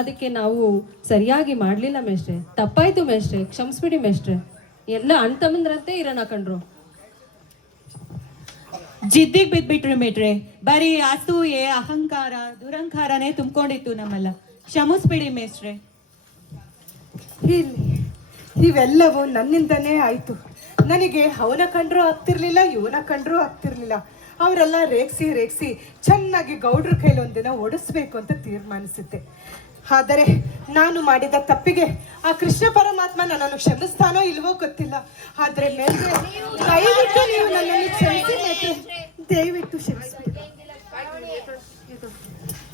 ಅದಕ್ಕೆ ನಾವು ಸರಿಯಾಗಿ ಮಾಡಲಿಲ್ಲ ಮೇಷ್ಟ್ರೆ. ತಪ್ಪಾಯ್ತು ಮೇಷ್ಟ್ರೆ, ಕ್ಷಮಿಸ್ಬಿಡಿ ಮೇಷ್ಟ್ರೆ. ಎಲ್ಲ ಅಣ್ಣ ತಮ್ಮಂದ್ರಂತೆ ಇರೋಣ ಕಣ್ರು. ಜಿದ್ದಿಗೆ ಬಿದ್ಬಿಟ್ರು ಮೇಟ್ರೆ. ಬರೀ ಅಸೂಯೆ, ಅಹಂಕಾರ, ದುರಂಕಾರನೇ ತುಂಬಿಕೊಂಡಿತ್ತು ನಮ್ಮಲ್ಲ. ಕ್ಷಮಿಸ್ಬಿಡಿ ಮೇಷ್ಟ್ರೆ. ಇಲ್ಲಿ ಇವೆಲ್ಲವೂ ನನ್ನಿಂದನೇ ಆಯ್ತು. ನನಗೆ ಅವನ ಕಂಡ್ರೂ ಆಗ್ತಿರ್ಲಿಲ್ಲ, ಇವನ ಕಂಡ್ರೂ ಆಗ್ತಿರ್ಲಿಲ್ಲ. ಅವರೆಲ್ಲ ರೇಗಿಸಿ ಚೆನ್ನಾಗಿ ಗೌಡ್ರ ಕೈಲೊಂದಿನ ಓಡಿಸ್ಬೇಕು ಅಂತ ತೀರ್ಮಾನಿಸಿದ್ದೆ. ಆದರೆ ನಾನು ಮಾಡಿದ ತಪ್ಪಿಗೆ ಆ ಕೃಷ್ಣ ಪರಮಾತ್ಮ ನನ್ನನ್ನು ಕ್ಷಮಿಸ್ತಾನೋ ಇಲ್ವೋ ಗೊತ್ತಿಲ್ಲ. ಆದ್ರೆ ಮೇಲ್ರೆ, ದಯವಿಟ್ಟು ನೀವು ನನ್ನನ್ನು ಕ್ಷಮಿಸಿ ಮೇಟ್ರೆ, ದಯವಿಟ್ಟು ಕ್ಷಮಿಸಿ.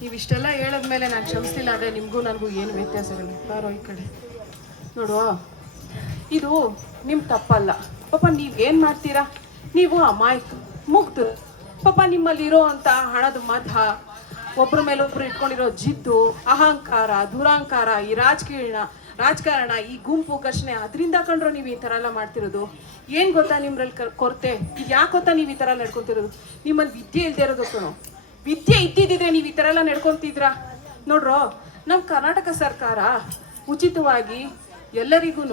ನೀವಿಷ್ಟೆಲ್ಲ ಹೇಳದ್ಮೇಲೆ ನಾನು ಕ್ಷಮಿಸ್ತಿಲ್ಲ ಅಂದರೆ ನಿಮಗೂ ನನಗೂ ಏನು ವ್ಯತ್ಯಾಸಗಳು? ಬಾರೋ ಈ ಕಡೆ ನೋಡುವ, ಇದು ನಿಮ್ಮ ತಪ್ಪಲ್ಲ ಪಾಪ. ನೀವೇನು ಮಾಡ್ತೀರಾ, ನೀವು ಅಮಾಯಕ ಮುಗ್ಧರು ಪಾಪ. ನಿಮ್ಮಲ್ಲಿರೋ ಅಂಥ ಹಣದ ಮದ, ಒಬ್ಬರ ಮೇಲೆ ಒಬ್ರು ಇಟ್ಕೊಂಡಿರೋ ಜಿದ್ದು, ಅಹಂಕಾರ, ದುರಾಂಕಾರ, ಈ ರಾಜಕಾರಣ, ಈ ಗುಂಪು ಘರ್ಷಣೆ, ಅದರಿಂದ ಕಂಡ್ರು ನೀವು ಈ ಥರ ಎಲ್ಲ ಮಾಡ್ತಿರೋದು. ಏನು ಗೊತ್ತಾ ನಿಮ್ಮಲ್ಲಿ ಕೊರತೆ? ಇದು ಯಾಕೆ ಗೊತ್ತಾ ನೀವು ಈ ಥರ ನಡ್ಕೊತಿರೋದು? ನಿಮ್ಮಲ್ಲಿ ವಿದ್ಯೆ ಇಲ್ಲದೆ ಇರೋದು ಕಣೋ. ವಿದ್ಯೆ ಇದ್ದಿದ್ದಿದ್ರೆ ನೀವು ಈ ಥರ ಎಲ್ಲ ನಡ್ಕೊತಿದ್ರಾ? ನೋಡ್ರೋ, ನಮ್ಮ ಕರ್ನಾಟಕ ಸರ್ಕಾರ ಉಚಿತವಾಗಿ ಎಲ್ಲರಿಗೂ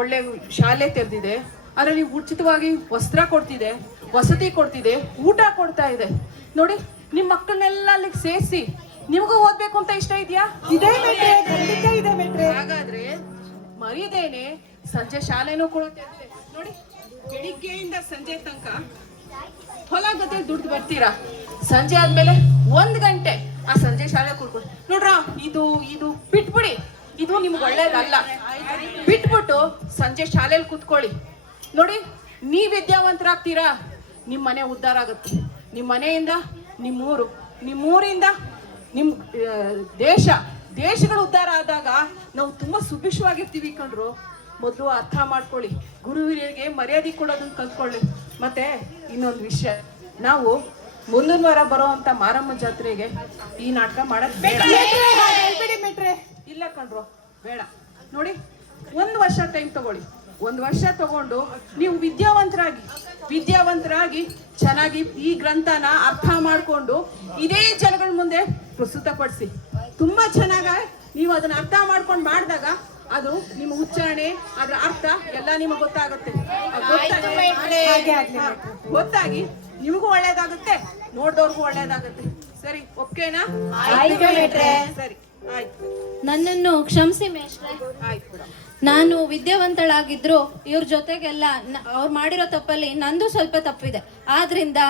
ಒಳ್ಳೆ ಶಾಲೆ ತೆರೆದಿದೆ. ಅದರಲ್ಲಿ ಉಚಿತವಾಗಿ ವಸ್ತ್ರ ಕೊಡ್ತಿದೆ, ವಸತಿ ಕೊಡ್ತಿದೆ, ಊಟ ಕೊಡ್ತಾ ಇದೆ. ನೋಡಿ, ನಿಮ್ಮ ಮಕ್ಕಳನ್ನೆಲ್ಲ ಅಲ್ಲಿಗೆ ಸೇರಿಸಿ ನಿಮಗೂ ಓದ್ಬೇಕು ಅಂತ ಇಷ್ಟ ಇದೆಯಾ? ಇದೆ ಮೇಟ್ರೆ, ಖಂಡಿತ ಇದೆ ಮೇಟ್ರೆ. ಹಾಗಾದ್ರೆ ಮರಿದೇನೆ ಸಂಜೆ ಶಾಲೆನೂ ಕೊಡುತ್ತೆ. ನೋಡಿ, ಬೆಳಿಗ್ಗೆಯಿಂದ ಸಂಜೆ ತನಕ ಹೊಲ ಗದ್ದೆ ದುಡ್ಡು ಬರ್ತೀರಾ, ಸಂಜೆ ಆದ್ಮೇಲೆ 1 ಗಂಟೆ ಆ ಸಂಜೆ ಶಾಲೆ ಕೊಡ್ಕೊಡಿ. ನೋಡ್ರ, ಇದು ಬಿಟ್ಬಿಡಿ, ಇದು ನಿಮ್ಗೆ ಒಳ್ಳೇದಲ್ಲ. ಬಿಟ್ಬಿಟ್ಟು ಸಂಜೆ ಶಾಲೆಯಲ್ಲಿ ಕೂತ್ಕೊಳ್ಳಿ. ನೋಡಿ, ನೀವ್ ವಿದ್ಯಾವಂತರಾಗ್ತೀರಾ, ನಿಮ್ಮ ಮನೆ ಉದ್ಧಾರ ಆಗುತ್ತೆ. ನಿಮ್ಮ ಮನೆಯಿಂದ ನಿಮ್ಮೂರು, ನಿಮ್ಮೂರಿಂದ ನಿಮ್ಮ ದೇಶಗಳು ಉದ್ಧಾರ ಆದಾಗ ನಾವು ತುಂಬ ಸುಭಿಕ್ಷವಾಗಿರ್ತೀವಿ ಕಂಡ್ರು. ಮೊದಲು ಅರ್ಥ ಮಾಡ್ಕೊಳ್ಳಿ, ಗುರು ಹಿರಿಯರಿಗೆ ಮರ್ಯಾದೆ ಕೊಡೋದನ್ನ ಕಲ್ತ್ಕೊಳ್ಳಿ. ಮತ್ತೆ ಇನ್ನೊಂದು ವಿಷಯ, ನಾವು ಮುಂದಿನ ವಾರ ಬರೋವಂಥ ಮಾರಮ್ಮ ಜಾತ್ರೆಗೆ ಈ ನಾಟಕ ಮಾಡೋದು ಬೇಡ. ಇಲ್ಲ ಕಣ್ರು, ಬೇಡ. ನೋಡಿ, 1 ವರ್ಷ ಟೈಮ್ ತಗೊಳ್ಳಿ. 1 ವರ್ಷ ತಗೊಂಡು ನೀವು ವಿದ್ಯಾವಂತರಾಗಿ ಚೆನ್ನಾಗಿ ಈ ಗ್ರಂಥನ ಅರ್ಥ ಮಾಡಿಕೊಂಡು ಇದೇ ಜನಗಳ ಮುಂದೆ ಪ್ರಸ್ತುತಪಡಿಸಿ. ತುಂಬಾ ಚೆನ್ನಾಗಿ ನೀವು ಅದನ್ನ ಅರ್ಥ ಮಾಡ್ಕೊಂಡು ಮಾಡಿದಾಗ ಅದು ನಿಮ್ಮ ಉಚ್ಚಾರಣೆ, ಅದರ ಅರ್ಥ ಎಲ್ಲ ನಿಮಗೆ ಗೊತ್ತಾಗುತ್ತೆ. ಗೊತ್ತಾಗಿ ನಿಮಗೂ ಒಳ್ಳೇದಾಗುತ್ತೆ, ನೋಡ್ದವ್ರಿಗೂ ಒಳ್ಳೇದಾಗುತ್ತೆ. ಸರಿ, ಒಪ್ಕೆನಾ? ಸರಿ, ಆಯ್ತು. ನನ್ನನ್ನು ಕ್ಷಮಿಸಿ ಮೇಷ್ಟ್ರೆ. ಆಯ್ತು ಬಿಡ. ನಾನು ವಿದ್ಯಾವಂತಳಾಗಿದ್ರು ಇವ್ರ ಜೊತೆಗೆಲ್ಲ ಅವ್ರು ಮಾಡಿರೋ ತಪ್ಪಲ್ಲಿ ನಂದು ಸ್ವಲ್ಪ ತಪ್ಪಿದೆ. ಆದ್ರಿಂದ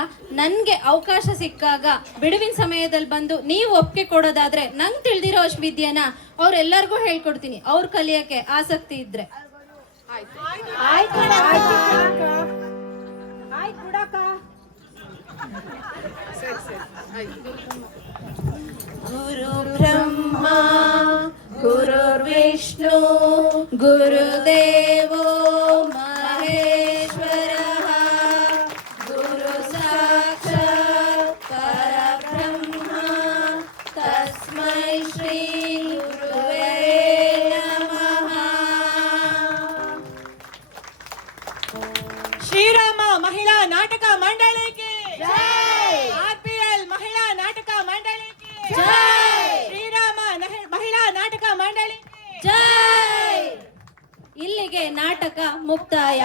ನನ್ಗೆ ಅವಕಾಶ ಸಿಕ್ಕಾಗ ಬಿಡುವಿನ ಸಮಯದಲ್ಲಿ ಬಂದು ನೀವು ಒಪ್ಪಿಗೆ ಕೊಡೋದಾದ್ರೆ ನಂಗೆ ತಿಳಿದಿರೋ ಅಷ್ಟು ವಿದ್ಯೆನ ಅವ್ರೆಲ್ಲರಿಗೂ ಹೇಳ್ಕೊಡ್ತೀನಿ, ಅವ್ರು ಕಲಿಯಕ್ಕೆ ಆಸಕ್ತಿ ಇದ್ರೆ. ಗುರು ಬ್ರಹ್ಮ ಗುರುರ್ವಿಷ್ಣು ಗುರುದೇವೋ ಶ್ರೀ ಗುರುವೇ ನಮಃ. ಶ್ರೀರಾಮ ಮಹಿಳಾ ನಾಟಕ ಮಂಡಳಿಗೆ ಆರ್ಪಿಎಲ್ ಮಹಿಳಾ ನಾಟಕ ಮಂಡಳಿಗೆ ಶ್ರೀರಾಮ ಮಹಿಳಾ ನಾಟಕ ಮಂಡಳಿ ಜೈ. ಇಲ್ಲಿಗೆ ನಾಟಕ ಮುಕ್ತಾಯ.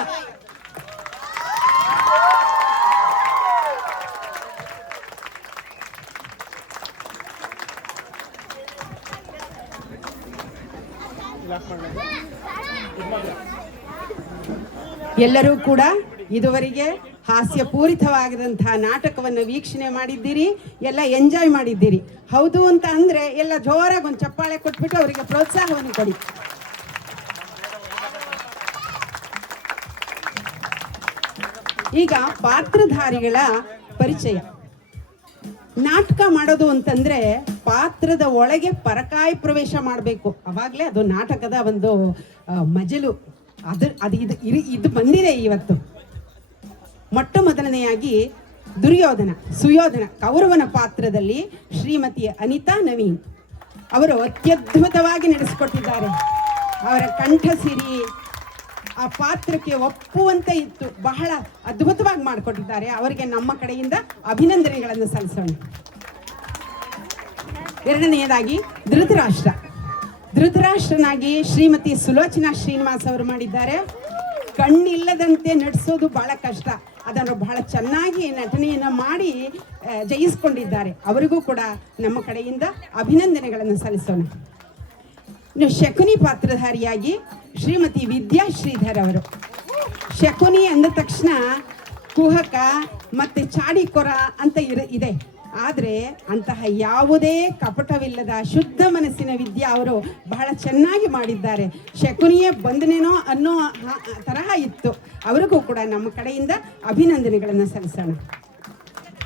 ಎಲ್ಲರೂ ಕೂಡ ಇದುವರೆಗೆ ಹಾಸ್ಯಪೂರಿತವಾದಂತಹ ನಾಟಕವನ್ನು ವೀಕ್ಷಣೆ ಮಾಡಿದ್ದೀರಿ, ಎಲ್ಲ ಎಂಜಾಯ್ ಮಾಡಿದ್ದೀರಿ. ಹೌದು ಅಂತ ಅಂದ್ರೆ ಎಲ್ಲ ಜೋರಾಗಿ ಒಂದು ಚಪ್ಪಾಳೆ ಕೊಟ್ಬಿಟ್ಟು ಅವರಿಗೆ ಪ್ರೋತ್ಸಾಹವನ್ನು ಕೊಡಿ. ಈಗ ಪಾತ್ರಧಾರಿಗಳ ಪರಿಚಯ. ನಾಟಕ ಮಾಡೋದು ಅಂತಂದ್ರೆ ಪಾತ್ರದ ಒಳಗೆ ಪರಕಾಯ ಪ್ರವೇಶ ಮಾಡಬೇಕು, ಅವಾಗಲೇ ಅದು ನಾಟಕದ ಒಂದು ಮಜಲು. ಇದು ಬಂದಿದೆ ಇವತ್ತು. ಮೊಟ್ಟ ಮೊದಲನೆಯಾಗಿ ದುರ್ಯೋಧನ ಸುಯೋಧನ ಕೌರವನ ಪಾತ್ರದಲ್ಲಿ ಶ್ರೀಮತಿ ಅನಿತಾ ನವೀನ್ ಅವರು ಅತ್ಯದ್ಭುತವಾಗಿ ನಡೆಸಿಕೊಟ್ಟಿದ್ದಾರೆ. ಅವರ ಕಂಠಸಿರಿ ಆ ಪಾತ್ರಕ್ಕೆ ಒಪ್ಪುವಂತೆ ಇತ್ತು, ಬಹಳ ಅದ್ಭುತವಾಗಿ ಮಾಡಿಕೊಟ್ಟಿದ್ದಾರೆ. ಅವರಿಗೆ ನಮ್ಮ ಕಡೆಯಿಂದ ಅಭಿನಂದನೆಗಳನ್ನು ಸಲ್ಲಿಸೋಣ. ಎರಡನೆಯದಾಗಿ ಧೃತರಾಷ್ಟ್ರನಾಗಿ ಶ್ರೀಮತಿ ಸುಲೋಚನಾ ಶ್ರೀನಿವಾಸ್ ಅವರು ಮಾಡಿದ್ದಾರೆ. ಕಣ್ಣಿಲ್ಲದಂತೆ ನಟಿಸೋದು ಬಹಳ ಕಷ್ಟ, ಅದನ್ನು ಬಹಳ ಚೆನ್ನಾಗಿ ನಟನೆಯನ್ನು ಮಾಡಿ ಜಯಿಸಿಕೊಂಡಿದ್ದಾರೆ. ಅವರಿಗೂ ಕೂಡ ನಮ್ಮ ಕಡೆಯಿಂದ ಅಭಿನಂದನೆಗಳನ್ನು ಸಲ್ಲಿಸೋಣ. ಇನ್ನು ಶಕುನಿ ಪಾತ್ರಧಾರಿಯಾಗಿ ಶ್ರೀಮತಿ ವಿದ್ಯಾ ಶ್ರೀಧರ್ ಅವರು. ಶಕುನಿ ಅಂದ ತಕ್ಷಣ ಕುಹಕ ಮತ್ತು ಚಾಡಿಕೊರ ಅಂತ ಇದೆ, ಆದರೆ ಅಂತಹ ಯಾವುದೇ ಕಪಟವಿಲ್ಲದ ಶುದ್ಧ ಮನಸ್ಸಿನ ವಿದ್ಯಾ ಅವರು ಬಹಳ ಚೆನ್ನಾಗಿ ಮಾಡಿದ್ದಾರೆ. ಶಕುನಿಯೇ ಬಂದನೇನೋ ಅನ್ನೋ ತರಹ ಇತ್ತು. ಅವರಿಗೂ ಕೂಡ ನಮ್ಮ ಕಡೆಯಿಂದ ಅಭಿನಂದನೆಗಳನ್ನು ಸಲ್ಲಿಸೋಣ.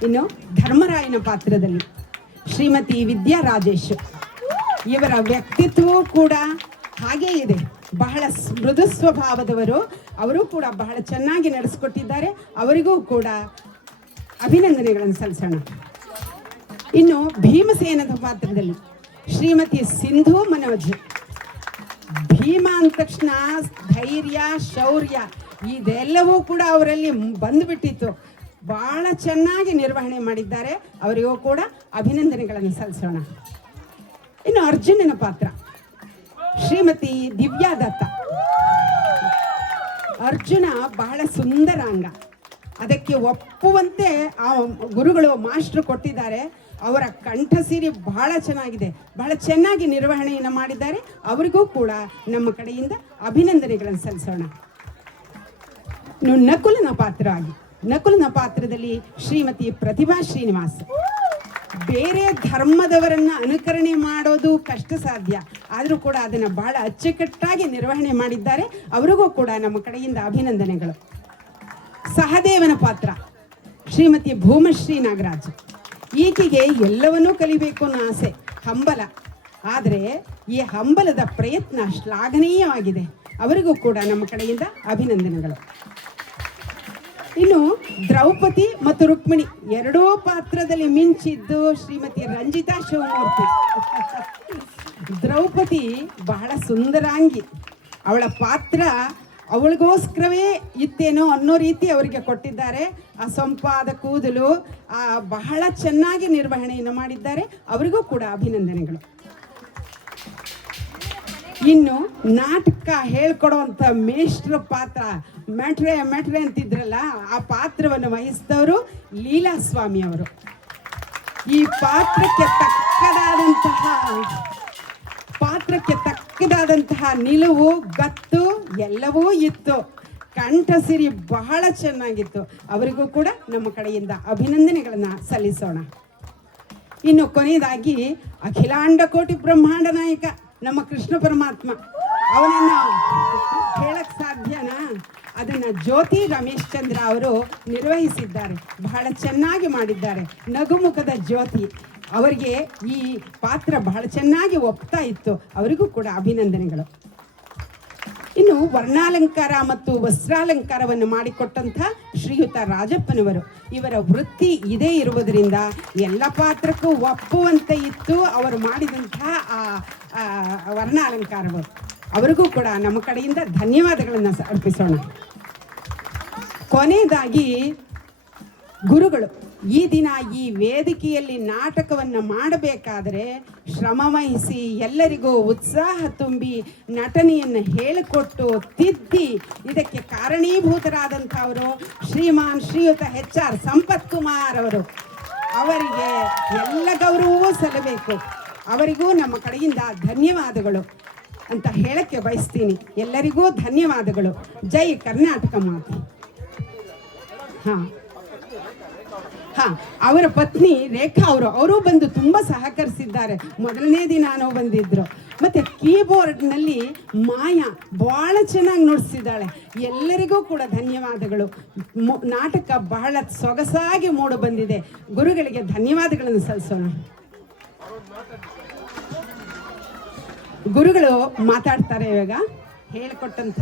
ಇನ್ನು ಧರ್ಮರಾಯನ ಪಾತ್ರದಲ್ಲಿ ಶ್ರೀಮತಿ ವಿದ್ಯಾ ರಾಜೇಶ್, ಇವರ ವ್ಯಕ್ತಿತ್ವವೂ ಕೂಡ ಹಾಗೇ ಇದೆ, ಬಹಳ ಮೃದು ಸ್ವಭಾವದವರು. ಅವರು ಕೂಡ ಬಹಳ ಚೆನ್ನಾಗಿ ನಡೆಸಿಕೊಟ್ಟಿದ್ದಾರೆ. ಅವರಿಗೂ ಕೂಡ ಅಭಿನಂದನೆಗಳನ್ನು ಸಲ್ಲಿಸೋಣ. ಇನ್ನು ಭೀಮಸೇನದ ಪಾತ್ರದಲ್ಲಿ ಶ್ರೀಮತಿ ಸಿಂಧು ಮನೋಜ್. ಭೀಮ ಅಂದ ತಕ್ಷಣ ಧೈರ್ಯ, ಶೌರ್ಯ ಇದೆಲ್ಲವೂ ಕೂಡ ಅವರಲ್ಲಿ ಬಂದುಬಿಟ್ಟಿತ್ತು. ಬಹಳ ಚೆನ್ನಾಗಿ ನಿರ್ವಹಣೆ ಮಾಡಿದ್ದಾರೆ. ಅವರಿಗೂ ಕೂಡ ಅಭಿನಂದನೆಗಳನ್ನು ಸಲ್ಲಿಸೋಣ. ಇನ್ನು ಅರ್ಜುನನ ಪಾತ್ರ ಶ್ರೀಮತಿ ದಿವ್ಯಾ ದತ್ತ. ಅರ್ಜುನ ಬಹಳ ಸುಂದರಾಂಗ, ಅದಕ್ಕೆ ಒಪ್ಪುವಂತೆ ಆ ಗುರುಗಳು ಮಾಸ್ಟರ್ ಕೊಟ್ಟಿದ್ದಾರೆ. ಅವರ ಕಂಠಸಿರಿ ಬಹಳ ಚೆನ್ನಾಗಿದೆ, ಬಹಳ ಚೆನ್ನಾಗಿ ನಿರ್ವಹಣೆಯನ್ನು ಮಾಡಿದ್ದಾರೆ. ಅವರಿಗೂ ಕೂಡ ನಮ್ಮ ಕಡೆಯಿಂದ ಅಭಿನಂದನೆಗಳನ್ನು ಸಲ್ಲಿಸೋಣ. ನಕುಲನ ಪಾತ್ರದಲ್ಲಿ ಶ್ರೀಮತಿ ಪ್ರತಿಭಾ ಶ್ರೀನಿವಾಸ್. ಬೇರೆ ಧರ್ಮದವರನ್ನ ಅನುಕರಣೆ ಮಾಡೋದು ಕಷ್ಟ ಸಾಧ್ಯ, ಆದರೂ ಕೂಡ ಅದನ್ನು ಬಹಳ ಅಚ್ಚುಕಟ್ಟಾಗಿ ನಿರ್ವಹಣೆ ಮಾಡಿದ್ದಾರೆ. ಅವರಿಗೂ ಕೂಡ ನಮ್ಮ ಕಡೆಯಿಂದ ಅಭಿನಂದನೆಗಳು. ಸಹದೇವನ ಪಾತ್ರ ಶ್ರೀಮತಿ ಭೂಮಶ್ರೀ ನಾಗರಾಜ್. ಈಕೆಗೆ ಎಲ್ಲವನ್ನೂ ಕಲಿಬೇಕು ಅನ್ನೋ ಆಸೆ, ಹಂಬಲ, ಆದರೆ ಈ ಹಂಬಲದ ಪ್ರಯತ್ನ ಶ್ಲಾಘನೀಯವಾಗಿದೆ. ಅವರಿಗೂ ಕೂಡ ನಮ್ಮ ಕಡೆಯಿಂದ ಅಭಿನಂದನೆಗಳು. ಇನ್ನು ದ್ರೌಪದಿ ಮತ್ತು ರುಕ್ಮಿಣಿ ಎರಡೂ ಪಾತ್ರದಲ್ಲಿ ಮಿಂಚಿದ್ದು ಶ್ರೀಮತಿ ರಂಜಿತಾ ಶಿವಮೂರ್ತಿ. ದ್ರೌಪದಿ ಬಹಳ ಸುಂದರಾಂಗಿ, ಅವಳ ಪಾತ್ರ ಅವಳಿಗೋಸ್ಕರವೇ ಇತ್ತೇನೋ ಅನ್ನೋ ರೀತಿ ಅವರಿಗೆ ಕೊಟ್ಟಿದ್ದಾರೆ. ಆ ಸೊಂಪಾದ ಕೂದಲು ಬಹಳ ಚೆನ್ನಾಗಿ ನಿರ್ವಹಣೆಯನ್ನು ಮಾಡಿದ್ದಾರೆ. ಅವರಿಗೂ ಕೂಡ ಅಭಿನಂದನೆಗಳು. ಇನ್ನು ನಾಟಕ ಹೇಳ್ಕೊಡುವಂಥ ಮೇಷ್ಟ್ರ ಪಾತ್ರ, ಮೆಟ್ರೆ ಅಂತಿದ್ರಲ್ಲ, ಆ ಪಾತ್ರವನ್ನು ವಹಿಸಿದವರು ಲೀಲಾ ಸ್ವಾಮಿ ಅವರು. ಈ ಪಾತ್ರಕ್ಕೆ ತಕ್ಕದಾದಂತಹ ನಿಲುವು, ಗತ್ತು ಎಲ್ಲವೂ ಇತ್ತು. ಕಂಠಸಿರಿ ಬಹಳ ಚೆನ್ನಾಗಿತ್ತು. ಅವರಿಗೂ ಕೂಡ ನಮ್ಮ ಕಡೆಯಿಂದ ಅಭಿನಂದನೆಗಳನ್ನು ಸಲ್ಲಿಸೋಣ. ಇನ್ನು ಕೊನೆಯದಾಗಿ ಅಖಿಲಾಂಡ ಕೋಟಿ ಬ್ರಹ್ಮಾಂಡ ನಾಯಕ ನಮ್ಮ ಕೃಷ್ಣ ಪರಮಾತ್ಮ, ಅವನನ್ನು ಹೇಳಕ್ ಸಾಧ್ಯನಾ? ಅದನ್ನು ಜ್ಯೋತಿ ರಮೇಶ್ ಚಂದ್ರ ಅವರು ನಿರ್ವಹಿಸಿದ್ದಾರೆ, ಬಹಳ ಚೆನ್ನಾಗಿ ಮಾಡಿದ್ದಾರೆ. ನಗುಮುಖದ ಜ್ಯೋತಿ ಅವರಿಗೆ ಈ ಪಾತ್ರ ಬಹಳ ಚೆನ್ನಾಗಿ ಒಪ್ತಾ ಇತ್ತು. ಅವರಿಗೂ ಕೂಡ ಅಭಿನಂದನೆಗಳು. ಇನ್ನು ವರ್ಣಾಲಂಕಾರ ಮತ್ತು ವಸ್ತ್ರಾಲಂಕಾರವನ್ನು ಮಾಡಿಕೊಟ್ಟಂಥ ಶ್ರೀಯುತ ರಾಜಪ್ಪನವರು, ಇವರ ವೃತ್ತಿ ಇದೇ ಇರುವುದರಿಂದ ಎಲ್ಲ ಪಾತ್ರಕ್ಕೂ ಒಪ್ಪುವಂತೆ ಇತ್ತು ಅವರು ಮಾಡಿದಂತಹ ಆ ವರ್ಣಾಲಂಕಾರಗಳು. ಅವರಿಗೂ ಕೂಡ ನಮ್ಮ ಕಡೆಯಿಂದ ಧನ್ಯವಾದಗಳನ್ನು ಅರ್ಪಿಸೋಣ. ಕೊನೆಯದಾಗಿ ಗುರುಗಳು, ಈ ದಿನ ಈ ವೇದಿಕೆಯಲ್ಲಿ ನಾಟಕವನ್ನು ಮಾಡಬೇಕಾದರೆ ಶ್ರಮವಹಿಸಿ ಎಲ್ಲರಿಗೂ ಉತ್ಸಾಹ ತುಂಬಿ ನಟನೆಯನ್ನು ಹೇಳಿಕೊಟ್ಟು ತಿದ್ದಿ ಇದಕ್ಕೆ ಕಾರಣೀಭೂತರಾದಂಥವರು ಶ್ರೀಯುತ HR ಸಂಪತ್ ಕುಮಾರ್ ಅವರು. ಅವರಿಗೆ ಎಲ್ಲ ಗೌರವವೂ ಸಲ್ಲಬೇಕು. ಅವರಿಗೂ ನಮ್ಮ ಕಡೆಯಿಂದ ಧನ್ಯವಾದಗಳು ಅಂತ ಹೇಳಕ್ಕೆ ಬಯಸ್ತೀನಿ. ಎಲ್ಲರಿಗೂ ಧನ್ಯವಾದಗಳು. ಜೈ ಕರ್ನಾಟಕ ಮಾತೆ. ಅವರ ಪತ್ನಿ ರೇಖಾ ಅವರು ಬಂದು ತುಂಬ ಸಹಕರಿಸಿದ್ದಾರೆ. ಮೊದಲನೇ ದಿನಾನೂ ಬಂದಿದ್ರು. ಮತ್ತು ಕೀಬೋರ್ಡ್ನಲ್ಲಿ ಮಾಯಾ ಭಾಳ ಚೆನ್ನಾಗಿ ನುಡಿಸಿದ್ದಾಳೆ. ಎಲ್ಲರಿಗೂ ಕೂಡ ಧನ್ಯವಾದಗಳು. ನಾಟಕ ಬಹಳ ಸೊಗಸಾಗಿ ಮೂಡಿ ಬಂದಿದೆ. ಗುರುಗಳಿಗೆ ಧನ್ಯವಾದಗಳನ್ನು ಸಲ್ಲಿಸೋಣ. ಗುರುಗಳು ಮಾತಾಡ್ತಾರೆ ಇವಾಗ ಹೇಳಿಕೊಟ್ಟಂಥ